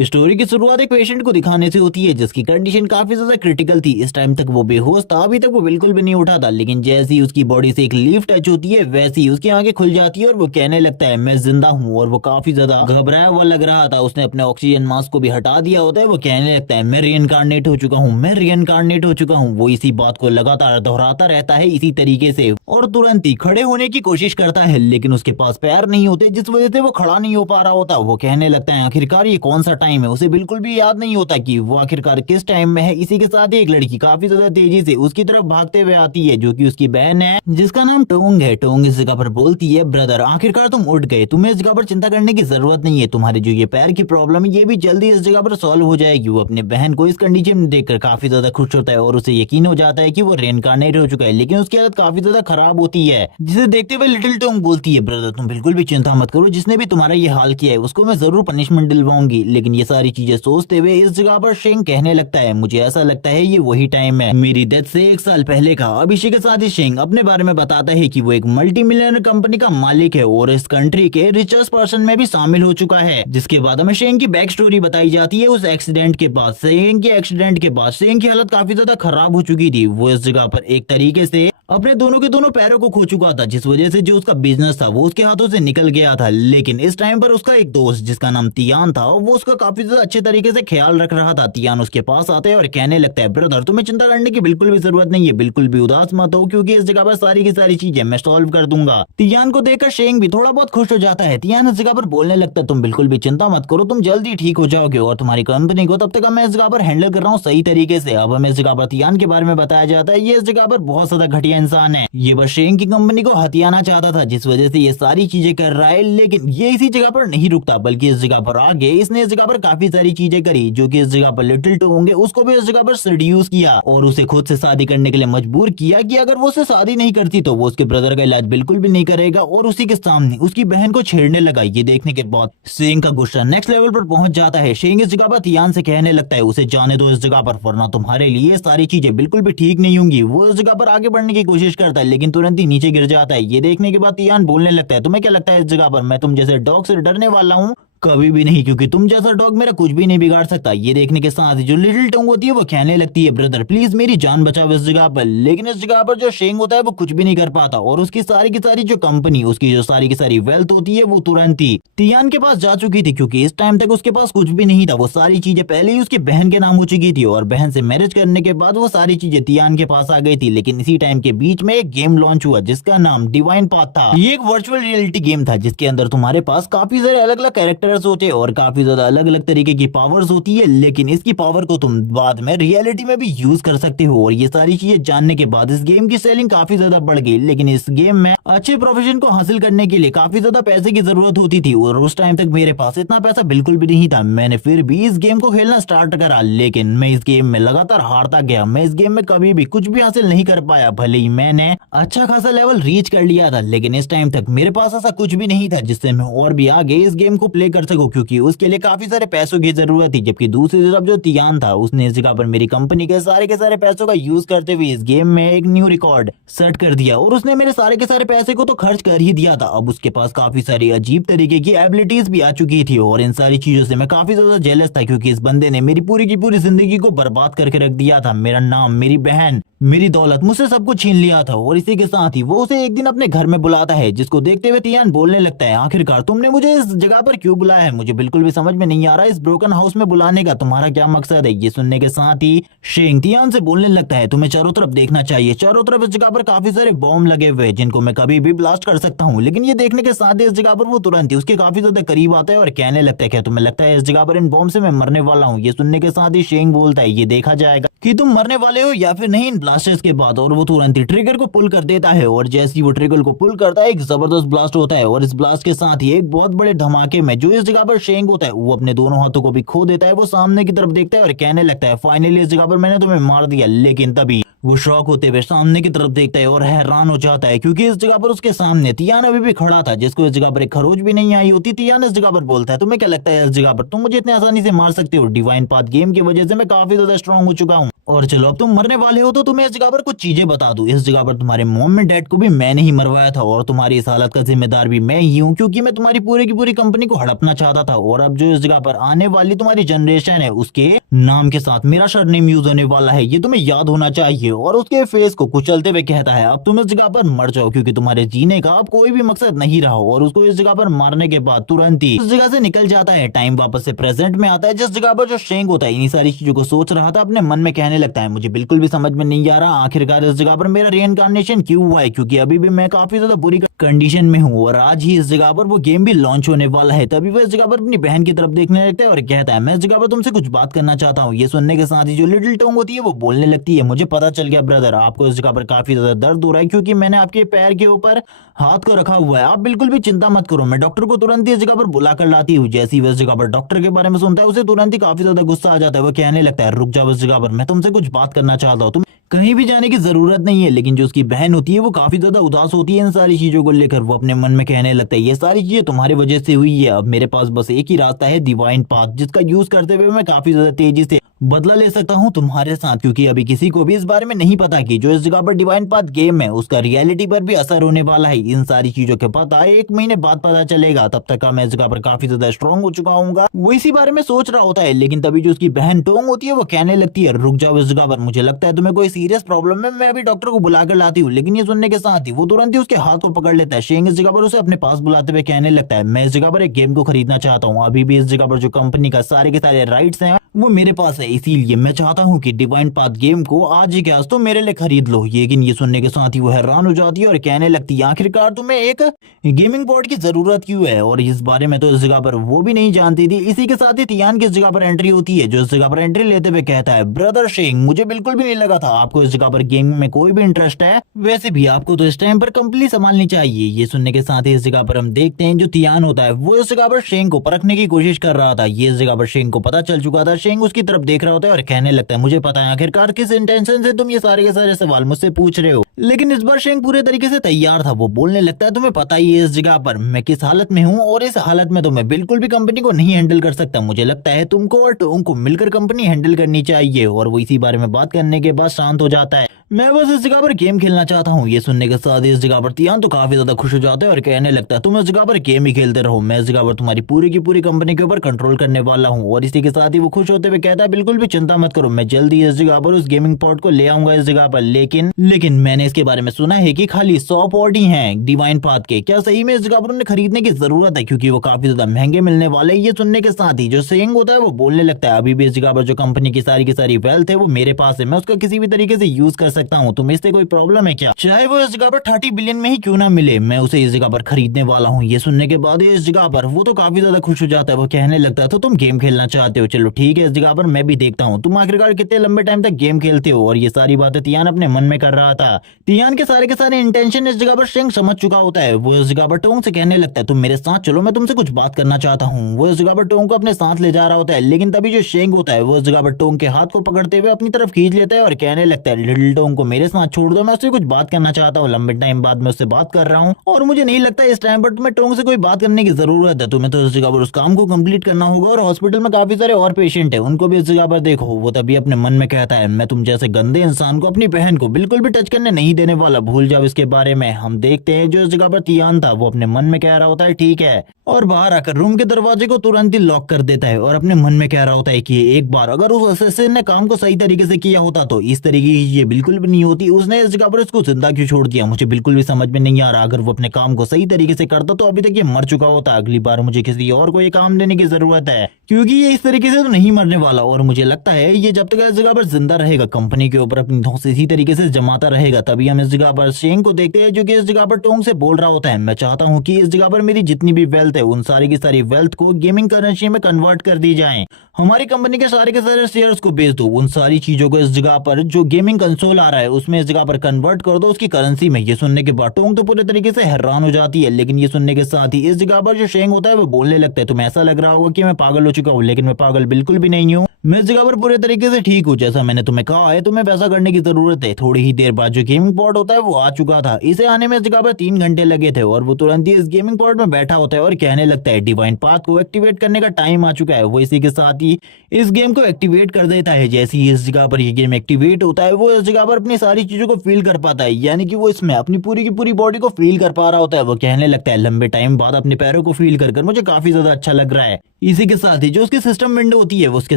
Story की शुरुआत एक पेशेंट को दिखाने से होती है जिसकी कंडीशन काफी ज्यादा क्रिटिकल थी। इस टाइम तक वो बेहोश था, अभी तक वो बिल्कुल भी नहीं उठा था, लेकिन जैसे ही उसकी बॉडी से एक लीफ टच होती है वैसे ही उसकी आंखें खुल जाती है और वो कहने लगता है मैं जिंदा हूँ। और वो काफी ज्यादा घबराया हुआ लग रहा था, उसने अपने ऑक्सीजन मास्क को भी हटा दिया होता है। वो कहने लगता है मैं रीइंकार्नेट हो चुका हूँ, मैं रीइंकार्नेट हो चुका हूँ। वो इसी बात को लगातार दोहराता रहता है इसी तरीके से और तुरंत ही खड़े होने की कोशिश करता है, लेकिन उसके पास पैर नहीं होते जिस वजह से वो खड़ा नहीं हो पा रहा होता। वो कहने लगता है आखिरकार ये कौन सा टाइम है, उसे बिल्कुल भी याद नहीं होता कि वो आखिरकार किस टाइम में है। इसी के साथ ही एक लड़की काफी ज्यादा तेजी से उसकी तरफ भागते हुए आती है जो कि उसकी बहन है जिसका नाम टोंग है। टोंग इस जगह पर बोलती है ब्रदर आखिरकार तुम उठ गए, तुम्हें इस जगह पर चिंता करने की जरूरत नहीं है, तुम्हारी जो ये पैर की प्रॉब्लम है ये भी जल्दी इस जगह पर सॉल्व हो जाएगी। वो अपने बहन को इस कंडीशन में देखकर काफी ज्यादा खुश होता है और उसे यकीन हो जाता है कि वो रेनकार्नेट हो चुका है, लेकिन उसकी हालत काफी ज्यादा खराब होती है। जिसे देखते हुए लिटिल टोंग बोलती है ब्रदर तुम बिल्कुल भी चिंता मत करो, जिसने भी तुम्हारा ये हाल किया है उसको मैं जरूर पनिशमेंट दिलवाऊंगी। लेकिन ये सारी चीजें सोचते हुए इस जगह पर शेंग कहने लगता है मुझे ऐसा लगता है ये वही टाइम है मेरी डेथ से 1 साल पहले का। अब इसी के साथ ही शेंग अपने बारे में बताता है कि वो एक मल्टी मिलियनर कंपनी का मालिक है और इस कंट्री के रिचेस्ट पर्सन में भी शामिल हो चुका है। जिसके बाद हमें शेंग की बैक स्टोरी बताई जाती है उस एक्सीडेंट के बाद। शेंग के एक्सीडेंट के बाद शेंग की हालत काफी ज्यादा खराब हो चुकी थी। वो इस जगह पर एक तरीके से अपने दोनों के दोनों पैरों को खो चुका था, जिस वजह से जो उसका बिजनेस था वो उसके हाथों से निकल गया था। लेकिन इस टाइम पर उसका एक दोस्त जिसका नाम तियान था वो उसका काफी ज्यादा अच्छे तरीके से ख्याल रख रहा था। तियान उसके पास आता है और कहने लगता है ब्रदर तुम्हें चिंता करने की बिल्कुल भी जरूरत नहीं है, बिल्कुल भी उदास मत हो क्योंकि इस जगह पर सारी की सारी चीजें मैं सॉल्व कर दूंगा। तियान को देखकर शेंग भी थोड़ा बहुत खुश हो जाता है। तियान इस जगह पर बोलने लगता है तुम बिल्कुल भी चिंता मत करो, तुम जल्दी ठीक हो जाओगे और तुम्हारी कंपनी को तब तक मैं इस जगह पर हैंडल कर रहा हूँ सही तरीके से। अब हमें इस जगह पर तियान के बारे में बताया जाता है ये इस जगह पर बहुत ज्यादा घटिया इंसान है, ये बस शेंग की कंपनी को हथियाना चाहता था जिस वजह से ये सारी चीजें कर रहा है। लेकिन ये इसी जगह पर नहीं रुकता बल्कि इस जगह पर आगे इसने इस जगह पर काफी सारी चीजें करी जो कि इस जगह पर लिटिल टोंग है उसको भी इस जगह पर सेड्यूस किया और उसे खुद से शादी करने के लिए मजबूर किया कि अगर वो उससे शादी नहीं करती तो वो उसके ब्रदर का इलाज बिल्कुल भी नहीं करेगा और उसी के सामने उसकी बहन को छेड़ने लगा। ये देखने के बाद शेंग का गुस्सा नेक्स्ट लेवल पर पहुंच जाता है। शेंग इस जगह पर तियान से कहने लगता है उसे जाने दो इस जगह पर, वरना तुम्हारे लिए सारी चीजें बिल्कुल भी ठीक नहीं होंगी। वो इस जगह पर आगे बढ़ने की कोशिश करता है लेकिन तुरंत ही नीचे गिर जाता है। ये देखने के बाद तियान बोलने लगता है तुम्हें क्या लगता है इस जगह पर मैं तुम जैसे डॉग से डरने वाला हूँ? कभी भी नहीं, क्योंकि तुम जैसा डॉग मेरा कुछ भी नहीं बिगाड़ सकता। ये देखने के साथ जो लिटिल टोंग होती है वो कहने लगती है ब्रदर प्लीज मेरी जान बचाओ इस जगह पर। लेकिन इस जगह पर जो शेंग होता है वो कुछ भी नहीं कर पाता और उसकी सारी की सारी जो कंपनी उसकी जो सारी की सारी वेल्थ होती है वो तुरंत ही तियान के पास जा चुकी थी, क्योंकि इस टाइम तक उसके पास कुछ भी नहीं था। वो सारी चीजें पहले ही उसकी बहन के नाम हो चुकी थी और बहन से मैरिज करने के बाद वो सारी चीजें तियान के पास आ गई थी। लेकिन इसी टाइम के बीच में एक गेम लॉन्च हुआ जिसका नाम डिवाइन पाथ था। ये एक वर्चुअल रियलिटी गेम था जिसके अंदर तुम्हारे पास काफी सारे अलग अलग कैरेक्टर्स होते और काफी ज्यादा अलग अलग तरीके की पावर्स होती है। लेकिन इसकी पावर को तुम बाद में रियलिटी में भी यूज कर सकते हो और ये सारी चीजें जानने के बाद इस गेम की सेलिंग काफी ज्यादा बढ़ गई। लेकिन इस गेम में अच्छे प्रोफेशन को हासिल करने के लिए काफी ज्यादा पैसे की जरूरत होती थी और उस टाइम तक मेरे पास इतना पैसा बिल्कुल भी नहीं था। मैंने फिर भी इस गेम को खेलना स्टार्ट करा, लेकिन मैं इस गेम में लगातार हारता गया। मैं इस गेम में कभी भी कुछ भी हासिल नहीं कर पाया, भले ही मैंने अच्छा खासा लेवल रीच कर लिया था। लेकिन इस टाइम तक मेरे पास ऐसा कुछ भी नहीं था जिससे मैं और भी आगे इस गेम को प्ले कर सकूं, क्योंकि उसके लिए काफी सारे पैसों की जरूरत थी। जबकि दूसरी तरफ जो तियान था उसने इस जगह पर मेरी कंपनी के सारे पैसों का यूज करते हुए इस गेम में एक न्यू रिकॉर्ड सेट कर दिया और उसने मेरे सारे के सारे पैसे को तो खर्च कर ही दिया था। अब उसके पास काफी सारी अजीब तरीके की एबिलिटीज भी आ चुकी थी और इन सारी चीजों से मैं काफी ज्यादा जेलस था, क्योंकि इस बंदे ने मेरी पूरी की पूरी जिंदगी को बर्बाद करके रख दिया था। मेरा नाम, मेरी बहन, मेरी दौलत, मुझसे सब कुछ छीन लिया था। और इसी के साथ ही वो उसे एक दिन अपने घर में बुलाता है, जिसको देखते हुए तियान बोलने लगता है आखिरकार तुमने मुझे इस जगह पर क्यों बुलाया है? मुझे बिल्कुल भी समझ में नहीं आ रहा इस ब्रोकन हाउस में बुलाने का तुम्हारा क्या मकसद है? ये सुनने के साथ ही शेंग तियान से बोलने लगता है तुम्हें चारों तरफ देखना चाहिए, चारों तरफ इस जगह पर काफी सारे बॉम्ब लगे हुए हैं जिनको मैं कभी भी ब्लास्ट कर सकता हूँ। लेकिन ये देखने के साथ ही इस जगह पर वो तुरंत ही उसके काफी ज्यादा करीब आता है और कहने लगता है क्या तुम्हें लगता है इस जगह पर इन बॉम्ब से मैं मरने वाला हूँ? ये सुनने के साथ ही शेंग बोलता है ये देखा जाएगा कि तुम मरने वाले हो या फिर नहीं इन ब्लास्टर्स के बाद। और वो तुरंत ही ट्रिगर को पुल कर देता है और जैसे ही वो ट्रिगर को पुल करता है एक जबरदस्त ब्लास्ट होता है और इस ब्लास्ट के साथ ही एक बहुत बड़े धमाके में जो इस जगह पर शेंग होता है वो अपने दोनों हाथों को भी खो देता है। वो सामने की तरफ देखता है और कहने लगता है फाइनली इस जगह पर मैंने तुम्हें मार दिया। लेकिन तभी वो शॉक होते हुए सामने की तरफ देखता है और हैरान हो जाता है, क्योंकि इस जगह पर उसके सामने तियान अभी भी खड़ा था जिसको इस जगह पर एक खरोच भी नहीं आई होती। तियान इस जगह पर बोलता है तुम्हें क्या लगता है इस जगह पर तुम मुझे इतने आसानी से मार सकते हो? डिवाइन पाथ गेम की वजह से मैं काफी ज्यादा स्ट्रांग हो चुका हूँ और चलो अब तुम मरने वाले हो तो तुम्हें इस जगह पर कुछ चीजें बता दूं। इस जगह पर तुम्हारे मॉम एंड डैड को भी मैंने ही मरवाया था और तुम्हारी इस हालत का जिम्मेदार भी मैं ही हूँ, क्योंकि मैं तुम्हारी पूरी की पूरी कंपनी को हड़पना चाहता था। और अब जो इस जगह पर आने वाली तुम्हारी जनरेशन है उसके नाम के साथ मेरा सरनेम यूज होने वाला है, ये तुम्हें याद होना चाहिए। और उसके फेस को कुचलते हुए कहता है अब तुम इस जगह पर मर जाओ, क्योंकि तुम्हारे जीने का अब कोई भी मकसद नहीं रहा। और उसको इस जगह पर मारने के बाद तुरंत ही उस जगह से निकल जाता है। टाइम वापस से प्रेजेंट में आता है, जिस जगह पर जो शेंग होता है इन्हीं सारी चीजों को सोच रहा था, अपने मन में कहने लगता है मुझे बिल्कुल भी समझ में नहीं आ रहा आखिरकार इस जगह पर मेरा रीइंकार्नेशन क्यों हुआ है, क्योंकि अभी भी मैं काफी ज्यादा बुरी कंडीशन में हूँ। और आज ही इस जगह पर वो गेम भी लॉन्च होने वाला है। तभी वो इस जगह पर अपनी बहन की तरफ देखने लगता है और कहता है मैं इस जगह पर तुमसे कुछ बात करना चाहता हूँ। ये सुनने के साथ ही जो लिटिल टोंग होती है वो बोलने लगती है मुझे पता चल गया ब्रदर, आपको इस जगह पर काफी ज्यादा दर्द हो रहा है, क्योंकि मैंने आपके पैर के ऊपर हाथ को रखा हुआ है। आप बिल्कुल भी चिंता मत करो, मैं डॉक्टर को तुरंत ही इस जगह पर बुला कर लाती हूँ। जैसे ही वो इस जगह पर डॉक्टर के बारे में सुनता है उसे तुरंत ही काफी ज्यादा गुस्सा आ जाता है। वो कहने लगता है रुक जाओ इस जगह पर, मैं तुमसे कुछ बात करना चाहता हूँ, तुम कहीं भी जाने की जरूरत नहीं है। लेकिन जो उसकी बहन होती है वो काफी ज्यादा उदास होती है इन सारी चीजों को लेकर। वो अपने मन में कहने लगता है ये सारी चीजें तुम्हारी वजह से हुई है, अब मेरे पास बस एक ही रास्ता है डिवाइन पाथ, जिसका यूज करते हुए मैं काफी ज्यादा तेजी से बदला ले सकता हूँ तुम्हारे साथ। क्योंकि अभी किसी को भी इस बारे में नहीं पता कि जो इस जगह पर डिवाइन पाथ गेम है उसका रियलिटी पर भी असर होने वाला है। इन सारी चीजों के पता 1 महीने बाद पता चलेगा, तब तक का मैं इस जगह पर काफी ज्यादा स्ट्रांग हो चुका हूँ। वो इसी बारे में सोच रहा होता है, लेकिन तभी जो उसकी बहन टोंग होती है वो कहने लगती है रुक जाओ इस जगह पर, मुझे लगता है तुम्हें कोई सीरियस प्रॉब्लम है, मैं अभी डॉक्टर को बुला कर लाती हूँ। लेकिन ये सुनने के साथ ही वो तुरंत ही उसके हाथ को पकड़ लेता है। शेंग इस जगह पर उसे अपने पास बुलाते हुए कहने लगता है मैं इस जगह पर एक गेम को खरीदना चाहता हूँ, अभी भी इस जगह पर जो कंपनी का सारे के सारे राइट्स हैं वो मेरे पास है, इसीलिए मैं चाहता हूँ कि डिवाइन पाथ गेम को आज ही आज तो मेरे लिए खरीद लो। लेकिन ये सुनने के साथ ही वो हैरान हो जाती है और कहने लगती है आखिरकार तुम्हें एक गेमिंग बोर्ड की जरूरत क्यों है। और इस बारे में तो इस जगह पर वो भी नहीं जानती थी। इसी के साथ ही तियान की इस जगह पर एंट्री होती है, जो इस जगह पर एंट्री लेते हुए कहता है ब्रदर शेंग मुझे बिल्कुल भी नहीं लगा था आपको इस जगह पर गेमिंग में कोई भी इंटरेस्ट है, वैसे भी आपको तो इस टाइम पर कंपनी संभालनी चाहिए। ये सुनने के साथ ही इस जगह पर हम देखते हैं जो तियान होता है वो इस जगह पर शेंग को परखने की कोशिश कर रहा था। ये इस जगह पर शेंग को पता चल चुका था। शेंग उसकी तरफ देख रहा होता है और कहने लगता है मुझे पता है आखिरकार किस इंटेंशन से तुम ये सारे के सारे सवाल मुझसे पूछ रहे हो। लेकिन इस बार शेंग पूरे तरीके से तैयार था। वो बोलने लगता है तुम्हें पता ही है इस जगह पर मैं किस हालत में हूँ, और इस हालत में तो मैं बिल्कुल भी कंपनी को नहीं हैंडल कर सकता। मुझे लगता है तुमको और टोंग को मिलकर कंपनी हैंडल करनी चाहिए। और वो इसी बारे में बात करने के बाद शांत हो जाता है। मैं बस इस जगह पर गेम खेलना चाहता हूँ। ये सुनने के साथ इस जगह पर तियान तो काफी ज्यादा खुश हो जाता है और कहने लगता है तुम इस जगह पर गेम ही खेलते रहो, मैं इस जगह पर तुम्हारी पूरी की पूरी कंपनी के ऊपर कंट्रोल करने वाला हूँ। और इसी के साथ ही वो खुश होते हुए कहता है बिल्कुल भी चिंता मत करो, मैं जल्दी इस जगह पर उस गेमिंग पॉड को ले आऊंगा इस जगह पर। लेकिन मैंने इसके बारे में सुना है कि खाली 100 पॉड ही हैं डिवाइन पाथ के, क्या सही में इस जगह पर उन्हें खरीदने की जरूरत है, क्योंकि वो काफी ज्यादा महंगे मिलने वाले। ये सुनने के साथ ही जो शेंग होता है वो बोलने लगता है अभी भी इस जगह पर जो कंपनी की सारी वेल्थ है वो मेरे पास है, मैं उसका किसी भी तरीके से यूज कर सकता हूँ, तुम्हें इससे कोई प्रॉब्लम है क्या? चाहे वो इस जगह पर 30 बिलियन में ही क्यों ना मिले, मैं उसे इस जगह पर खरीदने वाला हूँ। ये सुनने के बाद इस जगह पर वो तो काफी ज्यादा खुश हो जाता है। वो कहने लगता है तो तुम गेम खेलना चाहते हो, चलो ठीक है इस जगह पर मैं भी देखता हूँ तुम आखिरकार कितने लंबे टाइम तक गेम खेलते हो। और ये सारी बातें तियान अपने मन में कर रहा था। तियान के सारे इंटेंशन इस जगह पर शेंग समझ चुका होता है। वो इस जगह पर टोंग से कहने लगता है तुम मेरे साथ चलो, मैं तुमसे कुछ बात करना चाहता हूँ। वो इस जगह पर टोंग को अपने साथ ले जा रहा होता है, लेकिन तभी जो शेंग होता है वो इस जगह पर टोंग के हाथ को पकड़ते हुए अपनी तरफ खींच लेता है और कहने लगता है लिटिल टोंग को मेरे साथ छोड़ दो, मैं उससे कुछ बात करना चाहता हूँ, लंबे टाइम बाद मैं उससे बात कर रहा हूँ और मुझे नहीं लगता इस टाइम पर तुम्हें टोंग से कोई बात करने की जरूरत है। तुम्हें तो इस जगह पर उस काम को कंप्लीट करना होगा और हॉस्पिटल में काफी सारे और पेशेंट है, उनको भी इस जगह पर देखो। वो तभी अपने मन में कहता है मैं तुम जैसे गंदे इंसान को अपनी बहन को बिल्कुल भी टच करने नहीं देने वाला, भूल जाओ इसके बारे में। हम देखते हैं जो इस जगह पर तियान था वो अपने मन में कह रहा होता है ठीक है, और बाहर आकर रूम के दरवाजे को तुरंत ही लॉक कर देता है और अपने मन में कह रहा होता है कि एक बार अगर उस असेसिन ने काम को सही तरीके से किया होता तो इस तरीके की ये बिल्कुल भी नहीं होती, उसने इस जगह पर इसको जिंदा क्यों छोड़ दिया, मुझे बिल्कुल भी समझ में नहीं आ रहा। अगर वो अपने काम को सही तरीके से करता तो अभी तक ये मर चुका होता। अगली बार मुझे किसी और को ये काम देने की जरूरत है, क्योंकि ये इस तरीके से तो नहीं मरने वाला। और मुझे लगता है ये जब तक इस जगह पर जिंदा रहेगा कंपनी के ऊपर अपनी धौंस इसी तरीके से जमाता रहेगा। तभी हम इस जगह पर शेंग को देखते हैं जो कि इस जगह पर टोंग से बोल रहा होता है मैं चाहता हूँ कि इस जगह पर मेरी जितनी भी वेल्थ है उन सारी की सारी वेल्थ को गेमिंग करेंसी में कन्वर्ट कर दी जाए, हमारी कंपनी के सारे शेयर्स को बेच दो, उन सारी चीजों को इस जगह पर जो गेमिंग कंसोल आ रहा है उसमें इस जगह पर कन्वर्ट कर दो उसकी करेंसी में। ये सुनने के बाद टोंग तो पूरे तरीके से हैरान हो जाती है, लेकिन ये सुनने के साथ ही इस जगह पर जो शेंग होता है वो बोलने लगता है तुम्हें ऐसा लग रहा होगा कि मैं पागल हो चुका हूँ, लेकिन मैं पागल बिल्कुल भी नहीं हूँ। मैं इस जगह पर पूरे तरीके से ठीक हूँ, जैसा मैंने तुम्हें कहा है तुम्हें वैसा करने की जरूरत है। थोड़ी ही देर बाद जो गेमिंग पॉड होता है वो आ चुका था। इसे आने में इस जगह पर 3 घंटे लगे थे और वो तुरंत ही इस गेमिंग पॉड में बैठा होता है और कहने लगता है डिवाइन पाथ को एक्टिवेट करने का टाइम आ चुका है। वो इसी के साथ ही इस गेम को एक्टिवेट कर देता है। जैसे ही इस जगह पर ये गेम एक्टिवेट होता है वो इस जगह पर अपनी सारी चीजों को फील कर पाता है, यानी कि वो इसमें अपनी पूरी की पूरी बॉडी को फील कर पा रहा होता है। वो कहने लगता है लंबे टाइम बाद अपने पैरों को फील कर मुझे काफी ज्यादा अच्छा लग रहा है। इसी के साथ ही जो उसकी सिस्टम विंडो होती है वो उसके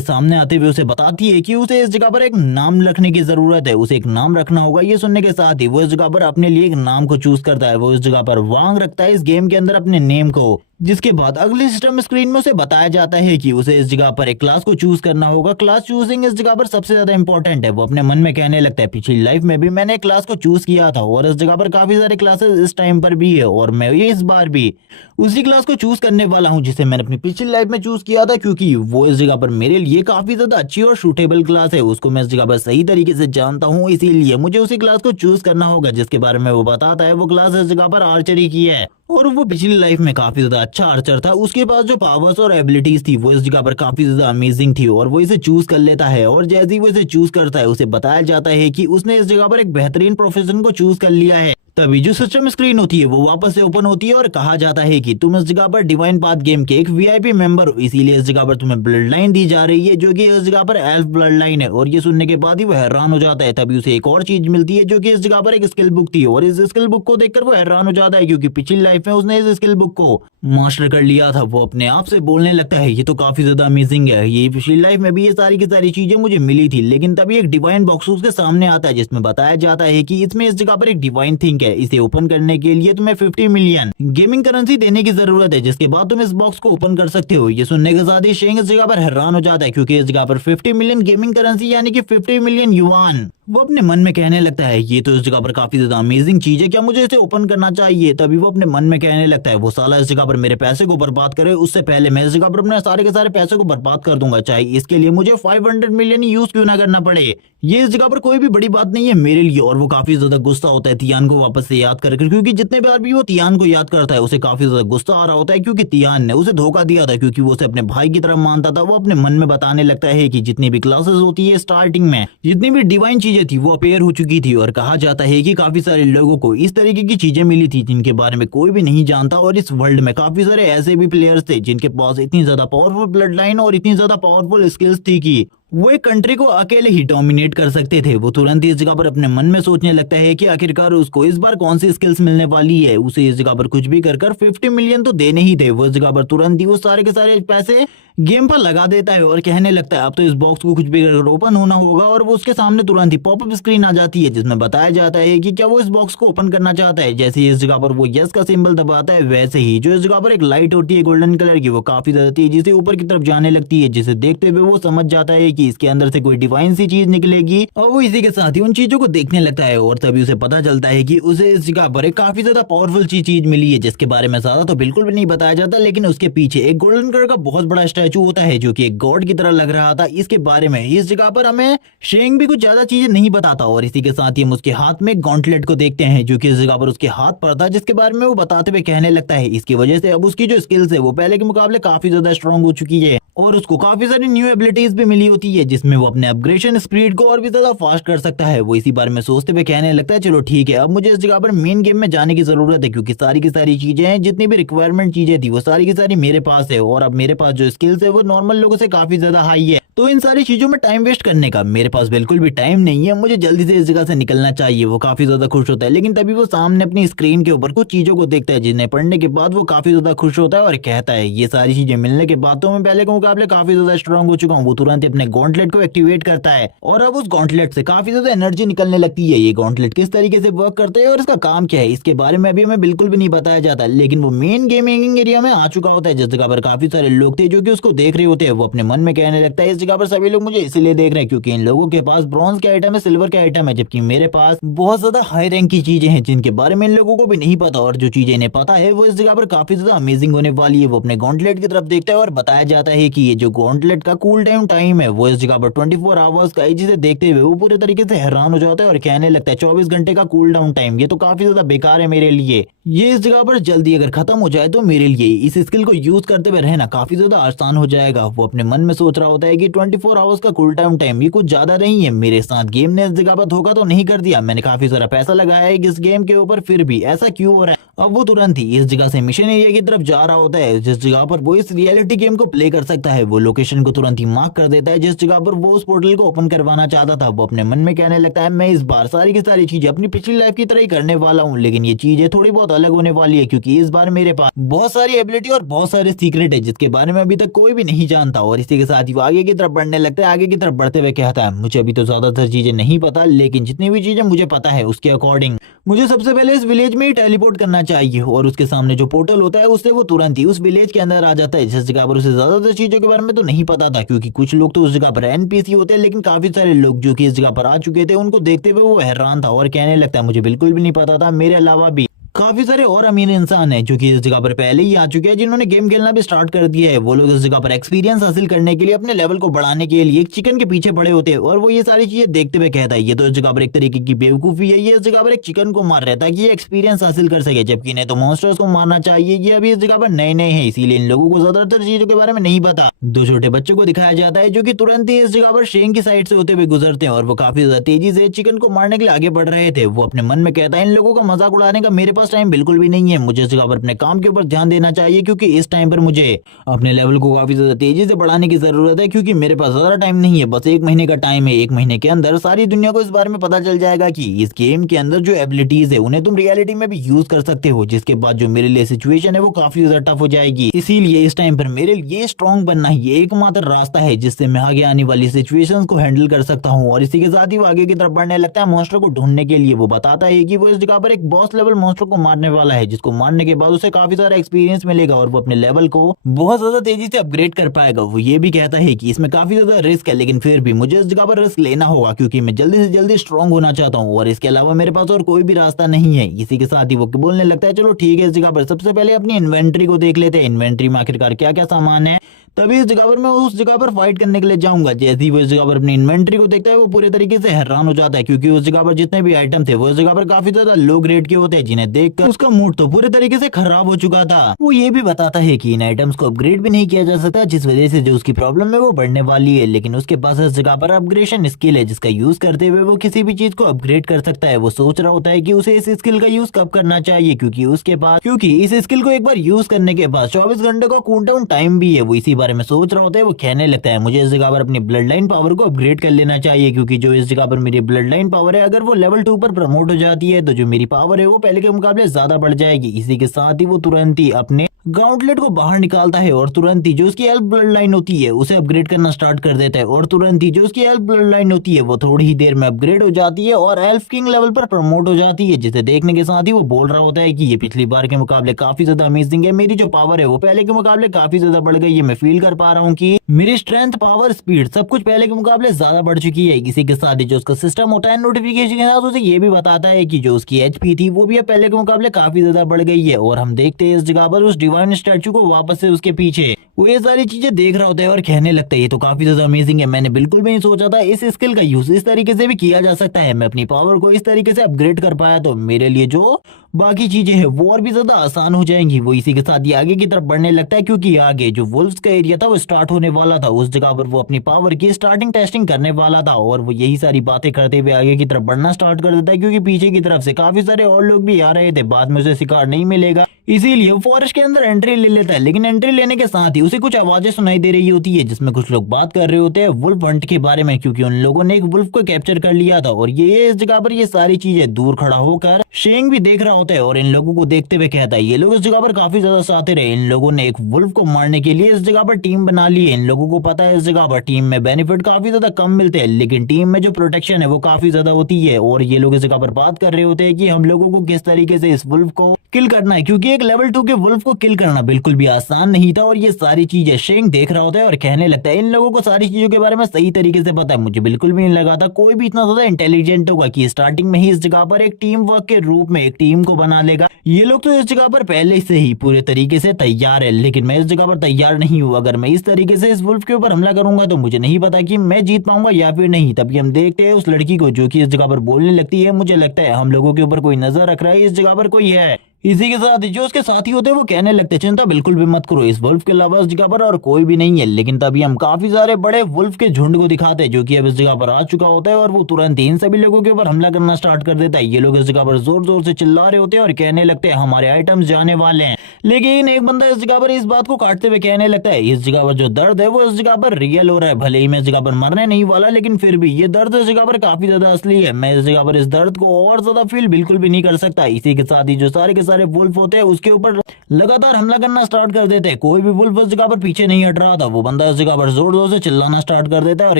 सामने आते हुए उसे बताती है कि उसे इस जगह पर एक नाम रखने की जरूरत है, उसे एक नाम रखना होगा। ये सुनने के साथ ही वो इस जगह पर अपने लिए एक नाम को चूज करता है। वो इस जगह पर वांग रखता है इस गेम के अंदर अपने नेम को, जिसके बाद अगली सिस्टम स्क्रीन में उसे बताया जाता है कि उसे इस जगह पर एक क्लास को चूज करना होगा। क्लास चूजिंग इस जगह पर सबसे ज्यादा इंपॉर्टेंट है। वो अपने मन में कहने लगता है पिछली लाइफ में भी मैंने एक क्लास को चूज किया था और इस जगह पर काफी सारे क्लासेस इस टाइम पर भी है और मैं ये इस बार भी उसी क्लास को चूज करने वाला हूँ जिसे मैंने अपनी पिछली लाइफ में चूज किया था, क्योंकि वो इस जगह पर मेरे लिए काफी ज्यादा अच्छी और सूटेबल क्लास है। उसको मैं इस जगह पर सही तरीके से जानता हूँ, इसीलिए मुझे उसी क्लास को चूज करना होगा जिसके बारे में वो बताता है। वो क्लास इस जगह पर आर्चरी की है और वो पिछली लाइफ में काफी ज्यादा अच्छा आर्चर था। उसके पास जो पावर्स और एबिलिटीज थी वो इस जगह पर काफी ज्यादा अमेजिंग थी और वो इसे चूज कर लेता है। और जैसे ही वो इसे चूज करता है उसे बताया जाता है कि उसने इस जगह पर एक बेहतरीन प्रोफेशन को चूज कर लिया है। तभी जो सिस्टम स्क्रीन होती है वो वापस से ओपन होती है और कहा जाता है कि तुम इस जगह पर डिवाइन पाथ गेम के एक वीआईपी मेंबर हो, इसीलिए इस जगह पर तुम्हें ब्लड लाइन दी जा रही है जो कि इस जगह पर एल्फ ब्लड लाइन है। और ये सुनने के बाद ही वो हैरान हो जाता है। तभी उसे एक और चीज मिलती है जो कि इस जगह पर एक स्किल बुक थी और इस स्किल बुक को देखकर वो हैरान हो जाता है, क्योंकि पिछली लाइफ में उसने इस स्किल बुक को मास्टर कर लिया था। वो अपने आप से बोलने लगता है ये तो काफी ज्यादा अमेजिंग है, ये पिछली लाइफ में भी ये सारी की सारी चीजें मुझे मिली थी। लेकिन तभी एक डिवाइन बॉक्स उसके सामने आता है जिसमें बताया जाता है कि इसमें इस जगह पर एक डिवाइन थिंग है, इसे ओपन करने के लिए तुम्हें 50 मिलियन गेमिंग करेंसी देने की जरूरत है, जिसके बाद तुम इस बॉक्स को ओपन कर सकते हो। ये सुनने के साथ ही शेंग इस जगह पर हैरान हो जाता है, क्योंकि इस जगह पर 50 मिलियन गेमिंग करेंसी यानी कि 50 मिलियन युआन। वो अपने मन में कहने लगता है ये तो इस जगह पर काफी ज्यादा अमेजिंग चीज है, क्या मुझे इसे ओपन करना चाहिए। तभी वो अपने मन में कहने लगता है वो साला इस जगह पर मेरे पैसे को बर्बाद करे उससे पहले मैं इस जगह पर अपने सारे के सारे पैसे को बर्बाद कर दूंगा, चाहे इसके लिए मुझे 500 मिलियन यूज क्यों ना करना पड़े। ये इस जगह पर कोई भी बड़ी बात नहीं है मेरे लिए। और वो काफी ज्यादा गुस्सा होता है तियान को वापस से याद करके, क्योंकि जितने बार भी वो तियान को याद करता है उसे काफी ज्यादा गुस्सा आ रहा होता है, क्योंकि तियान ने उसे धोखा दिया था, क्योंकि वो उसे अपने भाई की तरह मानता था। वो अपने मन में बताने लगता है कि जितनी भी क्लासेस होती है स्टार्टिंग में जितनी भी डिवाइन चीजें थी वो अपेयर हो चुकी थी और कहा जाता है कि काफी सारे लोगों को इस तरीके की चीजें मिली थी जिनके बारे में कोई भी नहीं जानता। और इस वर्ल्ड में काफी सारे ऐसे भी प्लेयर्स थे जिनके पास इतनी ज्यादा पावरफुल ब्लड लाइन और इतनी ज्यादा पावरफुल स्किल्स थी कि वो एक कंट्री को अकेले ही डोमिनेट कर सकते थे। वो तुरंत ही इस जगह पर अपने मन में सोचने लगता है कि आखिरकार उसको इस बार कौन सी स्किल्स मिलने वाली है। उसे इस जगह पर कुछ भी कर 50 मिलियन तो देने ही थे। वो इस जगह पर तुरंत ही वो सारे के सारे पैसे गेम पर लगा देता है और कहने लगता है अब तो इस बॉक्स को कुछ भी कर ओपन होना होगा। और वो उसके सामने तुरंत ही पॉपअप स्क्रीन आ जाती है जिसमें बताया जाता है कि क्या वो इस बॉक्स को ओपन करना चाहता है। जैसे ही इस जगह पर वो यस का सिंबल दबाता है वैसे ही जो इस जगह पर एक लाइट होती है गोल्डन कलर की वो काफी ज्यादा तेजी से ऊपर की तरफ जाने लगती है, जिसे देखते हुए वो समझ जाता है कि इसके अंदर से कोई डिवाइन सी चीज निकलेगी। और वो इसी के साथ ही उन चीजों को देखने लगता है और तभी उसे पता चलता है कि उसे इस जगह पर एक काफी ज्यादा पावरफुल चीज मिली है, जिसके बारे में ज्यादा तो बिल्कुल भी नहीं बताया जाता। लेकिन उसके पीछे एक गोल्डन कलर का बहुत बड़ा स्टैचू होता है जो कि एक गॉड की तरह लग रहा था। इसके बारे में इस जगह पर हमें शेंग भी कुछ ज्यादा चीजें नहीं बताता। और इसी के साथ ही हम उसके हाथ में गॉन्टलेट को देखते हैं जो कि इस जगह पर उसके हाथ पर था, जिसके बारे में वो बताते हुए कहने लगता है इसकी वजह से अब उसकी जो स्किल्स है वो पहले के मुकाबले काफी ज्यादा स्ट्रांग हो चुकी है और उसको काफी सारी न्यू एबिलिटीज भी मिली होती है जिसमें वो अपने अपग्रेडेशन स्पीड को और भी ज्यादा फास्ट कर सकता है। वो इसी बारे में सोचते हुए कहने लगता है चलो ठीक है अब मुझे इस जगह पर मेन गेम में जाने की जरूरत है, क्योंकि सारी की सारी चीजें हैं जितनी भी रिक्वायरमेंट चीजें थी वो सारी की सारी मेरे पास है और अब मेरे पास जो स्किल्स है वो नॉर्मल लोगों से काफी ज्यादा हाई है। तो इन सारी चीजों में टाइम वेस्ट करने का मेरे पास बिल्कुल भी टाइम नहीं है, मुझे जल्दी से इस जगह से निकलना चाहिए। वो काफी ज्यादा खुश होता है, लेकिन तभी वो सामने अपनी स्क्रीन के ऊपर कुछ चीजों को देखता है जिन्हें पढ़ने के बाद वो काफी ज्यादा खुश होता है और कहता है ये सारी चीजें मिलने के बाद तो मैं पहले के मुकाबले काफी ज्यादा स्ट्रांग हो चुका हूँ। वो तुरंत अपने गॉन्टलेट को एक्टिवेट करता है और अब उस गॉन्टलेट से काफी ज्यादा एनर्जी निकलने लगती है। ये गॉन्टलेट किस तरीके से वर्क करता है और इसका काम क्या है इसके बारे में अभी हमें बिल्कुल भी नहीं बताया जाता, लेकिन वो मेन गेमिंग एरिया में आ चुका होता है जिस जगह पर काफी सारे लोग थे जो कि उसको देख रहे होते हैं। वो अपने मन में कहने लगता है इस जगह पर सभी लोग मुझे इसीलिए देख रहे हैं क्योंकि इन लोगों के पास ब्रॉन्ज के आइटम है, सिल्वर के आइटम है, जबकि मेरे पास बहुत ज्यादा हाई रैंक की चीजें हैं जिनके बारे में इन लोगों को भी नहीं पता। और जो चीजें इन्हें पता है वो इस जगह पर काफी ज्यादा अमेजिंग होने वाली है। वो अपने गॉन्टलेट की तरफ देखता है और बताया जाता है कि ये जो गॉन्टलेट का कूल डाउन टाइम है वो इस जगह पर 24 आवर्स का है, जिसे देखते हुए वो पूरे तरीके से हैरान हो जाता है और कहने लगता है 24 घंटे का कूल डाउन टाइम, ये तो काफी ज्यादा बेकार है मेरे लिए। ये इस जगह पर जल्दी अगर खत्म हो जाए तो मेरे लिए इस स्किल को यूज करते हुए रहना काफी ज्यादा आसान हो जाएगा। वो अपने मन में सोच रहा होता है कि 24 आवर्स का कूल डाउन टाइम ये कुछ ज्यादा नहीं है, मेरे साथ गेम ने इस जगह पर धोखा तो नहीं कर दिया, मैंने काफी सारा पैसा लगाया है इस गेम के ऊपर, फिर भी ऐसा क्यों हो रहा है। अब वो तुरंत ही इस जगह से मिशन एरिया की तरफ जा रहा होता है जिस जगह पर वो इस रियलिटी गेम को प्ले कर सकता है। वो लोकेशन को तुरंत ही मार्क कर देता है जिस जगह पर वो उस पोर्टल को ओपन करवाना चाहता था। वो अपने मन में कहने लगता है मैं इस बार सारी की सारी चीजें अपनी पिछली लाइफ की तरह ही करने वाला हूँ, लेकिन ये चीजें थोड़ी बहुत अलग होने वाली है क्योंकि इस बार मेरे पास बहुत सारी एबिलिटी और बहुत सारे सीक्रेट है जिसके बारे में अभी तक कोई भी नहीं जानता। और इसी के साथ ही वो आगे की तरफ बढ़ने लगता है। आगे की तरफ बढ़ते हुए कहता है मुझे अभी तो ज्यादातर चीजें नहीं पता, लेकिन जितनी भी चीजें मुझे पता है उसके अकॉर्डिंग मुझे सबसे पहले इस विलेज में ही टेलीपोर्ट करना चाहिए और उसके सामने जो पोर्टल होता है उससे वो तुरंत ही उस विलेज के अंदर आ जाता है। जिस जगह पर उसे ज्यादातर चीजों के बारे में तो नहीं पता था क्योंकि कुछ लोग तो उस जगह पर एनपीसी होते हैं, लेकिन काफी सारे लोग जो कि इस जगह पर आ चुके थे उनको देखते हुए वो हैरान था और कहने लगता है मुझे बिल्कुल भी नहीं पता था, मेरे अलावा भी काफी सारे और अमीर इंसान हैं जो कि इस जगह पर पहले ही आ चुके हैं, जिन्होंने गेम खेलना भी स्टार्ट कर दिया है। वो लोग इस जगह पर एक्सपीरियंस हासिल करने के लिए अपने लेवल को बढ़ाने के लिए एक चिकन के पीछे पड़े होते हैं और वो ये सारी चीजें देखते हुए कहता है ये तो इस जगह पर एक तरीके की बेवकूफी है, ये इस जगह पर एक चिकन को मार रहा है ताकि ये एक्सपीरियंस हासिल कर सके, जबकि इन्हें तो मॉन्स्टर्स को मारना चाहिए। ये अभी इस जगह पर नए नए हैं इसीलिए इन लोगों को ज्यादातर चीजों के बारे में नहीं पता। दो छोटे बच्चों को दिखाया जाता है जो कि तुरंत ही इस जगह पर शेंग की साइड से होते हुए गुजरते हैं और वो काफी ज्यादा तेजी से चिकन को मारने के लिए आगे बढ़ रहे थे। वो अपने मन में कहता है इन लोगों का मजाक उड़ाने का मेरे पास टाइम बिल्कुल भी नहीं है, मुझे इस जगह पर अपने काम के ऊपर ध्यान देना चाहिए क्योंकि इस टाइम पर मुझे अपने लेवल को काफी ज्यादा तेजी से बढ़ाने की जरूरत है क्योंकि मेरे पास ज्यादा टाइम नहीं है, बस 1 महीने का टाइम है। 1 महीने के अंदर सारी दुनिया को इस बारे में पता चल जाएगा कि इस गेम के अंदर जो एबिलिटीज है उन्हें तुम रियलिटी में भी यूज कर सकते हो, जिसके बाद जो मेरे लिए सिचुएशन है वो काफी ज्यादा टफ हो जाएगी। इसीलिए इस टाइम पर मेरे लिए स्ट्रॉन्ग बनना ही एकमात्र रास्ता है जिससे मैं आगे आने वाली सिचुएशंस को हैंडल कर सकता हूँ। और इसी के साथ ही वो आगे की तरफ बढ़ने लगता है मॉन्स्टर को ढूंढने के लिए। वो बताता है कि वो इस जगह पर एक बॉस लेवल मॉन्स्टर को मारने वाला है जिसको मारने के बाद उसे काफी सारा एक्सपीरियंस मिलेगा और वो अपने लेवल को बहुत ज्यादा तेजी से अपग्रेड कर पाएगा। वो ये भी कहता है कि इसमें काफी ज्यादा रिस्क है, लेकिन फिर भी मुझे इस जगह पर रिस्क लेना होगा क्योंकि मैं जल्दी से जल्दी स्ट्रांग होना चाहता हूँ और इसके अलावा मेरे पास और कोई भी रास्ता नहीं है। इसी के साथ ही वो बोलने लगता है चलो ठीक है, इस जगह पर सबसे पहले अपनी इन्वेंट्री को देख लेते हैं, इन्वेंट्री में आखिरकार क्या क्या सामान है, तभी इस जगह पर मैं उस जगह पर फाइट करने के लिए जाऊंगा। जैसे ही वो इस जगह पर अपनी इन्वेंट्री को देखता है वो पूरे तरीके से हैरान हो जाता है क्योंकि उस जगह पर जितने भी आइटम थे वो उस जगह पर काफी ज्यादा लो ग्रेड के होते हैं, जिन्हें देखकर उसका मूड तो पूरे तरीके से खराब हो चुका था। वो ये भी बताता है कि इन आइटम्स को अपग्रेड भी नहीं किया जा सकता जिस वजह से जो उसकी प्रॉब्लम है वो बढ़ने वाली है, लेकिन उसके पास इस जगह पर अपग्रेडेशन स्किल है जिसका यूज करते हुए वो किसी भी चीज को अपग्रेड कर सकता है। वो सोच रहा होता है कि उसे इस स्किल का यूज कब करना चाहिए क्योंकि इस स्किल को एक बार यूज करने के बाद 24 घंटे का कूल डाउन टाइम भी है। वो इसी बारे में सोच रहा होता है। वो कहने लगता है मुझे इस जगह पर अपनी ब्लड लाइन पावर को अपग्रेड कर लेना चाहिए क्योंकि जो इस जगह पर मेरी ब्लड लाइन पावर है अगर वो लेवल 2 पर प्रमोट हो जाती है तो जो मेरी पावर है वो पहले के मुकाबले ज्यादा बढ़ जाएगी। इसी के साथ ही वो तुरंत ही अपने गाउंटलेट को बाहर निकालता है और तुरंत ही जो उसकी एल्फ ब्लड लाइन होती है उसे अपग्रेड करना स्टार्ट कर देता है और तुरंत ही जो उसकी एल्फ ब्लड लाइन होती है वो थोड़ी ही देर में अपग्रेड हो जाती है और एल्फ किंग लेवल पर प्रमोट हो जाती है, जिसे देखने के साथ ही वो बोल रहा होता है कि ये पिछली बार के मुकाबले काफी ज्यादा अमेजिंग है, मेरी जो पावर है वो पहले के मुकाबले काफी ज्यादा बढ़ गई है। मैं फील कर पा रहा हूँ कि मेरी स्ट्रेंथ, पावर, स्पीड सब कुछ पहले के मुकाबले ज्यादा बढ़ चुकी है। इसी के साथ ही जो उसका सिस्टम होता है नोटिफिकेशन के साथ उसे ये भी बताता है कि जो उसकी एचपी थी वो भी अब पहले के मुकाबले काफी ज्यादा बढ़ गई है। और हम देखते हैं इस जगह पर उस डिवाइन स्टैचू को वापस से उसके पीछे वो ये सारी चीजें देख रहा होता है और कहने लगता है ये तो काफी ज्यादा अमेजिंग है, मैंने बिल्कुल भी नहीं सोचा था इस स्किल का यूज इस तरीके से भी किया जा सकता है। मैं अपनी पावर को इस तरीके से अपग्रेड कर पाया तो मेरे लिए जो बाकी चीजें हैं वो और भी ज्यादा आसान हो जाएंगी। वो इसी के साथ ही आगे की तरफ बढ़ने लगता है क्योंकि आगे जो वुल्व्स का एरिया था वो स्टार्ट होने वाला था। उस जगह पर वो अपनी पावर की स्टार्टिंग टेस्टिंग करने वाला था और वो यही सारी बातें करते हुए आगे की तरफ बढ़ना स्टार्ट कर देता है क्योंकि पीछे की तरफ से काफी सारे और लोग भी आ रहे थे। बाद में उसे शिकार नहीं मिलेगा इसीलिए वो फॉरेस्ट के अंदर एंट्री ले लेता है, लेकिन एंट्री लेने के साथ ही उसे कुछ आवाजें सुनाई दे रही होती है जिसमें कुछ लोग बात कर रहे होते हैं वुल्फ हंट के बारे में क्योंकि उन लोगों ने एक वुल्फ को कैप्चर कर लिया था। और ये इस जगह पर ये सारी चीजें दूर खड़ा होकर शेंग भी देख रहा होता है और इन लोगों को देखते हुए कहता है ये लोग इस जगह पर काफी ज्यादा साथिर है, इन लोगों ने एक वुल्फ को मारने के लिए इस जगह पर टीम बना ली है। इन लोगों को पता है इस जगह पर टीम में बेनिफिट काफी ज्यादा कम मिलते हैं लेकिन टीम में जो प्रोटेक्शन है वो काफी ज्यादा होती है। और ये लोग इस जगह पर बात कर रहे होते हैं कि हम लोगों को किस तरीके से इस वुल्फ को किल करना है क्योंकि एक लेवल 2 के वुल्फ को किल करना बिल्कुल भी आसान नहीं था। और ये सारी चीजें शेंग देख रहा होता है और कहने लगता है इन लोगों को सारी चीजों के बारे में सही तरीके से पता है, मुझे बिल्कुल भी नहीं लगा था कोई भी इतना ज्यादा इंटेलिजेंट होगा कि स्टार्टिंग में ही इस जगह पर एक टीम वर्क के रूप में एक टीम को बना लेगा। ये लोग तो इस जगह पर पहले से ही पूरे तरीके से तैयार है लेकिन मैं इस जगह पर तैयार नहीं हूँ। अगर मैं इस तरीके से इस वुल्फ के ऊपर हमला करूंगा तो मुझे नहीं पता कि मैं जीत पाऊंगा या फिर नहीं। तभी हम देखते हैं उस लड़की को जो कि इस जगह पर बोलने लगती है मुझे लगता है हम लोगों के ऊपर कोई नजर रख रहा है, इस जगह पर कोई है। इसी के साथ जो उसके साथी होते हैं वो कहने लगते हैं चिंता बिल्कुल भी मत करो, इस वुल्फ के अलावा इस जगह पर और कोई भी नहीं है। लेकिन तभी हम काफी सारे बड़े वुल्फ के झुंड को दिखाते हैं जो कि अब इस जगह पर आ चुका होता है और वो तुरंत इन सभी लोगों के ऊपर हमला करना स्टार्ट कर देता है। ये लोग इस जगह पर जोर जोर से चिल्ला रहे होते हैं और कहने लगते हैं हमारे आइटम्स जाने वाले हैं। लेकिन एक बंदा इस जगह पर इस बात को काटते हुए कहने लगता है इस जगह पर जो दर्द है वो इस जगह पर रियल हो रहा है, भले ही मैं इस जगह पर मरने नहीं वाला लेकिन फिर भी ये दर्द इस जगह पर काफी ज्यादा असली है। मैं इस जगह पर इस दर्द को और ज्यादा फील बिल्कुल भी नहीं कर सकता। इसी के साथ ही जो सारे के सारे वुल्फ होते हैं उसके ऊपर लगातार हमला करना स्टार्ट कर देते हैं। कोई भी वुल्फ उस जगह पर पीछे नहीं हट रहा था। वो बंदा इस जगह पर जोर जोर से चिल्लाना स्टार्ट कर देता है और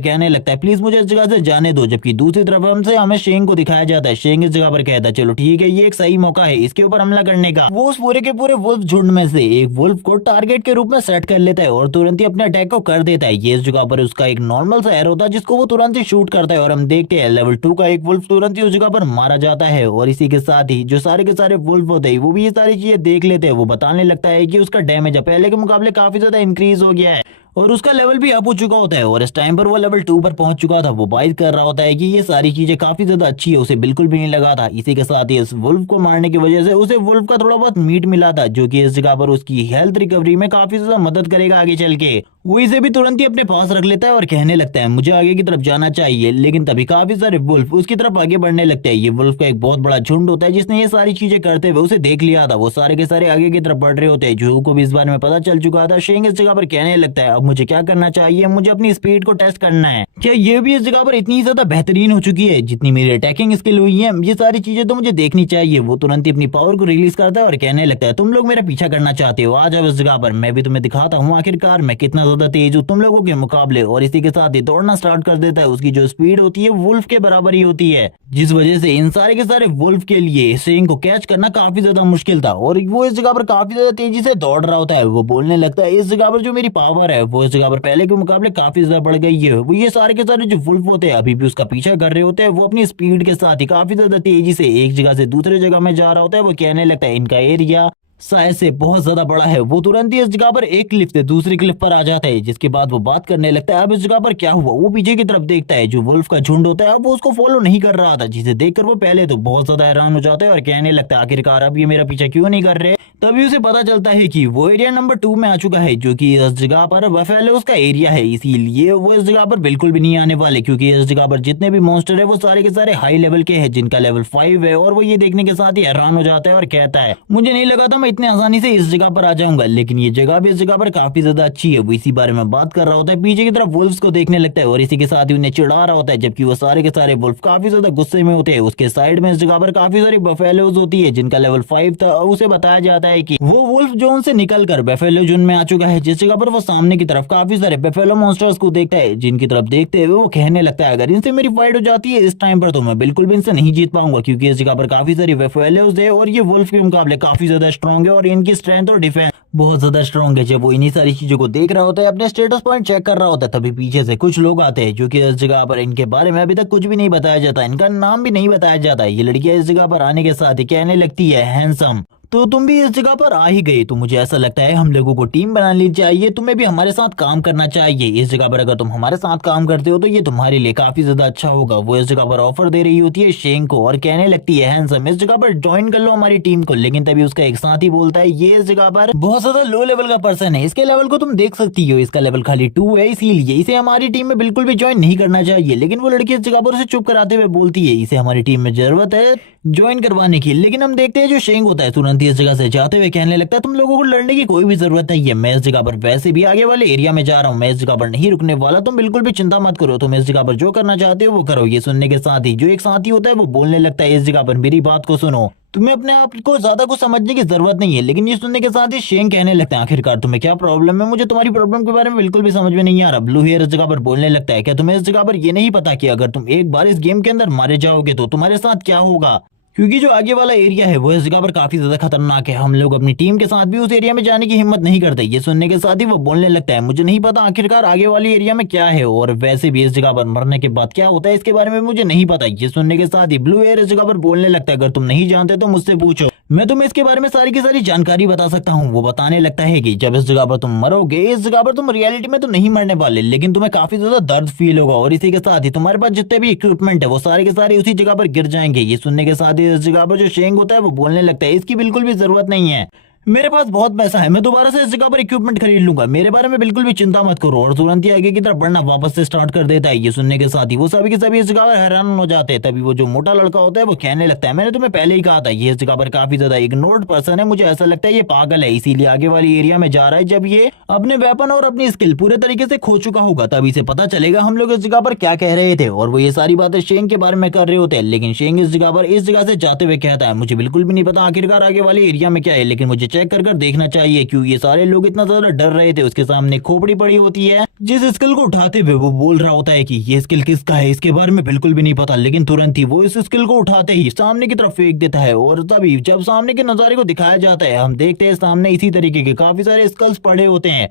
कहने लगता है प्लीज मुझे इस जगह से जाने दो। जबकि दूसरी तरफ हमसे हमें शेंग को दिखाया जाता है। शेंग इस जगह पर कहता है चलो ठीक है ये एक सही मौका है इसके ऊपर हमला करने का। वो उस पूरे के पूरे वुल्फ झुंड में से एक वुल्फ को टारगेट के रूप में सेट कर लेता है और तुरंत ही अपने अटैक को कर देता है। ये इस जगह पर उसका एक नॉर्मल सा एरो होता है जिसको वो तुरंत ही शूट करता है और हम देखते हैं लेवल 2 का एक वुल्फ तुरंत ही उस जगह पर मारा जाता है। और इसी के साथ ही जो सारे के सारे वुल्फ होते हैं वो भी ये सारी चीजें देख लेते हैं। वो बताने लगता है कि उसका डैमेज पहले के मुकाबले काफी ज्यादा इंक्रीज हो गया है और उसका लेवल भी अप हो चुका होता है और इस टाइम पर वो लेवल 2 पर पहुंच चुका था। वो बात कर रहा होता है कि ये सारी चीजें काफी ज्यादा अच्छी है, उसे बिल्कुल भी नहीं लगा था। इसी के साथ ही इस वुल्फ को मारने की वजह से उसे वुल्फ का थोड़ा बहुत मीट मिला था जो कि इस जगह पर उसकी हेल्थ रिकवरी में काफी ज्यादा मदद करेगा आगे चल के। वो इसे भी तुरंत ही अपने पास रख लेता है और कहने लगता है मुझे आगे की तरफ जाना चाहिए। लेकिन तभी काफी सारे वुल्फ उसकी तरफ आगे बढ़ने लगते हैं। ये वुल्फ का एक बहुत बड़ा झुंड होता है जिसने ये सारी चीजें करते हुए उसे देख लिया था। वो सारे के सारे आगे की तरफ बढ़ रहे होते हैं। जू को भी इस बारे में पता चल चुका था। शेंग इस जगह पर कहने लगता है अब मुझे क्या करना चाहिए, मुझे अपनी स्पीड को टेस्ट करना है। क्या ये भी इस जगह पर इतनी ज्यादा बेहतरीन हो चुकी है जितनी मेरी अटैकिंग स्किल हुई है, ये सारी चीजें तो मुझे देखनी चाहिए। वो तुरंत ही अपनी पावर को रिलीज करता है और कहने लगता है तुम लोग मेरा पीछा करना चाहते हो, आ जाओ इस जगह पर, मैं भी तुम्हें दिखाता हूँ आखिरकार मैं कितना ज्यादा तेज हूँ तुम लोगों के मुकाबले। और इसी के साथ ही दौड़ना स्टार्ट कर देता है। उसकी जो स्पीड होती है वुल्फ के बराबर ही होती है जिस वजह से इन सारे के सारे वुल्फ के लिए शेंग को कैच करना काफी ज्यादा मुश्किल था। और वो इस जगह पर काफी ज्यादा तेजी से दौड़ रहा होता है। वो बोलने लगता है इस जगह पर जो मेरी पावर है वो इस जगह पर पहले के मुकाबले काफी ज्यादा बढ़ गई है। वो ये सारे के सारे जो वुल्फ होते हैं अभी भी उसका पीछा कर रहे होते हैं। वो अपनी स्पीड के साथ ही काफी ज्यादा तेजी से एक जगह से दूसरे जगह में जा रहा होता है। वो कहने लगता है इनका एरिया शायद से बहुत ज्यादा बड़ा है। वो तुरंत ही इस जगह पर एक क्लिफ से दूसरी क्लिफ पर आ जाता है जिसके बाद वो बात करने लगता है अब इस जगह पर क्या हुआ। वो पीछे की तरफ देखता है जो वुल्फ का झुंड होता है अब वो उसको फॉलो नहीं कर रहा था जिसे देखकर वो पहले तो बहुत ज्यादा हैरान हो जाता है और कहने लगता है आखिरकार अब ये मेरा पीछा क्यों नहीं कर रहे। तभी उसे पता चलता है कि वो एरिया नंबर 2 में आ चुका है जो कि इस जगह पर बफेलो उसका एरिया है। इसीलिए वो इस जगह पर बिल्कुल भी नहीं आने वाले क्योंकि इस जगह पर जितने भी मॉन्स्टर है वो सारे के सारे हाई लेवल के हैं जिनका लेवल 5 है। और वो ये देखने के साथ ही हैरान हो जाता है और कहता है मुझे नहीं लगा था मैं इतने आसानी से इस जगह पर आ जाऊंगा, लेकिन ये जगह भी इस जगह पर काफी ज्यादा अच्छी है। वो इसी बारे में बात कर रहा होता है, पीछे की तरफ वुल्फ्स को देखने लगता है और इसी के साथ ही उन्हें चिढ़ा रहा होता है जबकि वो सारे के सारे वुल्फ काफी ज्यादा गुस्से में होते हैं। उसके साइड में इस जगह पर काफी सारी बफेलोज होती है जिनका लेवल 5 था। उसे बताया जाता है कि वो वुल्फ जोन से निकलकर बफेलो जोन में आ चुका है जिस जगह पर वो सामने की तरफ काफी सारे बफेलो मॉन्स्टर्स को देखता है जिनकी तरफ देखते हुए वो कहने लगता है अगर इनसे मेरी फाइट हो जाती है इस टाइम पर तो मैं बिल्कुल भी इनसे नहीं जीत पाऊंगा क्योंकि इस जगह पर काफी सारी बफेलोज है और ये वुल्फ के मुकाबले काफी ज्यादा स्ट्रॉन्ग है और इनकी स्ट्रेंथ और डिफेंस बहुत ज्यादा स्ट्रॉन्ग है। जब वो इन्हीं सारी चीजों को देख रहा होता है अपने स्टेटस पॉइंट चेक कर रहा होता है तभी पीछे से कुछ लोग आते हैं जो कि इस जगह पर इनके बारे में अभी तक कुछ भी नहीं बताया जाता, इनका नाम भी नहीं बताया जाता। ये लड़कियां इस जगह पर आने के साथ ही कहने लगती है हैंडसम तो तुम भी इस जगह पर आ ही गई तो मुझे ऐसा लगता है हम लोगों को टीम बना ली चाहिए, तुम्हें भी हमारे साथ काम करना चाहिए। इस जगह पर अगर तुम हमारे साथ काम करते हो तो ये तुम्हारे लिए काफी ज्यादा अच्छा होगा। वो इस जगह पर ऑफर दे रही होती है शेंग को और कहने लगती है हैंडसम इस जगह पर ज्वाइन कर लो हमारी टीम को। लेकिन तभी उसका एक साथी बोलता है ये इस जगह पर बहुत ज्यादा लो लेवल का पर्सन है, इसके लेवल को तुम देख सकती हो, इसका लेवल खाली 2 है, इसीलिए इसे हमारी टीम में बिल्कुल भी ज्वाइन नहीं करना चाहिए। लेकिन वो लड़की इस जगह पर उसे चुप कराते हुए बोलती है इसे हमारी टीम में जरूरत है ज्वाइन करवाने की। लेकिन हम देखते हैं जो शेंग होता है तुरंत ही इस जगह से जाते हुए कहने लगता है तुम लोगों को लड़ने की कोई भी जरूरत नहीं है, मैं इस जगह पर वैसे भी आगे वाले एरिया में जा रहा हूँ, मैं इस जगह पर नहीं रुकने वाला, तुम बिल्कुल भी चिंता मत करो, तुम इस जगह पर जो करना चाहते हो वो करो। ये सुनने के साथ ही जो एक साथी होता है वो बोलने लगता है इस जगह पर मेरी बात को सुनो, तुम्हें अपने आप को ज्यादा कुछ समझने की जरूरत नहीं है। लेकिन ये सुनने के साथ ही शेंग कहने लगता है आखिरकार तुम्हें क्या प्रॉब्लम है, मुझे तुम्हारी प्रॉब्लम के बारे में बिल्कुल भी समझ में नहीं आ रहा। ब्लू हेयर इस जगह पर बोलने लगता है क्या तुम्हें इस जगह पर ये नहीं पता कि अगर तुम एक बार इस गेम के अंदर मारे जाओगे तो तुम्हारे साथ क्या होगा, क्योंकि जो आगे वाला एरिया है वो इस जगह पर काफी ज्यादा खतरनाक है, हम लोग अपनी टीम के साथ भी उस एरिया में जाने की हिम्मत नहीं करते। ये सुनने के साथ ही वो बोलने लगता है मुझे नहीं पता आखिरकार आगे वाली एरिया में क्या है और वैसे भी इस जगह पर मरने के बाद क्या होता है इसके बारे में मुझे नहीं पता। ये सुनने के साथ ही ब्लू एयर इस जगह पर बोलने लगता है अगर तुम नहीं जानते तो मुझसे पूछो, मैं तुम्हें इसके बारे में सारी की सारी जानकारी बता सकता हूँ। वो बताने लगता है कि जब इस जगह पर तुम मरोगे इस जगह पर तुम रियलिटी में तो नहीं मरने वाले, लेकिन तुम्हें काफी ज्यादा दर्द फील होगा और इसी के साथ ही तुम्हारे पास जितने भी इक्विपमेंट है वो सारे के सारे उसी जगह पर गिर जाएंगे। ये सुनने के साथ ही ही इस जगह पर जो शेंग होता है वो बोलने लगता है इसकी बिल्कुल भी जरूरत नहीं है, मेरे पास बहुत पैसा है, मैं दोबारा से इस जगह पर इक्विपमेंट खरीद लूंगा, मेरे बारे में बिल्कुल भी चिंता मत करो। और तुरंत ही आगे की तरफ बढ़ना वापस से स्टार्ट कर देता है। ये सुनने के साथ ही वो सभी के सभी इस जगह पर हैरान हो जाते हैं। तभी वो जो मोटा लड़का होता है वो कहने लगता है मैंने तुम्हें पहले ही कहा था ये इस जगह पर काफी ज्यादा इग्नोर्ड पर्सन है, मुझे ऐसा लगता है ये पागल है, इसीलिए आगे वाली एरिया में जा रहा है। जब ये अपने वेपन और अपनी स्किल पूरे तरीके से खो चुका होगा तभी से पता चलेगा हम लोग इस जगह पर क्या कह रहे थे। और वो ये सारी बातें शेंग के बारे में कर रहे होते हैं, लेकिन शेंग इस जगह से जाते हुए कहता है मुझे बिल्कुल भी नहीं पता आखिरकार आगे वाली एरिया में क्या है, लेकिन मुझे चेक कर देखना चाहिए क्यों ये सारे लोग इतना ज्यादा डर रहे थे। उसके सामने खोपड़ी पड़ी होती है जिस स्किल को उठाते हुए वो बोल रहा होता है कि ये स्किल किसका है इसके बारे में बिल्कुल भी नहीं पता, लेकिन तुरंत ही वो इस स्किल को उठाते ही सामने की तरफ फेंक देता है। और तभी जब सामने के नजारे को दिखाया जाता है हम देखते हैं सामने इसी तरीके के काफी सारे स्कल्स पड़े होते हैं।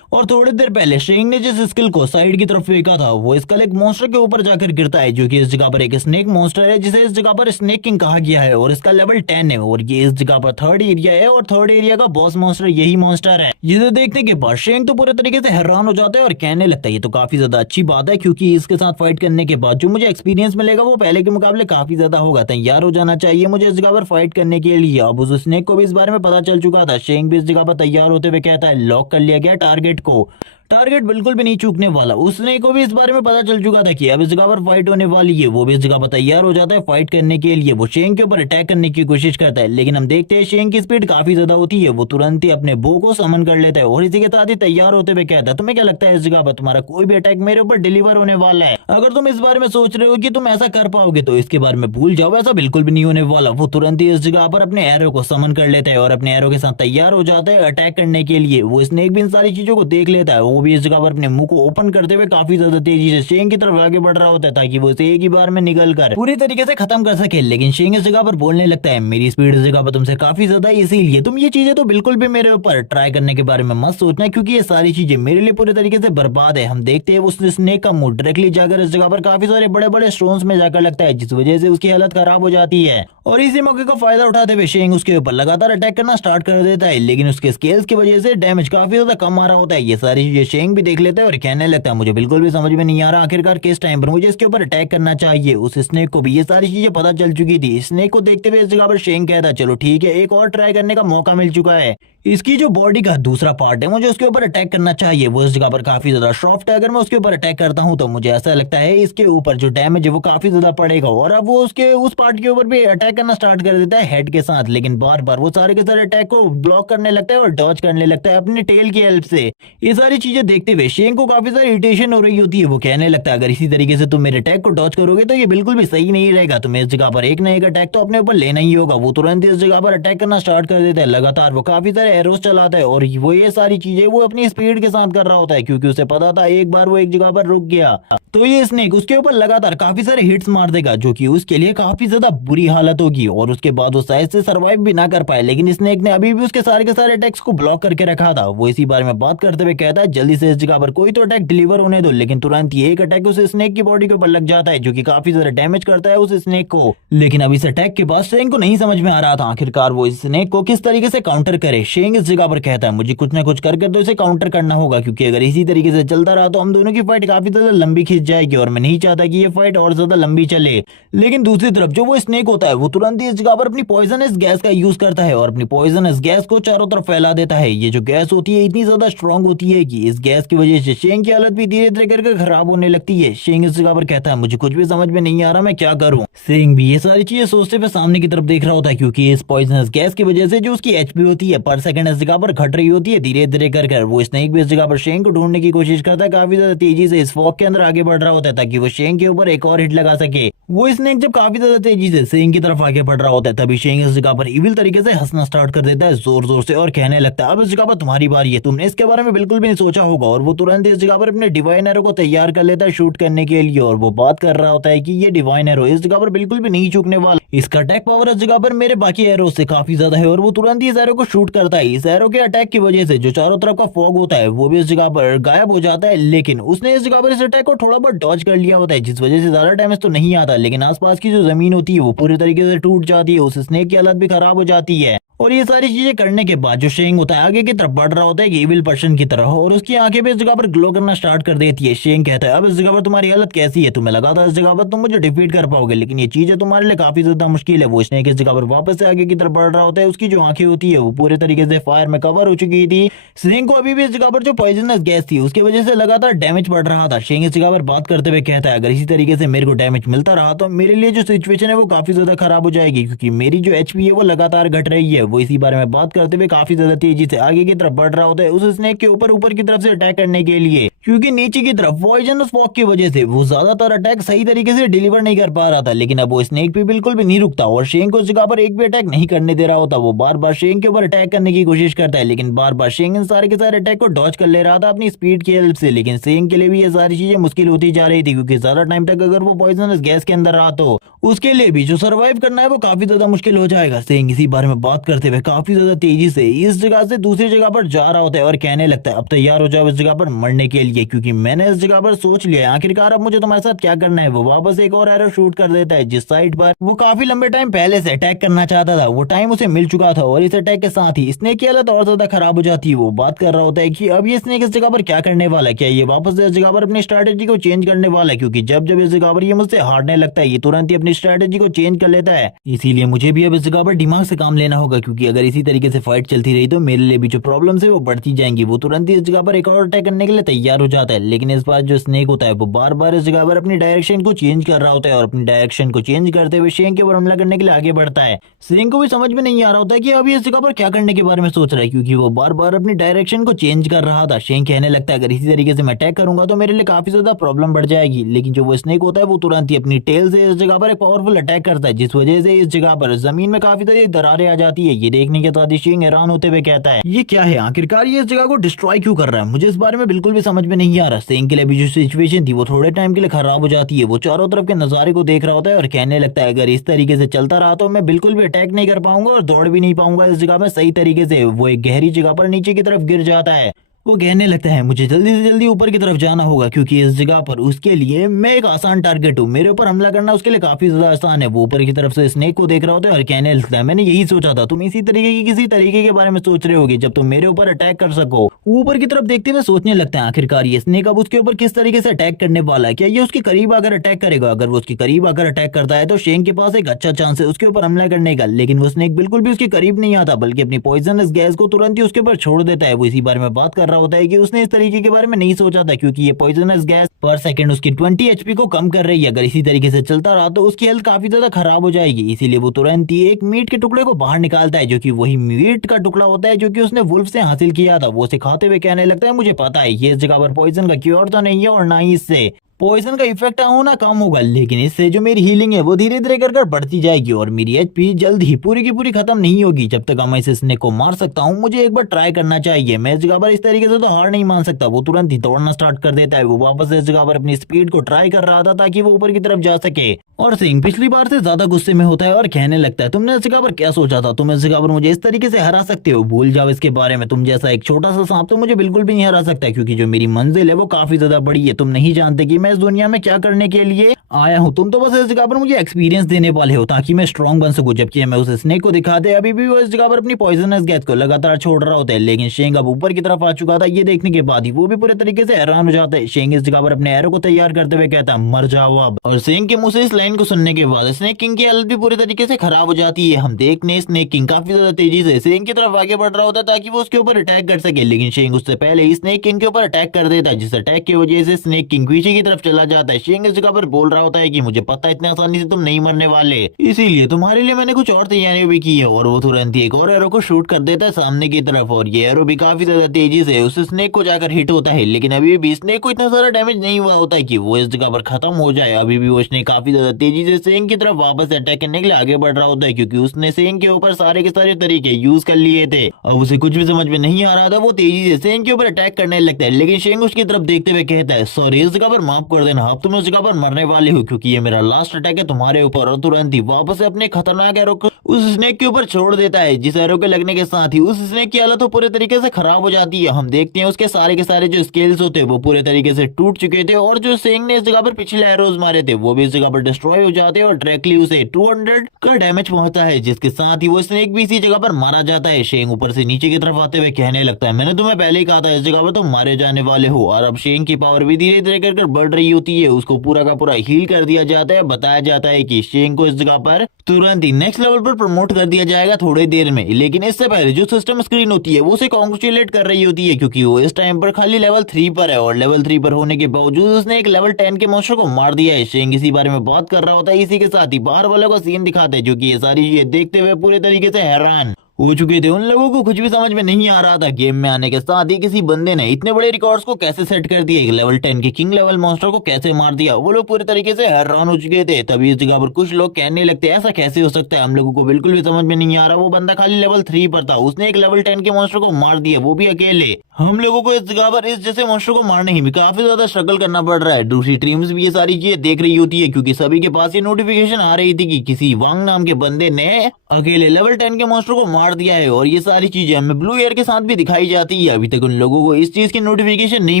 और थोड़ी देर पहले शेंग ने जिस स्किल को साइड की तरफ फेंका था वो स्किल एक मॉन्स्टर के ऊपर जाकर गिरता है जो कि इस जगह पर एक स्नेक मॉन्स्टर है जिसे इस जगह पर स्नेक किंग कहा गया है और इसका लेवल 10 है। और ये इस जगह पर थर्ड एरिया है और थर्ड एरिया का बॉस मॉन्स्टर यही मॉन्स्टर है। जिसे देखने के बाद शेंग तो पूरे तरीके से हैरान हो जाता है और कहने लगता है ये तो काफी ज्यादा अच्छी बात है क्योंकि इसके साथ फाइट करने के बाद जो मुझे एक्सपीरियंस मिलेगा वो पहले के मुकाबले काफी ज्यादा होगा, तैयार हो जाना चाहिए मुझे इस जगह पर फाइट करने के लिए। अब उस स्नेक को भी इस बारे में पता चल चुका था। शेंग भी इस जगह पर तैयार होते हुए कहता है लॉक कर लिया गया टारगेट को, टारगेट बिल्कुल भी नहीं चूकने वाला। उसने को भी इस बारे में पता चल चुका था कि अब इस जगह पर फाइट होने वाली है। वो भी इस जगह पर तैयार हो जाता है फाइट करने के लिए। वो शेंग के ऊपर अटैक करने की कोशिश करता है, लेकिन हम देखते हैं शेंग की स्पीड काफी ज्यादा होती है। वो तुरंत ही अपने बो को समन कर लेता है और इसी के साथ ही तैयार होते हुए कहता है तुम्हें क्या लगता है इस जगह पर तुम्हारा कोई भी अटैक मेरे ऊपर डिलीवर होने वाला है? अगर तुम इस बारे में सोच रहे हो कि तुम ऐसा कर पाओगे तो इसके बारे में भूल जाओ, ऐसा बिल्कुल भी नहीं होने वाला। वो तुरंत ही इस जगह पर अपने एरो को समन कर लेता है और अपने एरो के साथ तैयार हो जाता है अटैक करने के लिए। वो स्नेक भी इन सारी चीजों को देख लेता है। वो भी इस जगह पर अपने मुंह को ओपन करते हुए काफी ज्यादा तेजी से शेंग की तरफ आगे बढ़ रहा होता है ताकि वो इसे एक ही बार में निकल कर पूरी तरीके से खत्म कर सके। लेकिन शेंग इस जगह पर बोलने लगता है मेरी स्पीड इस जगह पर तुमसे काफी ज्यादा है, इसीलिए तुम ये चीजें तो बिल्कुल भी मेरे ऊपर ट्राई करने के बारे में मत सोचना क्योंकि ये सारी चीजें मेरे लिए पूरी तरीके से बर्बाद है। हम देखते हैं उस स्नेक का मुंह डायरेक्टली जाकर इस जगह पर काफी सारे बड़े बड़े स्टोन्स में जाकर लगता है जिस वजह से उसकी हालत खराब हो जाती है। और इसी मौके का फायदा उठाते हुए शेंग उसके ऊपर लगातार अटैक करना स्टार्ट कर देता है, लेकिन उसके स्केल्स की वजह से डैमेज काफी ज्यादा कम आ रहा होता है। ये सारी चीजें शेंग भी देख लेता है और कहने लगता है मुझे बिल्कुल भी समझ में नहीं आ रहा आखिरकार किस टाइम पर मुझे इसके ऊपर अटैक करना चाहिए। उस स्नेक को भी ये सारी चीजें पता चल चुकी थी। स्नेक को देखते हुए इस जगह पर शेंग कहता है चलो ठीक है एक और ट्राई करने का मौका मिल चुका है, इसकी जो बॉडी का दूसरा पार्ट है मुझे उसके ऊपर अटैक करना चाहिए। वो इस जगह पर काफी ज्यादा सॉफ्ट है, अगर मैं उसके ऊपर अटैक करता हूं तो मुझे ऐसा लगता है इसके ऊपर जो डैमेज है वो काफी ज्यादा पड़ेगा। और अब वो उसके उस पार्ट के ऊपर भी अटैक करना स्टार्ट कर देता है हेड के साथ, लेकिन बार बार वो सारे के सारे अटैक को ब्लॉक करने लगता है और डॉज करने लगता है अपनी टेल की हेल्प से। ये सारी चीजें देखते हुए शेंग को काफी सारी इरिटेशन हो रही होती है। वो कहने लगता है अगर इसी तरीके से तुम मेरे अटैक को डॉज करोगे तो ये बिल्कुल भी सही नहीं रहेगा, तुम्हें इस जगह पर एक ना एक अटैक तो अपने ऊपर लेना ही होगा। वो तुरंत इस जगह पर अटैक करना स्टार्ट कर देता है, लगातार वो काफी सारे एरोस चलाता है और वो ये सारी चीजें वो अपनी स्पीड के साथ कर रहा होता है क्योंकि उसे पता था एक बार वो एक जगह पर रुक गया तो ये स्नेक उसके ऊपर लगातार काफी सारे हिट्स मार देगा जो कि उसके लिए काफी ज्यादा बुरी हालत होगी और उसके बाद वो शायद से सरवाइव भी ना कर पाए। लेकिन स्नेक ने अभी भी उसके सारे के सारे अटैक्स को ब्लॉक करके रखा था। वो इसी बारे में बात करते हुए कहता है जल्दी से इस जगह पर कोई तो अटैक डिलीवर होने दो, लेकिन तुरंत ही एक अटैक उस स्नेक की बॉडी के ऊपर लग जाता है जो कि काफी ज्यादा डैमेज करता है उस स्नेक को। लेकिन अब इस अटैक के बाद शेंग को नहीं समझ में आ रहा था आखिरकार वो इस स्नेक को किस तरीके से काउंटर करे। शेंग इस जगह पर कहता है मुझे कुछ ना कुछ करके तो इसे काउंटर करना होगा क्योंकि अगर इसी तरीके से चलता रहा तो हम दोनों की फाइट काफी ज्यादा लंबी खींच जाएगी और मैं नहीं चाहता कि ये फाइट और ज्यादा लंबी चले। लेकिन दूसरी तरफ जो वो स्नेक होता है वो तुरंत ही इस जगह पर अपनी पॉइजनस गैस का यूज करता है और अपनी पॉइजनस गैस को चारों तरफ फैला देता है। ये जो गैस होती है इतनी ज्यादा स्ट्रांग होती है कि इस गैस की वजह से शेंग की हालत भी धीरे धीरे करके खराब होने लगती है। शेंग इस जगह पर कहता है मुझे कुछ भी समझ में नहीं आ रहा मैं क्या करूं। शेंग भी ये सारी चीजें सोचते हुए सामने की तरफ देख रहा होता है क्योंकि इस पॉइजनस गैस की वजह से जो उसकी एचपी होती है पर सेकंड इस जगह पर घट रही होती है धीरे धीरे कर। वो स्नेक भी इस जगह पर शेंग को ढूंढने की कोशिश करता है, काफी ज्यादा तेजी से इस फॉग के अंदर आगे बढ़ रहा होता है ताकि वो शेंग के ऊपर एक और हिट लगा सके। वो स्नेक जब काफी ज्यादा तेजी से शेंग की तरफ आगे बढ़ रहा होता है तभी शेंग इस जगह पर इविल तरीके से हंसना स्टार्ट कर देता है जोर जोर से और कहने लगता है अब इस जगह पर तुम्हारी बारी है, तुमने इसके बारे में बिल्कुल भी नहीं सोचा होगा। और वो तुरंत इस जगह पर अपने डिवाइन एरो को तैयार कर लेता है शूट करने के लिए और वो बात कर रहा होता है कि ये डिवाइन एरो इस जगह पर बिल्कुल भी नहीं चूकने वाला, इसका अटैक पावर इस जगह पर मेरे बाकी एरो से काफी ज्यादा है। और वो तुरंत ही इस एरो को शूट करता है। इस एरो के अटैक की वजह से जो चारों तरफ का फॉग होता है वो भी इस जगह पर गायब हो जाता है, लेकिन उसने इस जगह पर इस अटैक को थोड़ा बहुत डॉज कर लिया होता है जिस वजह से ज्यादा डैमेज तो नहीं आता, लेकिन आसपास की जो जमीन होती है वो पूरी तरीके से टूट जाती है, उस स्नेक की हालत भी खराब हो जाती है। और ये सारी चीजें करने के बाद जो शेंग होता है आगे की तरफ बढ़ रहा होता है एविल पर्सन की तरह, और उसकी आंखें भी इस जगह पर ग्लो करना स्टार्ट कर देती है। शेंग कहता है अब इस जगह पर तुम्हारी हालत कैसी है, तुम्हें लगा था इस जगह पर तुम मुझे डिफीट कर पाओगे, लेकिन ये चीजें तुम्हारे लिए काफी ज्यादा मुश्किल है। वो स्नेक इस जगह पर वापस से आगे की तरफ बढ़ रहा होता है, उसकी जो आंखें होती है वो पूरे तरीके से फायर में कवर हो चुकी थी। शेंग को अभी भी इस जगह पर जो पॉइजनस गैस थी उसकी वजह से लगातार डैमेज पड़ रहा था। शेंग इस जगह पर बात करते हुए कहता है अगर इसी तरीके से मेरे को डैमेज मिलता रहा तो मेरे लिए जो सिचुएशन है वो काफी ज्यादा खराब हो जाएगी, क्योंकि मेरी जो एचपी है वो लगातार घट रही है। वो इसी बारे में बात करते हुए काफी ज्यादा तेजी से आगे की तरफ बढ़ रहा होता है उस स्नेक के ऊपर की तरफ से अटैक करने के लिए, क्योंकि नीचे की तरफ पॉइजनस फॉग की वजह से वो ज्यादातर अटैक सही तरीके से डिलीवर नहीं कर पा रहा था। लेकिन अब वो स्नेक भी बिल्कुल भी नहीं रुकता और शेंग को इस जगह पर एक भी अटैक नहीं करने दे रहा होता। वो बार बार शेंग के ऊपर अटैक करने की कोशिश करता है, लेकिन बार बार शेंग इन सारे के सारे अटैक को डॉज कर ले रहा था अपनी स्पीड की हेल्प से। लेकिन शेंग के लिए भी ये सारी चीजें मुश्किल होती जा रही थी, क्योंकि ज्यादा टाइम तक अगर वो पॉइजनस गैस के अंदर रहा तो उसके लिए भी जो सर्वाइव करना है वो काफी ज्यादा मुश्किल हो जाएगा। शेंग इसी बारे में बात करते हुए काफी ज्यादा तेजी से इस जगह से दूसरी जगह पर जा रहा होता है और कहने लगता है अब तैयार हो जाओ इस जगह पर मरने के लिए, क्योंकि मैंने इस जगह पर सोच लिया है आखिरकार अब मुझे तुम्हारे साथ क्या करना है। वो वापस एक और एरो शूट कर देता है जिस साइड पर वो काफी लंबे टाइम पहले से अटैक करना चाहता था। वो टाइम उसे मिल चुका था और इस अटैक के साथ ही स्नेक की हालत और ज्यादा खराब हो जाती है। वो बात कर रहा होता है कि अब ये स्नेक इस जगह पर क्या करने वाला है, क्या ये वापस इस जगह पर अपनी स्ट्रेटेजी को चेंज करने वाला है, क्योंकि जब जब इस जगह पर ये मुझसे हारने लगता है ये तुरंत ही अपनी स्ट्रेटेजी को चेंज कर लेता है। इसीलिए मुझे भी अब इस जगह पर दिमाग से काम लेना होगा, क्योंकि अगर इसी तरीके से फाइट चलती रही तो मेरे लिए भी जो प्रॉब्लम है वो बढ़ती जाएंगी। वो तुरंत ही इस जगह पर एक और अटैक करने के लिए तैयार हो जाता है, लेकिन इस बार जो स्नेक होता है वो बार बार इस जगह पर अपनी डायरेक्शन को चेंज कर रहा होता है और अपनी डायरेक्शन को चेंज करते हुए शेंग के ऊपर हमला करने के लिए आगे बढ़ता है। शेंग को भी समझ में नहीं आ रहा होता है कि अभी इस जगह पर क्या करने के बारे में सोच रहा है, क्योंकि वो बार बार अपनी डायरेक्शन को चेंज कर रहा था। शेंग कहने लगता है अगर इसी तरीके से मैं अटैक करूंगा तो मेरे लिए काफी ज्यादा प्रॉब्लम बढ़ जाएगी, लेकिन जो वो स्नेक होता है वो तुरंत ही अपनी टेल से इस जगह पर एक पावरफुल अटैक करता है, जिस वजह से इस जगह पर जमीन में काफी सारी दरारें आ जाती है। ये देखने के बाद शेंग हैरान होते हुए कहता है ये क्या है, आखिरकार ये इस जगह को डिस्ट्रॉय क्यों कर रहा है, मुझे इस बारे में बिल्कुल भी समझ में नहीं आ रहा। शेंग के लिए भी जो सिचुएशन थी वो थोड़े टाइम के लिए खराब हो जाती है। वो चारों तरफ के नजारे को देख रहा होता है और कहने लगता है अगर इस तरीके से चलता रहा तो मैं बिल्कुल भी अटैक नहीं कर पाऊंगा और दौड़ भी नहीं पाऊंगा इस जगह में सही तरीके से। वो एक गहरी जगह पर नीचे की तरफ गिर जाता है। वो कहने लगता है मुझे जल्दी से जल्दी ऊपर की तरफ जाना होगा, क्योंकि इस जगह पर उसके लिए मैं एक आसान टारगेट हूँ, मेरे ऊपर हमला करना उसके लिए काफी ज्यादा आसान है। वो ऊपर की तरफ से स्नेक को देख रहा होता है और कहने लगता है मैंने यही सोचा था, तुम इसी तरीके की किसी तरीके के बारे में सोच रहे होगे जब तुम मेरे ऊपर अटैक कर सको। ऊपर की तरफ देखते हुए सोचने लगता है आखिरकार ये स्नेक अब उसके ऊपर किस तरीके से अटैक करने वाला है, क्या ये उसके करीब आकर अटैक करेगा। अगर वो उसके करीब आकर अटैक करता है तो शेंग के पास एक अच्छा चांस है उसके ऊपर हमला करने का, लेकिन वो स्नेक बिल्कुल भी उसके करीब नहीं आता बल्कि अपनी पॉइजनस गैस को तुरंत ही उसके ऊपर छोड़ देता है। वो इसी बारे में बात कर रहा होता है कि उसने तरीके के बारे में नहीं सोचा था, क्योंकि ये पॉइजनस गैस पर सेकंड उसकी 20 एचपी को कम कर रही है। अगर इसी तरीके से चलता रहा तो उसकी हेल्थ काफी ज्यादा खराब हो जाएगी। इसीलिए वो तुरंत ही एक मीट के टुकड़े को बाहर निकालता है, जो कि वही मीट का टुकड़ा होता है जो कि उसने वुल्फ से हासिल किया था। वो उसे खाते हुए कहने लगता है मुझे पता है ये इस जगह पर पॉइजन का क्योर तो नहीं है और ना ही इससे पॉइजन का इफेक्ट होना कम होगा, लेकिन इससे जो मेरी हीलिंग है वो धीरे धीरे कर बढ़ती जाएगी और मेरी एचपी जल्द ही पूरी की पूरी खत्म नहीं होगी। जब तक मैं इस स्नेक को मार सकता हूँ मुझे एक बार ट्राई करना चाहिए, मैं इस जगह पर इस तरीके से तो हार नहीं मान सकता। वो तुरंत ही दौड़ना स्टार्ट कर देता है। वो वापस इस जगह पर अपनी स्पीड को ट्राई कर रहा था ताकि वो ऊपर की तरफ जा सके, और सिंह पिछली बार से ज्यादा गुस्से में होता है और कहने लगता है तुमने इस जगह पर क्या सोचा था, तुम इस जगह पर मुझे इस तरीके से हरा सकते हो, भूल जाओ इसके बारे में। तुम जैसा एक छोटा सा सांप तो मुझे बिल्कुल भी नहीं हरा सकता, क्योंकि जो मेरी मंजिल है वो काफी ज्यादा बड़ी है। तुम नहीं जानते कि मैं इस दुनिया में क्या करने के लिए आया हूँ, तुम तो बस इस जगह पर मुझे एक्सपीरियंस देने वाले हो ताकि मैं स्ट्रॉन्ग बन सकूं। जबकि मैं उस स्नेक को दिखाते अभी भी वो इस जगह पर अपनी पॉइजनस गैस को लगातार छोड़ रहा होता है, लेकिन शेंग अब ऊपर की तरफ आ चुका था। ये देखने के बाद ही वो भी पूरे तरीके से हैरान हो जाता है। शेंग इस जगह पर अपने एरो को तैयार करते हुए कहता है मर जाओ अब, और शेंग के मुंह से इस लाइन को सुनने के बाद स्नेक किंग की हालत भी पूरी तरीके से खराब हो जाती है। हम देखने स्नेक किंग काफी ज्यादा तेजी से शेंग की तरफ आगे बढ़ रहा होता है ताकि वो उसके ऊपर अटैक कर सके, लेकिन शेंग उससे पहले ही स्नेक किंग के ऊपर अटैक कर देता है, जिस अटैक की वजह से स्नेक किंग पीछे की तरफ चला जाता है। शेंग इस जगह पर बोल रहा होता है कि मुझे पता है इतनी आसानी से तुम नहीं मरने वाले, इसीलिए तुम्हारे लिए मैंने कुछ और तैयारियां भी की है। और वो तुरंत ही एक और एरो को शूट कर देता है सामने की तरफ, और ये एरो भी काफी ज्यादा तेजी से उस स्नेक को जाकर हिट होता है, लेकिन अभी भी स्नेक को इतना सारा डैमेज नहीं हुआ होता है कि वो इस जगह पर खत्म हो जाए। अभी भी वो स्नेक काफी ज्यादा तेजी से शेंग की तरफ वापस अटैक करने के लिए आगे बढ़ रहा होता है, क्योंकि उसने शेंग के ऊपर सारे के सारे तरीके यूज कर लिए थे। अब उसे कुछ भी समझ में नहीं आ रहा था। वो तेजी से शेंग के ऊपर अटैक करने लगता है, लेकिन शेंग उसकी तरफ देखते हुए कहता है सॉरी इस जगह पर माफ माफ कर देना, अब तुम इस जगह पर मरने वाले हो क्योंकि ये मेरा लास्ट अटैक है तुम्हारे ऊपर। और तुरंत ही वापस से अपने खतरनाक एरो को उस स्नेक के ऊपर छोड़ देता है, जिस एरो के लगने के साथ ही उस स्नेक की हालत तो पूरे तरीके से खराब हो जाती है। हम देखते हैं उसके सारे के सारे जो स्केल्स होते हैं वो पूरे तरीके से टूट चुके थे, और जो शेंग ने इस जगह पर पिछले एरोज मारे थे वो भी इस जगह पर डिस्ट्रॉय हो जाते हैं और डायरेक्टली उसे 200 का डैमेज पहुंचता है, जिसके साथ ही वो स्नेक भी इसी जगह पर मारा जाता है। शेंग ऊपर से नीचे की तरफ आते हुए कहने लगता है, मैंने तुम्हें पहले ही कहा था इस जगह पर तुम मारे जाने वाले हो। और अब शेंग की पावर भी धीरे धीरे कर बढ़ रही होती है, उसको पूरा का पूरा हील कर दिया जाता है। बताया जाता है कि शेंग को इस जगह पर तुरंत ही नेक्स्ट लेवल पर प्रमोट कर दिया जाएगा थोड़ी देर में। लेकिन इससे पहले जो सिस्टम स्क्रीन होती है वो उसे कॉन्ग्रेचुलेट कर रही होती है क्योंकि वो इस टाइम पर खाली लेवल 3 पर है, और लेवल 3 पर होने के बावजूद उसने एक लेवल 10 के मॉन्स्टर को मार दिया है। शेंग इसी बारे में बात कर रहा होता है, इसी के साथ ही बाहर वालों का सीन दिखाते हैं जो कि ये सारी चीजें देखते हुए पूरे तरीके से हैरान हो चुके थे। उन लोगों को कुछ भी समझ में नहीं आ रहा था गेम में आने के साथ ही किसी बंदे ने इतने बड़े रिकॉर्ड्स को कैसे सेट कर दिए, लेवल 10 के किंग लेवल मॉन्स्टर को कैसे मार दिया। वो लोग पूरे तरीके से हैरान हो चुके थे। तभी इस जगह पर कुछ लोग कहने लगते ऐसा कैसे हो सकता है, हम लोगों को बिल्कुल भी समझ में नहीं आ रहा। वो बंदा खाली लेवल 3 पर था, उसने एक लेवल 10 के मॉन्स्टर को मार दिया, वो भी अकेले। हम लोगों को इस जगह पर इस जैसे मॉन्स्टर को मारने ही भी काफी ज्यादा स्ट्रगल करना पड़ रहा है। दूसरी टीम्स भी ये सारी चीजें देख रही होती है क्योंकि सभी के पास ये नोटिफिकेशन आ रही थी कि किसी वांग नाम के बंदे ने अकेले लेवल 10 के मॉन्स्टर को मार दिया है। और ये सारी चीजें हमें ब्लू एयर के साथ भी दिखाई जाती है। अभी तक उन लोगों को इस चीज की नोटिफिकेशन नहीं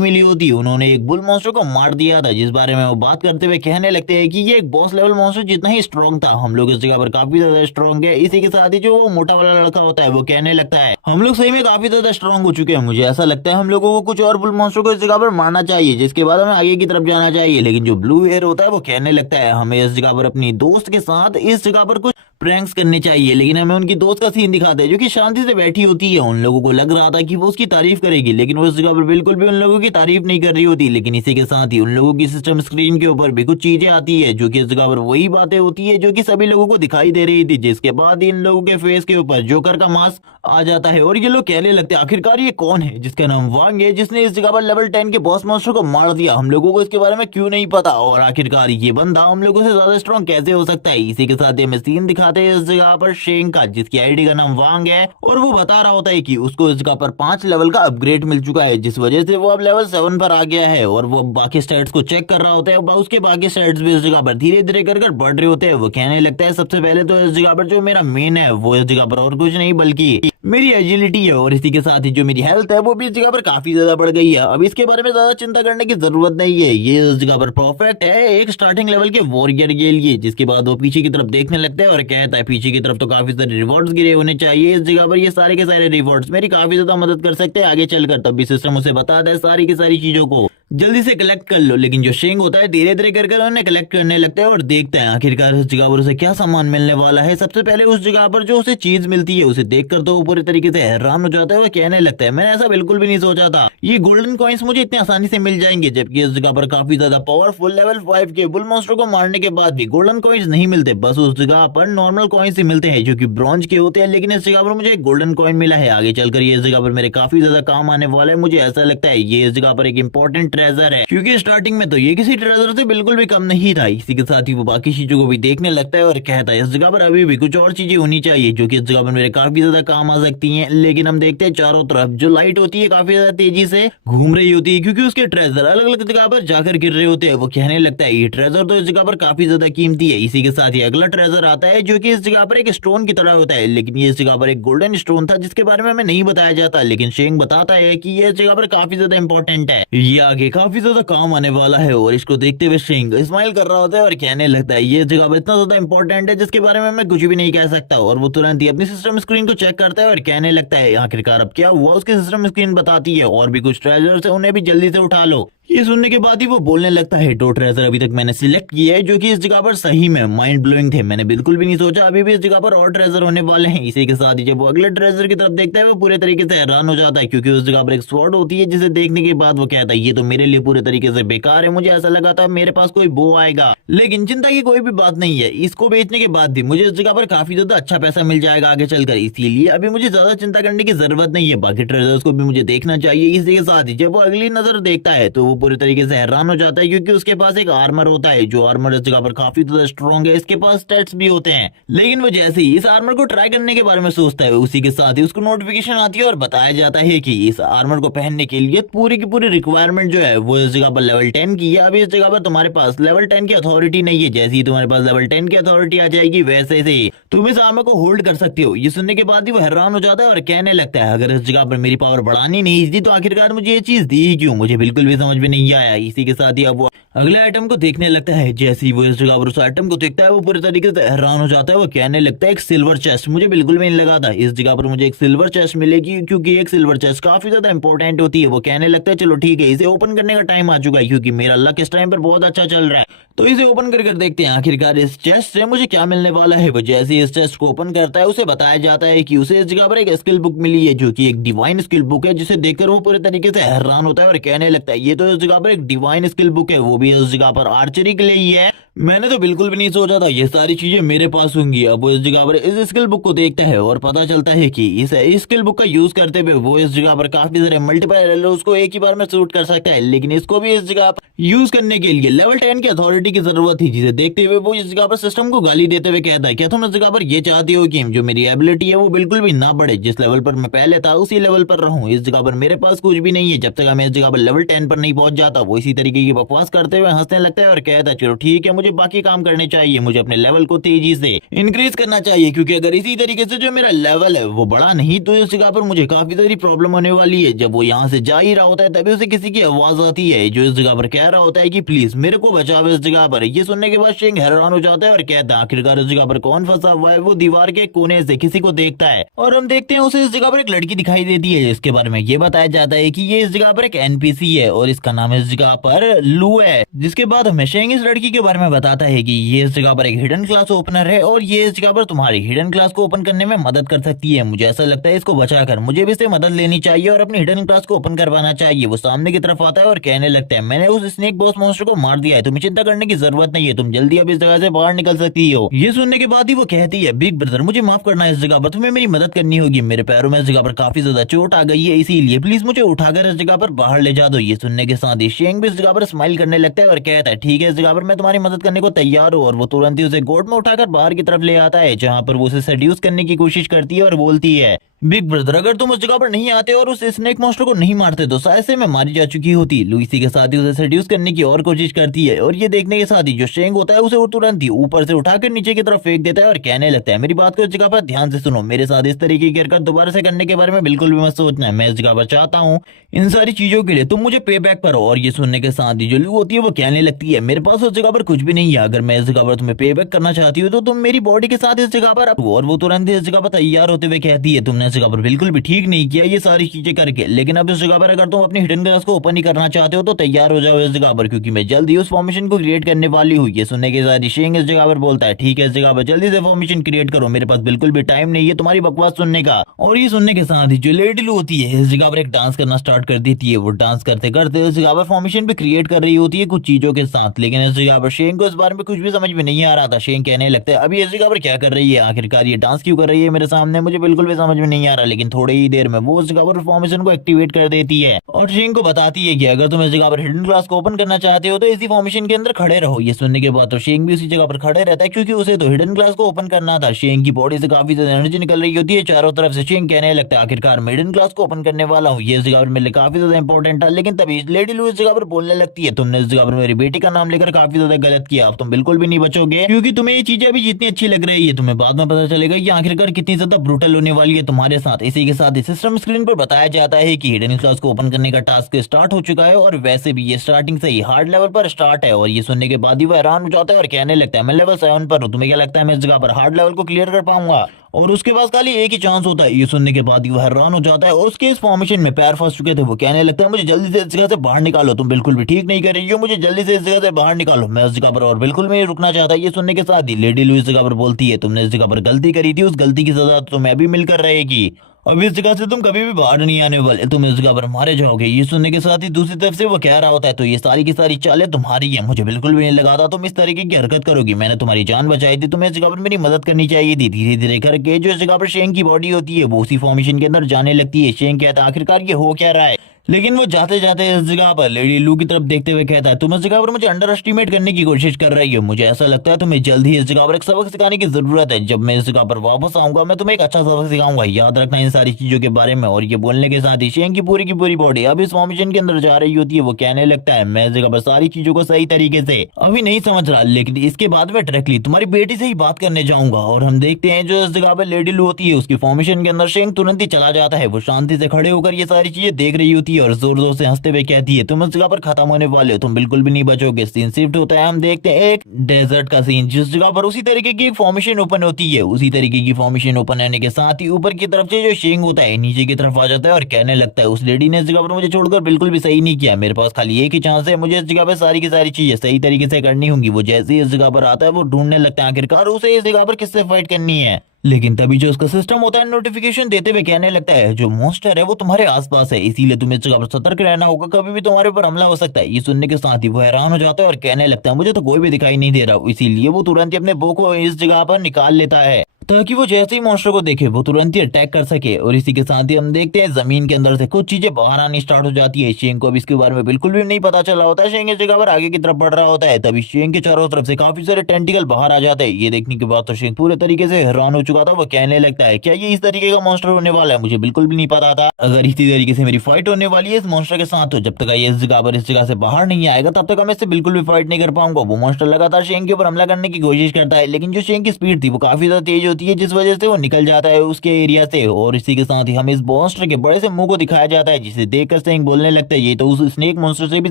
मिली होती। उन्होंने एक बुल मॉन्स्टर को मार दिया था, जिस बारे में वो बात करते हुए कहने लगते हैं कि ये एक बॉस लेवल मॉन्स्टर जितना ही स्ट्रॉन्ग था, हम लोग इस जगह पर काफी ज्यादा स्ट्रॉन्ग है। इसी के साथ ही जो वो मोटा वाला लड़का होता है वो कहने लगता है हम लोग सही में काफी ज्यादा स्ट्रॉन्ग हो चुके हैं, मुझे ऐसा लगता है हम लोगों को कुछ और बुल मॉन्स्टर को इस जगह पर मारना चाहिए, जिसके बाद हमें आगे की तरफ जाना चाहिए। लेकिन जो ब्लू एयर होता है वो कहने लगता है हमें इस जगह पर अपनी दोस्त के साथ इस जगह पर कुछ प्रैंक्स करने चाहिए। लेकिन हमें उनकी दोस्त का सीन दिखाते हैं जो कि शांति से बैठी होती है। उन लोगों को लग रहा था कि वो उसकी तारीफ करेगी, लेकिन वो इस जगह पर बिल्कुल भी उन लोगों की तारीफ नहीं कर रही होती। लेकिन इसी के साथ ही उन लोगों की सिस्टम स्क्रीन के ऊपर भी कुछ चीजें आती है जो कि इस जगह पर वही बातें होती है जो कि सभी लोगों को दिखाई दे रही थी, जिसके बाद इन लोगों के फेस के ऊपर जोकर का मास्क आ जाता है। और ये लोग कहने लगते हैं आखिरकार ये कौन है जिसका नाम वांग है, जिसने इस जगह पर लेवल 10 के बॉस मॉन्स्टर को मार दिया, हम लोगों को इसके बारे में क्यों नहीं पता, और आखिरकार ये बंदा हम लोगों से ज्यादा स्ट्रॉन्ग कैसे हो सकता है। इसी के साथ हमें सीन दिखाते हैं इस जगह पर शेंग का, जिसकी आईडी का नाम वांग है, और वो बता रहा होता है कि उसको इस जगह पर 5 लेवल का अपग्रेड मिल चुका है, जिस वजह से वो अब लेवल 7 पर आ गया है। और वो बाकी स्टैट्स को चेक कर रहा होता है, उसके बाकी स्टैट्स भी इस जगह पर धीरे धीरे कर बढ़ रहे होते हैं। वो कहने लगता है सबसे पहले तो इस जगह पर जो मेरा मेन है वो इस जगह पर और कुछ नहीं बल्कि मेरी एजिलिटी है, और इसी के साथ ही जो मेरी हेल्थ है वो भी इस जगह पर काफी ज्यादा बढ़ गई है। अब इसके बारे में ज्यादा चिंता करने की जरूरत नहीं है, ये इस जगह पर परफेक्ट है एक स्टार्टिंग लेवल के वॉरियर के लिए। जिसके बाद वो पीछे की तरफ देखने लगता है और कहता है पीछे की तरफ तो काफी सारे रिवॉर्ड्स गिरे होने चाहिए, इस जगह पर ये सारे के सारे रिवॉर्ड्स मेरी काफी ज्यादा मदद कर सकते हैं आगे चलकर। तब भी सिस्टम उसे बताता है सारी की सारी चीजों को जल्दी से कलेक्ट कर लो। लेकिन जो शेंग होता है धीरे धीरे कर उन्हें कलेक्ट करने लगता है और देखता है आखिरकार उस जगह पर उसे क्या सामान मिलने वाला है। सबसे पहले उस जगह पर जो उसे चीज मिलती है उसे देखकर तो वो पूरी तरीके से हैरान हो जाता है। वो कहने लगता है मैंने ऐसा बिल्कुल भी नहीं सोचा था ये गोल्डन कॉइन्स मुझे इतनी आसानी से मिल जाएंगे, जबकि इस जगह पर काफी ज्यादा पावरफुल लेवल 5 के बुल मॉन्स्टर को मारने के बाद भी गोल्डन कॉइन्स नहीं मिलते, बस उस जगह पर नॉर्मल कॉइन्स ही मिलते हैं जो कि ब्रॉन्ज के होते हैं। लेकिन इस जगह पर मुझे एक गोल्डन कॉइन मिला है, आगे चलकर ये इस जगह पर मेरे काफी ज्यादा काम आने वाला है। मुझे ऐसा लगता है ये इस जगह पर एक इंपॉर्टेंट ट्रेजर है, क्योंकि स्टार्टिंग में तो ये किसी ट्रेजर से बिल्कुल भी कम नहीं था। इसी के साथ ही वो बाकी चीजों को भी देखने लगता है और कहता है इस जगह पर अभी भी कुछ और चीजें होनी चाहिए जो कि इस जगह पर मेरे काफी ज्यादा काम आ सकती हैं। लेकिन हम देखते हैं चारों तरफ जो लाइट होती है काफी ज्यादा तेजी से घूम रही होती है, क्योंकि उसके ट्रेजर अलग अलग जगह पर जाकर गिर रहे होते हैं। वो कहने लगता है ये ट्रेजर तो इस जगह पर काफी ज्यादा कीमती है। इसी के साथ ही अगला ट्रेजर आता है जो कि इस जगह पर एक स्टोन की तरह होता है, लेकिन ये इस जगह पर एक गोल्डन स्टोन था जिसके बारे में हमें नहीं बताया जाता। लेकिन शेंग बताता है कि ये इस जगह पर काफी ज्यादा इंपॉर्टेंट है, ये आगे काफी ज्यादा काम आने वाला है। और इसको देखते हुए शेंग स्माइल कर रहा होता है और कहने लगता है ये जगह इतना ज्यादा इंपॉर्टेंट है जिसके बारे में मैं कुछ भी नहीं कह सकता। और वो तुरंत ही अपनी सिस्टम स्क्रीन को चेक करता है और कहने लगता है आखिरकार अब क्या हुआ। उसकी सिस्टम स्क्रीन बताती है और भी कुछ ट्रेजर्स है, उन्हें भी जल्दी से उठा लो। ये सुनने के बाद ही वो बोलने लगता है 2 ट्रेजर अभी तक मैंने सिलेक्ट किए हैं जो कि इस जगह पर सही में माइंड ब्लोइंग थे, मैंने बिल्कुल भी नहीं सोचा अभी भी इस जगह पर और ट्रेजर होने वाले हैं। इसी के साथ ही जब वो अगले ट्रेजर की तरफ देखता है वो पूरे तरीके से हैरान हो जाता है, क्योंकि उस जगह पर एक स्वॉर्ड होती है जिसे देखने के बाद वो कहता है ये तो मेरे लिए पूरे तरीके से बेकार है, मुझे ऐसा लगा था मेरे पास कोई बो आएगा। लेकिन चिंता की कोई भी बात नहीं है, इसको बेचने के बाद भी मुझे इस जगह पर काफी ज्यादा अच्छा पैसा मिल जाएगा आगे चलकर, इसीलिए अभी मुझे ज्यादा चिंता करने की जरूरत नहीं है। बाकी ट्रेजर्स को भी मुझे देखना चाहिए। इसी के साथ ही जब वो अगली नजर देखता है तो वो वो पूरी तरीके से हैरान हो जाता है क्योंकि उसके पास एक आर्मर होता है, जो आर्मर इस जगह पर काफी ज्यादा स्ट्रॉन्ग है, इसके पास स्टैट्स भी होते हैं। लेकिन वो जैसे ही इस आर्मर को ट्राई करने के बारे में सोचता है, उसी के साथ ही उसको नोटिफिकेशन आती है और बताया जाता है कि इस आर्मर को पहनने के लिए पूरी की पूरी रिक्वायरमेंट जो है वो इस जगह पर लेवल 10 की है। अभी इस जगह पर तुम्हारे पास लेवल 10 की अथॉरिटी नहीं है, जैसे ही तुम्हारे पास लेवल 10 की अथॉरिटी आ जाएगी वैसे ही तुम इस आर्मर को होल्ड कर सकते हो। ये सुनने के बाद ही वो हैरान हो जाता है और कहने लगता है अगर इस जगह पर मेरी पावर बढ़ानी नहीं थी तो आखिरकार मुझे ये चीज दी ही क्यों, मुझे बिल्कुल भी समझ में नहीं आया। इसी के साथ ही अब वो अगले आइटम को देखने लगता है। जैसे ही वो इस जगह पर उस आइटम को देखता है वो पूरी तरीके से हैरान हो जाता है। वो कहने लगता है एक सिल्वर चेस्ट, मुझे बिल्कुल भी नहीं लगा था इस जगह पर मुझे एक सिल्वर चेस्ट मिलेगी, क्योंकि एक सिल्वर चेस्ट काफी ज्यादा इंपॉर्टेंट होती है। वो कहने लगता है चलो ठीक है, इसे ओपन करने का टाइम आ चुका है क्योंकि मेरा लक इस टाइम पर बहुत अच्छा चल रहा है, तो इसे ओपन कर देखते हैं आखिरकार इस चेस्ट से मुझे क्या मिलने वाला है। वो जैसे इस चेस्ट को ओपन करता है उसे बताया जाता है कि उसे इस जगह पर एक स्किल बुक मिली है, जो कि एक डिवाइन स्किल बुक है, जिसे देखकर वो पूरे तरीके से हैरान होता है और कहने लगता है ये तो इस जगह पर एक डिवाइन स्किल बुक है, वो भी इस जगह पर आर्चरी के लिए ही है। मैंने तो बिल्कुल भी नहीं सोचा था ये सारी चीजें मेरे पास होंगी। अब वो इस जगह पर इस स्किल बुक को देखता है और पता चलता है कि इस स्किल बुक का यूज करते हुए वो इस जगह पर काफी सारे मल्टीपल एरोज को एक ही बार में शूट कर सकता है, लेकिन इसको भी इस जगह पर यूज करने के लिए लेवल 10 की अथॉरिटी की जरूरत थी, जिसे देखते हुए वो इस जगह पर सिस्टम को गाली देते हुए कहता है क्या तुम इस जगह पर ये चाहती हो कि जो मेरी एबिलिटी है वो बिल्कुल भी ना बढ़े, जिस लेवल पर मैं पहले था उसी लेवल पर रहूं। इस जगह पर मेरे पास कुछ भी नहीं है, जब तक मैं इस जगह पर लेवल 10 पर नहीं पहुंच जाता। वो इसी तरीके की बकवास करते हुए हंसने लगता है और कहता है चलो ठीक है, मुझे बाकी काम करने चाहिए, मुझे अपने लेवल को तेजी से इंक्रीज करना चाहिए, क्योंकि अगर इसी तरीके से जो मेरा लेवल है वो बढ़ा नहीं तो इस जगह पर मुझे काफी सारी प्रॉब्लम होने वाली है। जब वो यहाँ से जा ही रहा होता है तभी उसे किसी की आवाज आती है जो इस जगह पर कह रहा होता है कि प्लीज मेरे को बचाओ इस जगह पर। ये सुनने के बाद शेंग हैरान हो जाता है और कहता है आखिरकार इस जगह पर कौन फंसा हुआ है। वो दीवार के कोने से किसी को देखता है और हम देखते हैं उसे इस जगह पर एक लड़की दिखाई देती है, जिसके बारे में ये बताया जाता है कि ये इस जगह पर एक एनपीसी है और इसका नाम इस जगह पर लू है। जिसके बाद हमें शेंग इस लड़की के बारे में बताता है कि ये इस जगह पर एक हिडन क्लास ओपनर है और ये इस जगह पर तुम्हारी हिडन क्लास को ओपन करने में मदद कर सकती है। मुझे ऐसा लगता है इसको बचाकर मुझे भी इससे मदद लेनी चाहिए और अपनी हिडन क्लास को ओपन करवाना चाहिए। वो सामने की तरफ आता है और कहने लगता है मैंने उस स्नेक बॉस मॉन्स्टर को मार दिया है, तुम्हें चिंता करने की जरूरत नहीं है, तुम जल्दी अब इस जगह से बाहर निकल सकती हो। ये सुनने के बाद ही वो कहती है बिग ब्रदर मुझे माफ करना है, इस जगह पर तुम्हें मेरी मदद करनी होगी, मेरे पैरों में इस जगह पर काफी ज्यादा चोट आ गई है, इसीलिए प्लीज मुझे उठाकर इस जगह पर बाहर ले जा दो। ये सुनने के साथ ही शेंग भी इस जगह पर स्माइल करने लगता है और कहता है ठीक है, इस जगह पर मैं तुम्हारी मदद करने को तैयार हूँ। और वो तुरंत ही उसे गोद में उठाकर बाहर की तरफ ले आता है, जहाँ पर वो उसे सेड्यूस करने की कोशिश करती है और बोलती है बिग ब्रदर अगर तुम उस जगह पर नहीं आते और उस स्नेक मॉन्स्टर को नहीं मारते तो शायद से मैं मारी जा चुकी होती। लुइसी के साथ ही उसे सेड्यूस करने की और कोशिश करती है और ये देखने के साथ ही जो शेंग होता है उसे वो तुरंत ही ऊपर से उठाकर नीचे की तरफ फेंक देता है और कहने लगता है मेरी बात को इस जगह पर ध्यान से सुनो, मेरे साथ इस तरीके की हरकत दोबारा से करने के बारे में बिल्कुल भी मत सोचना है। मैं इस जगह पर चाहता हूँ इन सारी चीजों के लिए तुम मुझे पे बैक करो। और ये सुनने के साथ ही जो लू होती है वो कहने लगती है मेरे पास उस जगह पर कुछ भी नहीं है, अगर मैं इस जगह पर तुम्हें पे बैक करना चाहती हूँ तो तुम मेरी बॉडी के साथ इस जगह पर। और वो तुरंत इस जगह पर तैयार होते हुए कहती है तुमने इस जगह पर बिल्कुल भी ठीक नहीं किया ये सारी चीजें करके, लेकिन अब इस जगह पर अगर तुम अपनी हिडन क्लास को ओपन ही करना चाहते हो तो तैयार हो जाओ इस जगह पर, क्योंकि मैं जल्द ही उस फॉर्मेशन को क्रिएट करने वाली हूँ। ये सुनने के साथ ही शेंग इस जगह पर बोलता है ठीक है, इस जगह पर जल्दी से फॉर्मेशन क्रिएट करो, मेरे पास बिल्कुल भी टाइम नहीं है तुम्हारी बकवास सुनने का। और ये सुनने के साथ ही जो लेडी लू होती है इस जगह पर एक डांस करना स्टार्ट कर देती है। वो डांस करते करते इस जगह पर फॉर्मेशन भी क्रिएट कर रही होती है कुछ चीजों के साथ, लेकिन इस जगह पर शेंग को इस बारे में कुछ भी समझ में नहीं आ रहा था। शेंग कहने लगता है अभी इस जगह पर क्या कर रही है, आखिरकार ये डांस क्यों कर रही है मेरे सामने, मुझे बिल्कुल भी समझ में नहीं आ रहा। लेकिन थोड़ी ही देर में वो उस जगह पर फॉर्मेशन को एक्टिवेट कर देती है और शेंग को बताती है कि अगर तुम इस जगह पर हिडन क्लास को ओपन करना चाहते हो तो इसी फॉर्मेशन के अंदर खड़े रहो। ये सुनने के बाद तो शेंग भी उसी जगह पर खड़े रहता है क्योंकि उसे तो हिडन क्लास को ओपन करना था। शेंग की बॉडी से काफी ज्यादा एनर्जी निकल रही होती है चारों तरफ से। शेंग कहने लगता है आखिरकार मैं हिडन क्लास को ओपन करने वाला हूँ, ये इस जगह पर मेरे लिए काफी ज्यादा इंपॉर्टेंट था। लेकिन तभी लेडी लू इस जगह पर बोलने लगती है तुमने इस जगह पर मेरी बेटी का नाम लेकर काफी ज्यादा गलत किया, अब तुम बिल्कुल भी नहीं बचोगे, क्योंकि तुम्हें ये चीजें अभी जितनी अच्छी लग रही है तुम्हें बाद में पता चलेगा कि आखिरकार कितनी ज्यादा ब्रूटल होने वाली है तुम्हारे साथ। इसी के साथ सिस्टम स्क्रीन पर बताया जाता है कि हिडन क्लास को ओपन करने का टास्क स्टार्ट हो चुका है और वैसे भी ये स्टार्टिंग से ही हार्ड लेवल पर स्टार्ट है। और ये सुनने के बाद ही वो हैरान हो जाता है और कहने लगता है मैं लेवल 7 पर हूँ, तुम्हें क्या लगता है मैं इस जगह पर हार्ड लेवल को क्लियर कर पाऊंगा, और उसके पास खाली एक ही चांस होता है। ये सुनने के बाद ही वो हैरान हो जाता है और उसके इस फॉर्मेशन में पैर फंस चुके थे। वो कहने लगता है मुझे जल्दी से इस जगह से बाहर निकालो, तुम बिल्कुल भी ठीक नहीं कर रही हो, मुझे जल्दी से इस जगह से बाहर निकालो, मैं इस जगह पर और बिल्कुल नहीं रुकना चाहता। ये सुनने के साथ ही लेडी लू इस जगह पर बोलती है तुमने इस जगह पर गलती करी थी, उस गलती की सजा तुम्हें अभी मिलकर रहेगी, अब इस जगह से तुम कभी भी बाहर नहीं आने वाले, तुम इस जगह पर मारे जाओगे। ये सुनने के साथ ही दूसरी तरफ से वो कह रहा होता है तो ये सारी की सारी चालें तुम्हारी है, मुझे बिल्कुल भी नहीं लगा था तुम इस तरीके की हरकत करोगी, मैंने तुम्हारी जान बचाई थी, तुम्हें इस जगह पर मेरी मदद करनी चाहिए थी। धीरे धीरे करके जो इस जगह पर शेंग की बॉडी होती है वो उसी फॉर्मेशन के अंदर जाने लगती है। शेंग कहता है आखिरकार ये हो क्या रहा है, लेकिन वो जाते जाते इस जगह पर लेडी लू की तरफ देखते हुए कहता है, तुम इस जगह पर मुझे अंडर एस्टिमेट करने की कोशिश कर रही हो। मुझे ऐसा लगता है तुम्हें जल्द ही इस जगह पर एक सबक सिखाने की जरूरत है। जब मैं इस जगह पर वापस आऊंगा मैं तुम्हें एक अच्छा सबक सिखाऊंगा, याद रखना इन सारी चीजों के बारे में। और ये बोलने के साथ ही शेंग की पूरी बॉडी अब इस फॉर्मेशन के अंदर जा रही होती है। वो कहने लगता है, मैं इस जगह पर सारी चीजों को सही तरीके से अभी नहीं समझ रहा, लेकिन इसके बाद मैं डायरेक्टली तुम्हारी बेटी से ही बात करने जाऊंगा। और हम देखते हैं जो इस जगह पर लेडी लू होती है उसकी फॉर्मेशन के अंदर शेंग तुरंत ही चला जाता है। वो शांति से खड़े होकर ये सारी चीजें देख रही होती है और जोर जोर से हंसते हुए कहती है, तुम इस जगह पर खत्म होने वाले हो, तुम बिल्कुल भी नहीं बचोगे। सीन शिफ्ट होता है, हम देखते हैं एक डेजर्ट का सीन, जिस जगह पर उसी तरीके की फॉर्मेशन ओपन होती है। उसी तरीके की फॉर्मेशन ओपन होने के साथ ही ऊपर की तरफ से जो शेंग होता है नीचे की तरफ आ जाता है और कहने लगता है, उस लेडी ने इस जगह पर मुझे छोड़कर बिल्कुल भी सही नहीं किया। मेरे पास खाली एक ही चांस है, मुझे इस जगह पर सारी की सारी चीजें सही तरीके से करनी होंगी। वो जैसे ही इस जगह पर आता है वो ढूंढने लगता है आखिरकार उसे इस जगह पर किससे फाइट करनी है। लेकिन तभी जो उसका सिस्टम होता है नोटिफिकेशन देते हुए कहने लगता है, जो मॉन्स्टर है वो तुम्हारे आसपास है, इसीलिए तुम्हें इस जगह पर सतर्क रहना होगा, कभी भी तुम्हारे ऊपर हमला हो सकता है। ये सुनने के साथ ही वो हैरान हो जाता है और कहने लगता है, मुझे तो कोई भी दिखाई नहीं दे रहा। इसीलिए वो तुरंत ही अपने बो को इस जगह पर निकाल लेता है ताकि वो जैसे ही मॉन्स्टर को देखे वो तुरंत ही अटैक कर सके। और इसी के साथ ही हम देखते हैं जमीन के अंदर से कुछ चीजें बाहर आनी स्टार्ट हो जाती है। शेंग को अब इसके बारे में बिल्कुल भी नहीं पता चला होता है। शेंग इस जगह पर आगे की तरफ बढ़ रहा होता है, तभी शेंग के चारों तरफ से काफी सारे टेंटिकल बाहर आ जाते हैं। ये देखने के बाद तो शेंग पूरे तरीके से हैरान हो चुका था। वो कहने लगता है, क्या ये इस तरीके का मॉन्स्टर होने वाला है? मुझे बिल्कुल भी नहीं पता था। अगर इसी तरीके से मेरी फाइट होने वाली है इस मॉन्स्टर के साथ, तो जब तक ये इस जगह से बाहर नहीं आएगा तब तक मैं इससे बिल्कुल भी फाइट नहीं कर पाऊंगा। वो मॉन्स्टर लगातार शेंग के ऊपर हमला करने की कोशिश करता है, लेकिन जो शेंग की स्पीड थी वो काफी ज्यादा तेज होती है, जिस वजह से वो निकल जाता है उसके एरिया से। और इसी के साथ ही हमें इस मॉन्स्टर के बड़े से मुंह को दिखाया जाता है, जिसे देखकर शेंग बोलने लगता है, ये तो उस स्नेक मॉन्स्टर से भी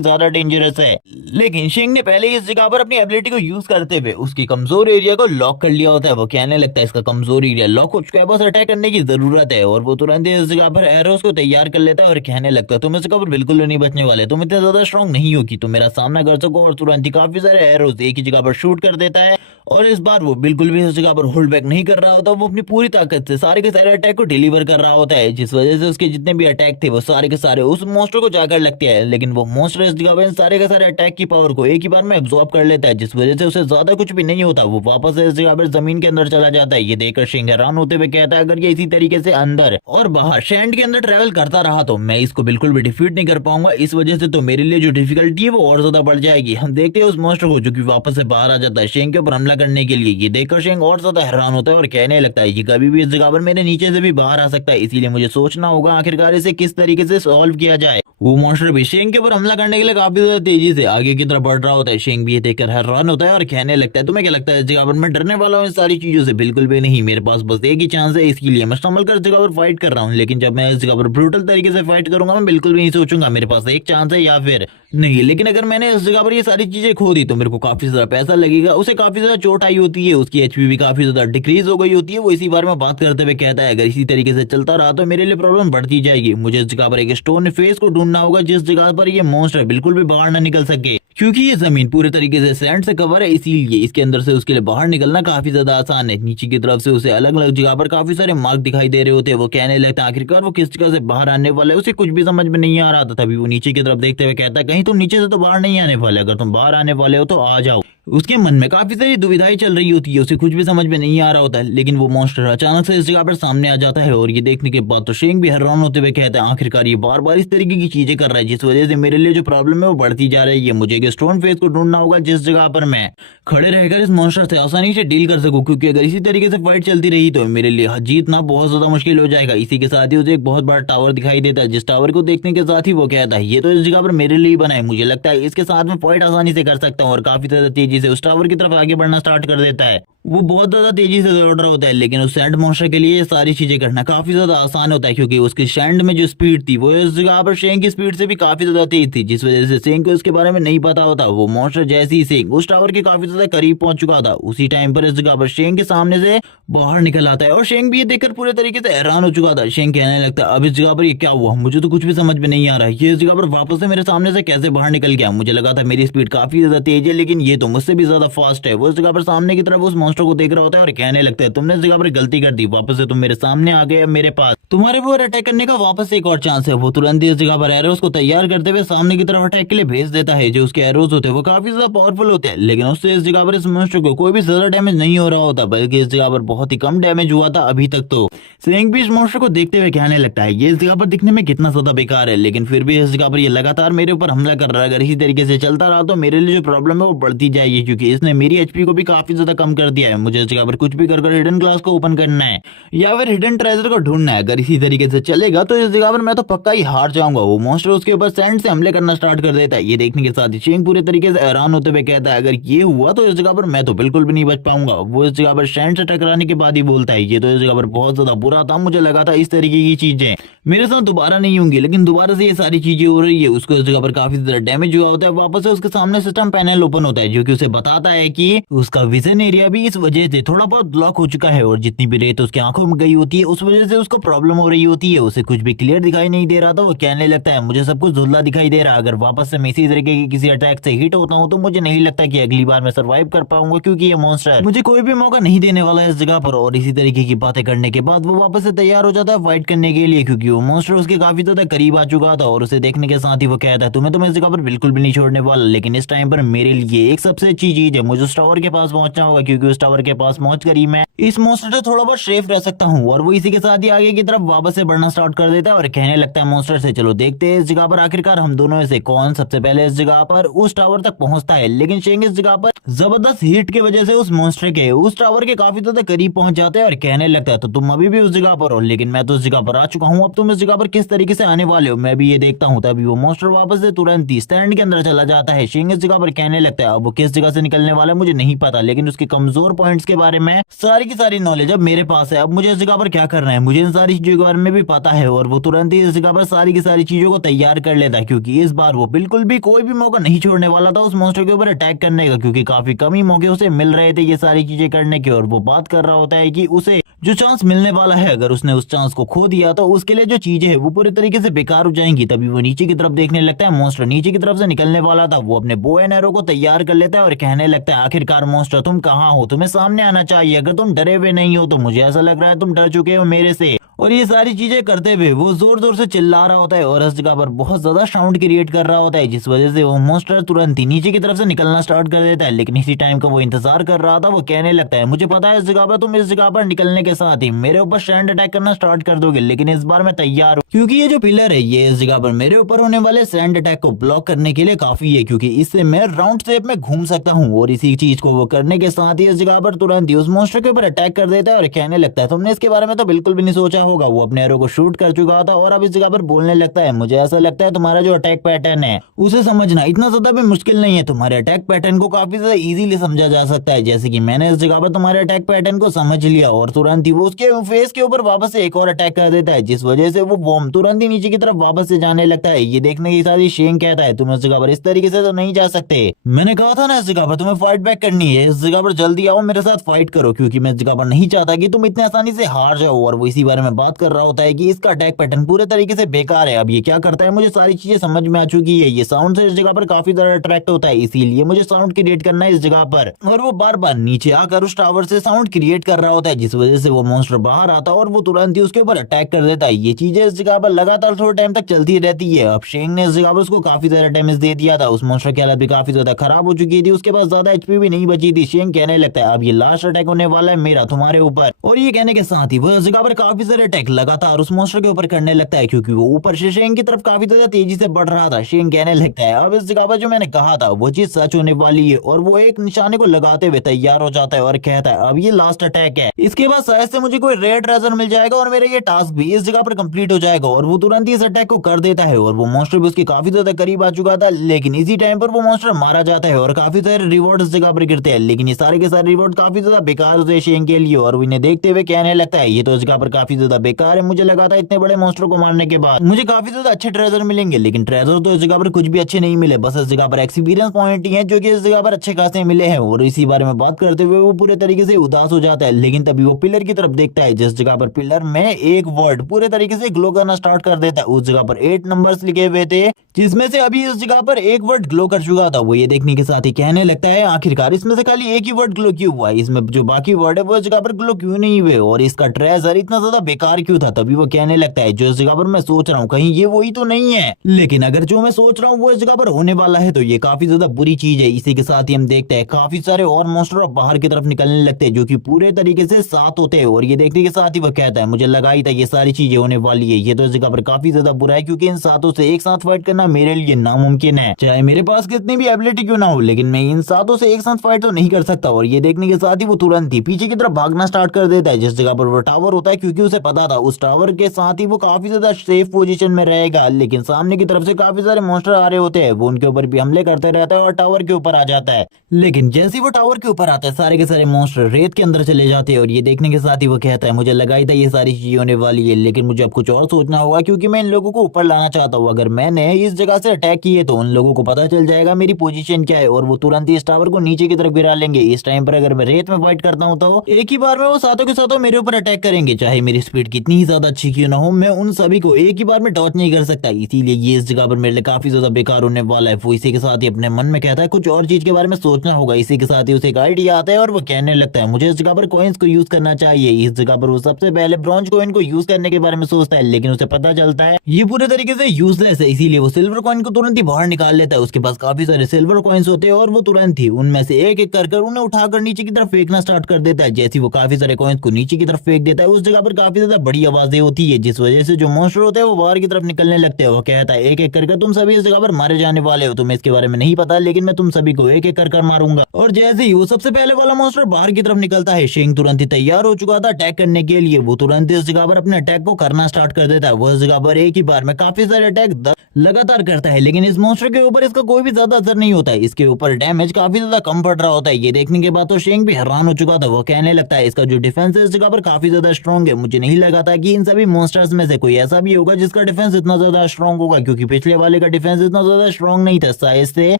ज्यादा डेंजरस है। लेकिन शेंग ने पहले ही इस जगह पर अपनी एबिलिटी को यूज करते हुए उसकी कमजोर एरिया को लॉक कर लिया होता है। वो कहने लगता है, इसका कमजोर एरिया लॉक हो चुका है, बस अटैक करने की जरूरत है। और वो तुरंत ही इस जगह पर एरोस को तैयार कर लेता है और कहने लगता है, तुम इस जगह पर बिल्कुल नहीं बचने वाले, तुम इतने ज्यादा स्ट्रॉन्ग नहीं हो कि तुम मेरा सामना कर सको। और तुरंत ही काफी सारे एरोस एक ही जगह पर शूट कर देता है। और इस बार वो बिल्कुल भी इस जगह पर होल्ड बैक नहीं कर रहा होता, वो अपनी पूरी ताकत से सारे के सारे अटैक को डिलीवर कर रहा होता है, जिस वजह से उसके जितने भी अटैक थे वो सारे के सारे उस मॉन्स्टर को जाकर लगते हैं। लेकिन वो मॉन्स्टर इस जगह पर सारे के सारे अटैक की पावर को एक ही बार में एब्जॉर्ब कर लेता है, जिस वजह से उसे ज्यादा कुछ भी नहीं होता। वो वापस इस जगह पर जमीन के अंदर चला जाता है। ये देखकर शेंग हैरान होते हुए कहता है, अगर ये इसी तरीके से अंदर और बाहर सैंड के अंदर ट्रेवल करता रहा तो मैं इसको बिल्कुल भी डिफीट नहीं कर पाऊंगा। इस वजह से तो मेरे लिए जो डिफिकल्टी है वो और ज्यादा बढ़ जाएगी। हम देखते हैं उस मॉन्स्टर को जो कि वापस से बाहर आ जाता है शेंग के ऊपर हमला करने के लिए। ये देखकर शेंग और ज्यादा हैरान होता है और कहने लगता है, ये कभी भी इस जगह पर मेरे नीचे से भी बाहर आ सकता है, इसीलिए मुझे सोचना होगा आखिरकार इसे किस तरीके से सॉल्व किया जाए। वो मॉन्स्टर भी शेंग के ऊपर हमला करने के लिए काफी ज्यादा तेजी से आगे की तरफ बढ़ रहा होता है। शेंग भी ये देखकर हैरान होता है और कहने लगता है, तुम्हें क्या लगता है इस जगह पर मैं डरने वाला हूँ इन सारी चीजों से? बिल्कुल भी नहीं, मेरे पास बस एक ही चांस है, इसलिए मैं संभल कर इस जगह पर फाइट कर रहा हूँ। लेकिन जब मैं इस जगह पर ब्रूटल तरीके से फाइट करूंगा मैं बिल्कुल भी नहीं सोचूंगा मेरे पास एक चांस है या फिर नहीं। लेकिन अगर मैंने इस जगह पर ये सारी चीजें खो दी तो मेरे को काफी ज्यादा पैसा लगेगा। उसे काफी ज्यादा चोट आई होती है, उसकी एचपी भी काफी ज्यादा डिक्रीज हो गई होती है। वो इसी बारे में बात करते हुए कहता है, अगर इसी तरीके से चलता रहा तो मेरे लिए प्रॉब्लम बढ़ती जाएगी। मुझे इस जगह पर एक स्टोन फेस को ढूंढना होगा जिस जगह पर ये मॉन्स्टर बिल्कुल भी बाहर ना निकल सके, क्योंकि ये जमीन पूरे तरीके से सैंड से कवर है, इसीलिए इसके अंदर से उसके लिए बाहर निकलना काफी ज्यादा आसान है। नीचे की तरफ से उसे अलग अलग जगह पर काफी सारे मार्क दिखाई दे रहे होते हैं। वो कहने लगता है आखिरकार वो किस जगह से बाहर आने वाला है, उसे कुछ भी समझ में नहीं आ रहा था। तभी वो नीचे की तरफ देखते हुए कहता है, कहीं तुम नीचे से तो बाहर नहीं आने वाले, अगर तुम बाहर आने वाले हो तो आ जाओ। उसके मन में काफी सारी दुविधाएं चल रही होती है, उसे कुछ भी समझ में नहीं आ रहा होता है। लेकिन वो मॉन्स्टर अचानक से इस जगह पर सामने आ जाता है और ये देखने के बाद तो शेंग भी हैरान होते हुए कहता है, आखिरकार ये बार बार इस तरीके की चीजें कर रहा है, जिस वजह से मेरे लिए जो प्रॉब्लम है वो बढ़ती जा रही है। मुझे एक स्टोन फेस को ढूंढना होगा जिस जगह पर मैं खड़े रहकर इस मॉन्स्टर से आसानी से डील कर सकूं, क्योंकि अगर इसी तरीके से फाइट चलती रही तो मेरे लिए जीतना बहुत ज्यादा मुश्किल हो जाएगा। इसी के साथ ही उसे एक बहुत बड़ा टावर दिखाई देता है, जिस टावर को देखने के साथ ही वो कहता है, ये तो इस जगह पर मेरे लिए बना है, मुझे लगता है इसके साथ में फाइट आसानी से कर सकता हूँ। और काफी ज्यादा तेजी से उस टावर की तरफ आगे बढ़ना स्टार्ट कर देता है। वो बहुत ज्यादा तेजी से दौड़ रहा होता है, लेकिन उस सैंड मॉन्स्टर के लिए ये सारी चीजें करना काफी ज्यादा आसान होता है, क्योंकि उसकी सैंड में जो स्पीड थी वो इस जगह पर शेंग की स्पीड से भी काफी ज्यादा तेज थी, जिस वजह से शेंग को इसके बारे में नहीं पता होता। वो मॉन्स्टर जैसे ही शेंग उस टावर के काफी ज्यादा करीब पहुंच चुका था, उसी टाइम पर इस जगह पर शेंग के सामने से बाहर निकल आता है और शेंग भी ये देखकर पूरे तरीके से हैरान हो चुका था। शेंग कहने लगता है, अब इस जगह पर ये क्या हुआ, मुझे तो कुछ भी समझ में नहीं आ रहा है, ये इस जगह पर वापस से मेरे सामने से कैसे बाहर निकल गया? मुझे लगा था मेरी स्पीड काफी ज्यादा तेज है, लेकिन ये तो मुझसे भी ज्यादा फास्ट है। वो इस जगह पर सामने की तरफ उस मॉन्स्टर को देख रहा होता है और कहने लगता है तुमने इस जगह पर गलती कर दी, वापस से तुम मेरे सामने आ गए, मेरे पास तुम्हारे ऊपर अटैक करने का वापस से एक और चांस है। वो तुरंत ही इस जगह पर एरोस को तैयार करते हुए सामने की तरफ अटैक के लिए भेज देता है। जो उसके एरोस होते हैं वो काफी ज्यादा पावरफुल होते हैं, लेकिन उससे इस जगह पर इस मॉन्स्टर को कोई भी ज्यादा डैमेज नहीं हो रहा होता, बल्कि इस जगह पर बहुत ही कम डैमेज हुआ था अभी तक। तो शेंग भी इस मॉन्स्टर को देखते हुए कहने लगता है ये इस जगह पर दिखने में कितना ज्यादा बेकार है, लेकिन फिर भी इस जगह पर ये लगातार मेरे ऊपर हमला कर रहा है। अगर इसी तरीके से चलता रहा तो मेरे लिए जो प्रॉब्लम है वो बढ़ती जाएगी, क्योंकि इसने मेरी एचपी को भी काफी ज्यादा कम कर दिया है। मुझे इस जगह पर कुछ भी कर हिडन क्लास को ओपन करना है या फिर हिडन ट्रेजर को ढूंढना है। अगर इसी तरीके से चलेगा तो इस जगह पर मैं तो पक्का ही हार जाऊंगा। वो मॉन्स्टर उसके ऊपर सैंड से हमले करना स्टार्ट कर देता है। ये देखने के साथ ही शेंग पूरे तरीके से हैरान होते हुए कहता है अगर ये हुआ तो इस जगह पर मैं तो बिल्कुल भी नहीं बच पाऊंगा। वो इस जगह पर सैंड से टकराने के बाद ही बोलता है ये तो इस जगह पर बहुत ज्यादा बुरा था, मुझे लगा था इस तरीके की चीजें मेरे साथ दोबारा नहीं होंगी, लेकिन दोबारा से ये सारी चीजें हो रही है। उसको इस जगह पर काफी ज्यादा डैमेज हुआ होता है। वापस से उसके सामने सिस्टम पैनल ओपन होता है जो कि उसे बताता है कि उसका विजन एरिया भी इस वजह से थोड़ा बहुत ब्लॉक हो चुका है और जितनी भी रेत उसकी आंखों में गई होती है उस वजह से उसको प्रॉब्लम हो रही होती है। उसे कुछ भी क्लियर दिखाई नहीं दे रहा था। वो कहने लगता है मुझे सब कुछ धुंधला दिखाई दे रहा है, अगर वापस से मैं इसी तरीके की किसी अटैक से हिट होता हूँ तो मुझे नहीं लगता कि अगली बार मैं सर्वाइव कर पाऊंगा, क्योंकि ये मॉन्स्टर मुझे कोई भी मौका नहीं देने वाला है इस जगह पर। और इसी तरीके की बातें करने के बाद वो वापस से तैयार हो जाता है फाइट करने के लिए, क्योंकि वो मॉन्स्टर उसके काफी ज्यादा करीब आ चुका था। और उसे देखने के साथ ही वो कहता है तुम्हें तो मैं इस जगह पर बिल्कुल भी नहीं छोड़ने वाला, लेकिन इस टाइम पर मेरे लिए एक सबसे अच्छी चीज है, मुझे उस टावर के पास पहुंचना होगा, क्योंकि उस टावर के पास पहुंच कर ही मैं इस मॉन्स्टर से थोड़ा बहुत सेफ रह सकता हूँ। और वो इसी के साथ ही आगे की तरफ वापस से बढ़ना स्टार्ट कर देता है और कहने लगता है मॉन्स्टर से चलो देखते हैं इस जगह पर आखिरकार हम दोनों में से कौन सबसे पहले इस जगह पर उस टावर तक पहुंचता है। लेकिन शेंग इस जगह पर जबरदस्त हीट की वजह से उस मॉन्स्टर के उस टावर के काफी ज्यादा करीब पहुंच जाते हैं और कहने लगता है तो तुम अभी भी उस जगह पर हो, लेकिन मैं तो उस जगह पर आ चुका हूँ, अब तुम इस जगह पर किस तरीके से आने वाले हो मैं भी ये देखता हूँ। तभी वो मॉन्स्टर वापस से तुरंत ही स्टैंड के अंदर चला जाता है। शेंग इस जगह पर कहने लगता है अब वो किस जगह से निकलने वाला है मुझे नहीं पता, लेकिन उसके कमजोर पॉइंट्स के बारे में सारी की सारी नॉलेज अब मेरे पास है। अब मुझे इस जगह पर क्या करना है मुझे इन सारी चीजों के बारे में भी पता है। और वो तुरंत ही इस जगह पर सारी की सारी चीजों को तैयार कर लेता है, क्योंकि इस बार वो बिल्कुल भी कोई भी मौका नहीं छोड़ने वाला था उस मॉन्स्टर के ऊपर अटैक करने का, क्योंकि काफी कम ही मौके उसे मिल रहे थे ये सारी चीजें करने के। और वो बात कर रहा होता है कि उसे जो चांस मिलने वाला है अगर उसने उस चांस को खो दिया तो उसके लिए जो चीजें है वो पूरे तरीके से बेकार हो जाएंगी। तभी वो नीचे की तरफ देखने लगता है, मॉन्स्टर नीचे की तरफ से निकलने वाला था। वो अपने बो एंड एरो को तैयार कर लेता है और कहने लगता है आखिरकार मॉन्स्टर तुम कहाँ हो, तुम्हें सामने आना चाहिए, अगर तुम डरे हुए नहीं हो तो मुझे ऐसा लग रहा है तुम डर चुके हो मेरे से। और ये सारी चीजें करते हुए वो जोर जोर से चिल्ला रहा होता है और इस जगह पर बहुत ज्यादा साउंड क्रिएट कर रहा होता है, जिस वजह से वो मॉन्स्टर तुरंत ही नीचे की तरफ से निकलना स्टार्ट कर देता है। लेकिन इसी टाइम का वो इंतजार कर रहा था। वो कहने लगता है मुझे पता है इस जगह पर तुम इस जगह पर निकलने के साथ ही मेरे ऊपर सैंड अटैक करना स्टार्ट कर दोगे, लेकिन इस बार मैं तैयार हूँ, क्योंकि ये जो पिलर है ये इस जगह पर मेरे ऊपर होने वाले सैंड अटैक को ब्लॉक करने के लिए काफी है, क्योंकि इससे मैं राउंड शेप में घूम सकता हूँ। और इसी चीज को वो करने के साथ ही इस जगह पर तुरंत ही उस मॉन्स्टर के ऊपर अटैक कर देता है और कहने लगता है तुमने इसके बारे में तो बिल्कुल भी नहीं सोचा होगा। वो अपने एरो को शूट कर चुका था और अब इस जगह पर बोलने लगता है मुझे ऐसा लगता है तुम्हारा जो अटैक पैटर्न है उसे समझना इतना ज्यादा भी मुश्किल नहीं है, तुम्हारे अटैक पैटर्न को काफी ज्यादा इजीली समझा जा सकता है। जैसे कि मैंने इस जगह पर तुम्हारे अटैक पैटर्न को समझ लिया और तुरंत ही वो उसके फेस के ऊपर वापस से एक और अटैक कर देता है, जिस वजह से वो बॉम्ब तुरंत ही नीचे की तरफ वापस से जाने लगता है। ये देखने के साथ ही शेंग कहता है तुम इस जगह पर इस तरीके से तो नहीं जा सकते, मैंने कहा था ना इस जगह पर तुम्हें फाइट बैक करनी है, इस जगह पर जल्दी आओ मेरे साथ फाइट करो, क्योंकि मैं इस जगह पर नहीं चाहता कि तुम इतने आसानी से हार जाओ। और वो इसी बारे में बात कर रहा होता है कि इसका अटैक पैटर्न पूरे तरीके से बेकार है। अब ये क्या करता है मुझे सारी चीजें समझ में आ चुकी है, ये साउंड से इस जगह पर काफी ज्यादा अट्रैक्ट होता है, इसीलिए मुझे साउंड क्रिएट करना है इस जगह पर। और वो बार बार नीचे आकर उस टावर से साउंड क्रिएट कर रहा होता है, जिस वजह से वो मॉन्स्टर बाहर आता है और वो तुरंत ही उसके ऊपर अटैक कर देता है। ये चीजें इस जगह पर लगातार थोड़े टाइम तक चलती रहती है। अब शेंग ने इस जगह पर उसको काफी ज्यादा डैमेज दे दिया था, उस मॉन्स्टर की हालत भी काफी ज्यादा खराब हो चुकी थी, उसके पास ज्यादा एचपी भी नहीं बची थी। शेंग कहने लगता है अब ये लास्ट अटैक होने वाला है मेरा तुम्हारे ऊपर। और ये कहने के साथ ही वो इस जगह पर काफी सारे अटैक लगातार उस मॉन्स्टर के ऊपर करने लगता है, क्योंकि वो ऊपर से शेंग की तरफ काफी ज्यादा तेजी से बढ़ रहा था। शेंग कहने लगता है अब इस जगह पर जो मैंने कहा था वो चीज सच होने वाली है। और वो एक निशाने को लगाते हुए तैयार हो जाता है और कहता है अब ये लास्ट अटैक है, इसके बाद शायद से मुझे कोई रेयर ट्रेजर मिल जाएगा और मेरा ये टास्क भी इस जगह पर कंप्लीट हो जाएगा। और वो तुरंत ही इस अटैक को कर देता है और वो मॉन्स्टर भी उसके काफी ज्यादा करीब आ चुका था। लेकिन इसी टाइम पर वो मॉन्स्टर मारा जाता है और काफी सारे रिवॉर्ड इस जगह पर गिरते हैं, लेकिन ये सारे के सारे रिवॉर्ड काफी ज्यादा बेकार होते हैं शेंग के लिए। और वो इन्हें देखते हुए कहने लगता है ये तो इस जगह पर काफी ज्यादा ज्यादा बेकार है। मुझे लगा था इतने बड़े मॉन्स्टर को मारने के बाद मुझे काफी ज्यादा अच्छे ट्रेजर मिलेंगे, लेकिन ट्रेजर तो इस जगह पर कुछ भी अच्छे नहीं मिले। बस इस जगह पर एक्सपीरियंस पॉइंट ही है जो कि इस जगह पर अच्छे खासे मिले हैं। और इसी बारे में बात करते हुए वो पूरे तरीके से उदास हो जाता है, लेकिन तभी वो पिलर की तरफ देखता है जिस जगह पर पिलर में एक वर्ड पूरे तरीके से ग्लो करना स्टार्ट कर देता है। उस जगह पर 8 नंबर्स लिखे हुए थे, जिसमें से अभी इस जगह पर एक वर्ड ग्लो कर चुका था। वो ये देखने के साथ ही कहने लगता है आखिरकार इसमें से खाली एक ही वर्ड ग्लो क्यों हुआ, इसमें जो बाकी वर्ड है वो इस जगह पर ग्लो क्यों नहीं हुए, और इसका ट्रेजर इतना ज्यादा बेकार क्यों था। तभी वो कहने लगता है जो इस जगह पर मैं सोच रहा हूँ कहीं ये वही तो नहीं है, लेकिन अगर जो मैं सोच रहा हूँ वो इस जगह पर होने वाला है तो ये काफी ज्यादा बुरी चीज है। इसी के साथ ही हम देखते हैं काफी सारे और मॉन्स्टर बाहर की तरफ निकलने लगते हैं जो कि पूरे तरीके से साथ होते हैं। और ये देखने के साथ ही वो कहता है मुझे लगा ही था ये सारी चीजें होने वाली है, ये तो इस जगह पर काफी ज्यादा बुरा है क्योंकि इन सातों से एक साथ फाइट करना मेरे लिए नामुमकिन है। चाहे मेरे पास कितनी भी एबिलिटी क्यों ना हो, लेकिन मैं इन सातों से एक साथ फाइट तो नहीं कर सकता। और ये देखने के साथ ही वो तुरंत ही पीछे की तरफ भागना स्टार्ट कर देता है जिस जगह पर वो टावर होता है, क्योंकि उसे पता था उस टावर के साथ ही वो काफी ज्यादा सेफ पोजीशन में रहेगा। लेकिन सामने की तरफ से काफी सारे मॉन्स्टर आ रहे होते हैं, वो उनके ऊपर भी हमले करते रहता है और टावर के ऊपर आ जाता है। लेकिन जैसे ही वो टावर के ऊपर आता है सारे के सारे मॉन्स्टर रेत के अंदर चले जाते हैं। और ये देखने के साथ ही वो कहता है मुझे लगा ही था ये सारी चीजें होने वाली है, लेकिन मुझे अब कुछ और सोचना होगा क्योंकि मैं इन लोगों को ऊपर लाना चाहता हूँ। अगर मैंने इस जगह से अटैक किए तो उन लोगों को पता चल जाएगा मेरी पोजीशन क्या है और वो तुरंत ही इस टावर को नीचे की तरफ गिरा लेंगे। इस टाइम पर अगर मैं रेत में फाइट करता हूँ तो एक ही बार में वो सातों के सातों मेरे ऊपर अटैक करेंगे, चाहे मेरी स्पीड कितनी ही ज्यादा अच्छी क्यों ना हो, मैं उन सभी को एक ही बार में डॉच नहीं कर सकता। इसीलिए ये इस जगह पर मेरे लिए काफी ज्यादा बेकार होने वाला है। वो इसी के साथ ही अपने मन में कहता है कुछ और चीज के बारे में सोचना होगा। इसी के साथ ही उसे एक आइडिया आता है और वो कहने लगता है मुझे इस जगह पर कॉइन्स को यूज करना चाहिए। इस जगह पर वो सबसे पहले ब्रॉन्ज कॉइन को यूज करने के बारे में सोचता है, लेकिन उसे पता चलता है ये पूरे तरीके से यूजलेस है। इसीलिए वो सिल्वर कॉइन को तुरंत ही बाहर निकाल लेता है। उसके पास काफी सारे सिल्वर कॉइन्स होते हैं और वो तुरंत ही उनमें से एक एक कर उन्हें उठाकर नीचे की तरफ फेंकना स्टार्ट कर देता है। जैसे वो काफी सारे कॉइन्स को नीचे की तरफ फेंक देता है उस जगह पर काफी ज्यादा बड़ी आवाजें होती है, जिस वजह से जो मॉन्स्टर होते हैं वो बाहर की तरफ निकलने लगते हैं। वो कहता है एक एक करके तुम सभी इस जगह पर मारे जाने वाले हो, तुम्हें इसके बारे में नहीं पता, लेकिन मैं तुम सभी को एक एक कर मारूंगा। और जैसे ही वो सबसे पहले वाला मॉन्स्टर बाहर की तरफ निकलता है, शेंग तुरंत ही तैयार हो चुका था अटैक करने के लिए। वो तुरंत ही उस जगह पर अपने अटैक को करना स्टार्ट कर देता है। वो उस जगह पर एक ही बार में काफी सारे अटैक लगातार करता है, लेकिन इस मॉन्स्टर के ऊपर इसका कोई भी ज्यादा असर नहीं होता है। इसके ऊपर डैमेज काफी ज्यादा कम पड़ रहा होता है। ये देखने के बाद तो शेंग भी हैरान हो चुका था। वो कहने लगता है इसका जो डिफेंस है इस जगह पर काफी ज्यादा स्ट्रॉन्ग है। मुझे नहीं लगा था कि इन सभी मॉन्स्टर्स में से कोई ऐसा भी होगा जिसका डिफेंस इतना ज्यादा स्ट्रॉन्ग होगा, क्योंकि पिछले वाले का डिफेंस इतना ज्यादा स्ट्रॉन्ग नहीं था। शायद से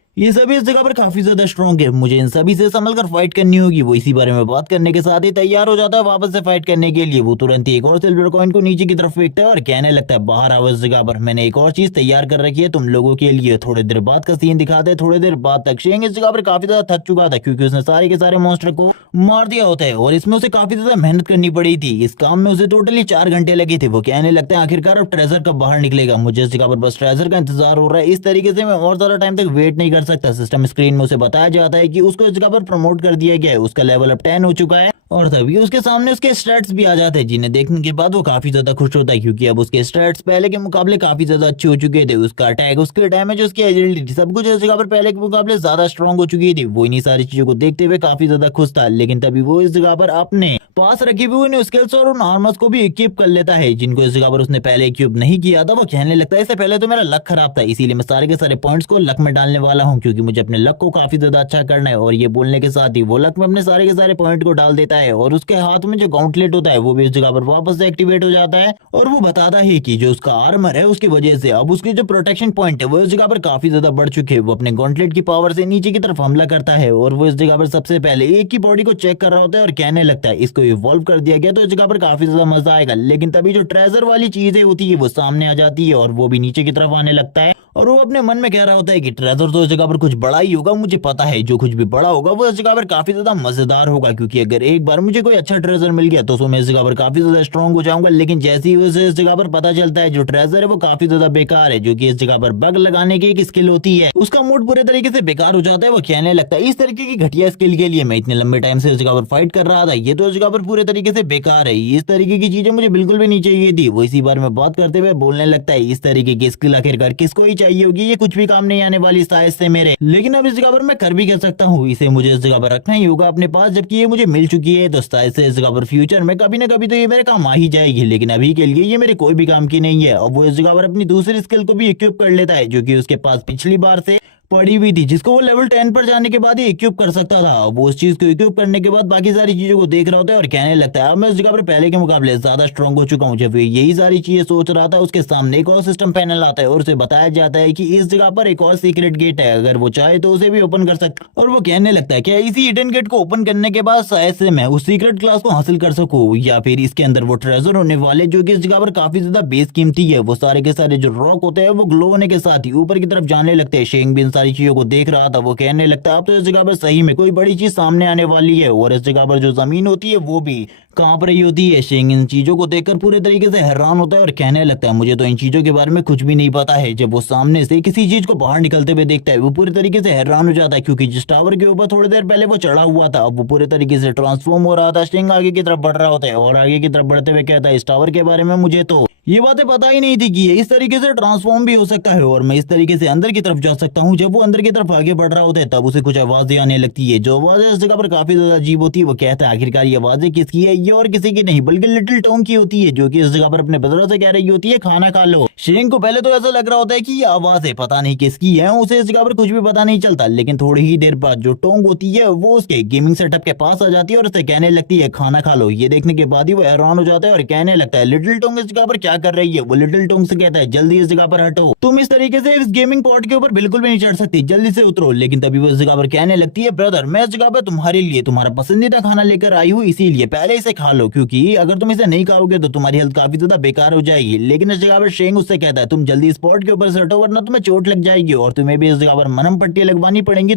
ये सभी इस जगह पर काफी ज्यादा स्ट्रॉन्ग है, मुझे इन सभी से संभल कर फाइट करनी होगी। वो इसी बारे में बात करने के साथ ही तैयार हो जाता है वापस से फाइट करने के लिए। वो तुरंत ही एक और सिल्वर कॉइन को नीचे की तरफ फेंकता है और कहने लगता है बाहर आओ इस जगह पर, मैंने एक और चीज तैयार कर रखी है तुम लोगों के लिए। थोड़ी देर बाद का सीन दिखाते हैं। थोड़ी देर बाद तक शेंग इस जगह पर काफी ज्यादा थक चुका था, क्योंकि उसने सारे के सारे मॉन्स्टर को मार दिया होता है और इसमें उसे काफी ज्यादा मेहनत करनी पड़ी थी। इस काम में उसे टोटली 4 घंटे लगे थे। वो कहने लगता है आखिरकार अब ट्रेजर कब बाहर निकलेगा, मुझे इस जगह पर बस ट्रेजर का इंतजार हो रहा है। इस तरीके से मैं और ज्यादा टाइम तक वेट नहीं कर सकता। सिस्टम स्क्रीन में उसे बताया जाता है कि उसको इस जगह पर प्रमोट कर दिया गया है, उसका लेवल अब 10 हो चुका है और तभी उसके सामने उसके स्टैट्स भी आ जाते हैं, जिन्हें देखने के बाद वो काफी ज्यादा खुश होता है, क्योंकि अब उसके स्टैट्स पहले के मुकाबले काफी ज्यादा अच्छे हो चुके थे। उसका अटैक, उसके डैमेज, उसकी एजिलिटी सब कुछ इस जगह पर पहले के मुकाबले ज्यादा स्ट्रॉन्ग हो चुकी थी। वो इन्हीं सारी चीजों को देखते हुए काफी ज्यादा खुश था। लेकिन तभी वो इस जगह पर अपने पास रखी हुई उन स्किल्स और उन आर्मर्स को भी इक्विप कर लेता है, जिनको इस जगह पर उसने पहले इक्विप नहीं किया था। वो कहने लगता है इससे पहले तो मेरा लक खराब था, इसीलिए मैं सारे के सारे पॉइंट्स को लक में डालने वाला हूँ, क्योंकि मुझे अपने लक को काफी ज्यादा अच्छा करना है। और ये बोलने के साथ ही वो लक में अपने सारे के सारे पॉइंट को डाल देता है और उसके हाथ में जो गॉन्टलेट होता है वो भी इस जगह पर वापस से एक्टिवेट हो जाता है। और वो बताता है कि जो उसका आर्मर है उसकी वजह से अब उसके जो प्रोटेक्शन पॉइंट है वो इस जगह पर काफी ज्यादा बढ़ चुके हैं। वो अपने गॉन्टलेट की पावर से नीचे की तरफ हमला करता है और वो इस जगह पर सबसे पहले एक की बॉडी को चेक कर रहा होता है और कहने लगता है इसको इवॉल्व कर दिया गया तो इस जगह पर काफी ज्यादा मजा आएगा। लेकिन तभी जो ट्रेजर वाली चीजें होती है वो सामने आ जाती है और वो भी नीचे की तरफ आने लगता है और वो अपने मन में कह रहा होता है कि ट्रेजर तो इस जगह पर कुछ बड़ा ही होगा, मुझे पता है जो कुछ भी बड़ा होगा वो इस जगह पर काफी ज्यादा मजेदार होगा, क्योंकि अगर एक बार मुझे कोई अच्छा ट्रेजर मिल गया तो मैं इस जगह पर काफी ज्यादा स्ट्रॉन्ग हो जाऊंगा। लेकिन जैसे ही उसे इस जगह पर पता चलता है जो ट्रेजर है वो काफी ज्यादा बेकार है, जो कि इस जगह पर बग लगाने की एक स्किल होती है, उसका मूड पूरे तरीके से बेकार हो जाता है। वो कहने लगता है इस तरीके की घटिया स्किल के लिए मैं इतने लंबे टाइम से इस जगह पर फाइट कर रहा था, ये तो इस जगह पर पूरे तरीके से बेकार है, इस तरीके की चीजें मुझे बिल्कुल भी नहीं चाहिए थी। वो इसी बारे में बात करते हुए बोलने लगता है इस तरीके की स्किल आखिरकार किसको ही चाहिए होगी, ये कुछ भी काम नहीं आने वाली शायद से मेरे, लेकिन अब इस जगह पर मैं कर भी कर सकता हूँ, इसे मुझे इस जगह पर रखना ही होगा अपने पास, जबकि ये मुझे मिल चुकी है तो शायद से इस जगह पर फ्यूचर में कभी ना कभी तो ये मेरे काम आ ही जाएगी, लेकिन अभी के लिए ये मेरे कोई भी काम की नहीं है। अब वो इस जगह पर अपनी दूसरी स्किल को भी इक्विप कर लेता है जो कि उसके पास पिछली बार से पड़ी हुई थी जिसको वो लेवल 10 पर जाने के बाद ही इक्विप कर सकता था। वो उस चीज को इक्विप करने के बाद बाकी सारी चीजों को देख रहा होता है और कहने लगता है अब मैं इस जगह पर पहले के मुकाबले ज्यादा स्ट्रांग हो चुका हूँ। जब यही सारी चीजें सोच रहा था उसके सामने एक और सिस्टम पैनल आता है और उसे बताया जाता है कि इस जगह पर एक और सीक्रेट गेट है, अगर वो चाहे तो उसे भी ओपन कर सकता है। और वो कहने लगता है कि इसी हिडन गेट को ओपन करने के बाद शायद से मैं उस सीक्रेट क्लास को हासिल कर सकूं या फिर इसके अंदर वो ट्रेजर होने वाले जो कि इस जगह पर काफी ज्यादा बेस कीमती है। वो सारे के सारे जो रॉक होते हैं वो ग्लो होने के साथ ही ऊपर की तरफ जाने लगते हैं। शेंग भी इन सारी चीजों को देख रहा था। वो कहने लगता है अब तो इस जगह पर सही में कोई बड़ी चीज सामने आने वाली है और इस जगह पर जो जमीन होती है वो भी कांप रही होती है। शेंग इन चीजों को देखकर पूरे तरीके से हैरान होता है और कहने लगता है मुझे तो इन चीजों के बारे में कुछ भी नहीं पता है। जब वो सामने से किसी चीज को बाहर निकलते हुए देखता है वो पूरे तरीके से हैरान हो जाता है क्योंकि जिस टावर के ऊपर थोड़ी देर पहले वो चढ़ा हुआ था अब वो पूरे तरीके से ट्रांसफॉर्म हो रहा था। शेंग आगे की तरफ बढ़ रहा होता है और आगे की तरफ बढ़ते हुए कहता है इस टावर के बारे में मुझे तो ये बातें पता ही नहीं थी कि ये इस तरीके से ट्रांसफॉर्म भी हो सकता है और मैं इस तरीके से अंदर की तरफ जा सकता हूँ। जब वो अंदर की तरफ आगे बढ़ रहा होता है तब उसे कुछ आवाजें आने लगती है। जो आवाजें इस जगह पर काफी ज्यादा अजीब होती है। वो कहता है आखिरकार ये आवाजें किसकी है, ये और किसी की नहीं बल्कि लिटिल टोंग की होती है जो कि इस जगह पर अपने ब्रदर से कह रही होती है खाना खा लो। शेंग को पहले तो ऐसा लग रहा होता है कि ये आवाजें पता नहीं किसकी है, उसे इस जगह पर कुछ भी पता नहीं चलता। लेकिन थोड़ी ही देर बाद जो टोंग होती है वो उसके गेमिंग सेटअप के पास आ जाती है और उसे कहने लगती है खाना खा लो। ये देखने के बाद ही वो हैरान हो जाता है और कहने लगता है लिटिल टोंग इस जगह पर क्या कर रही है। वो लिटिल टोंग से कहता है जल्दी इस जगह पर हटो, तुम इस तरीके से इस गेमिंग पॉड के ऊपर बिल्कुल भी नहीं चढ़ सकती, जल्दी से उतरो। लेकिन तभी वो इस जगह पर कहने लगती है ब्रदर मैं इस जगह पर तुम्हारे लिए तुम्हारा पसंदीदा खाना लेकर आई हूँ, इसीलिए पहले इसे खा लो क्योंकि अगर तुम इसे नहीं खाओगे तो तुम्हारी हेल्थ काफी ज्यादा बेकार हो जाएगी। लेकिन इस जगह पर शेंग उससे कहता है तुम जल्दी स्पॉट के ऊपर से हटो वरना तुम्हें चोट लग जाएगी और तुम्हें भी इस जगह पर मरहम पट्टी लगवानी पड़ेंगी।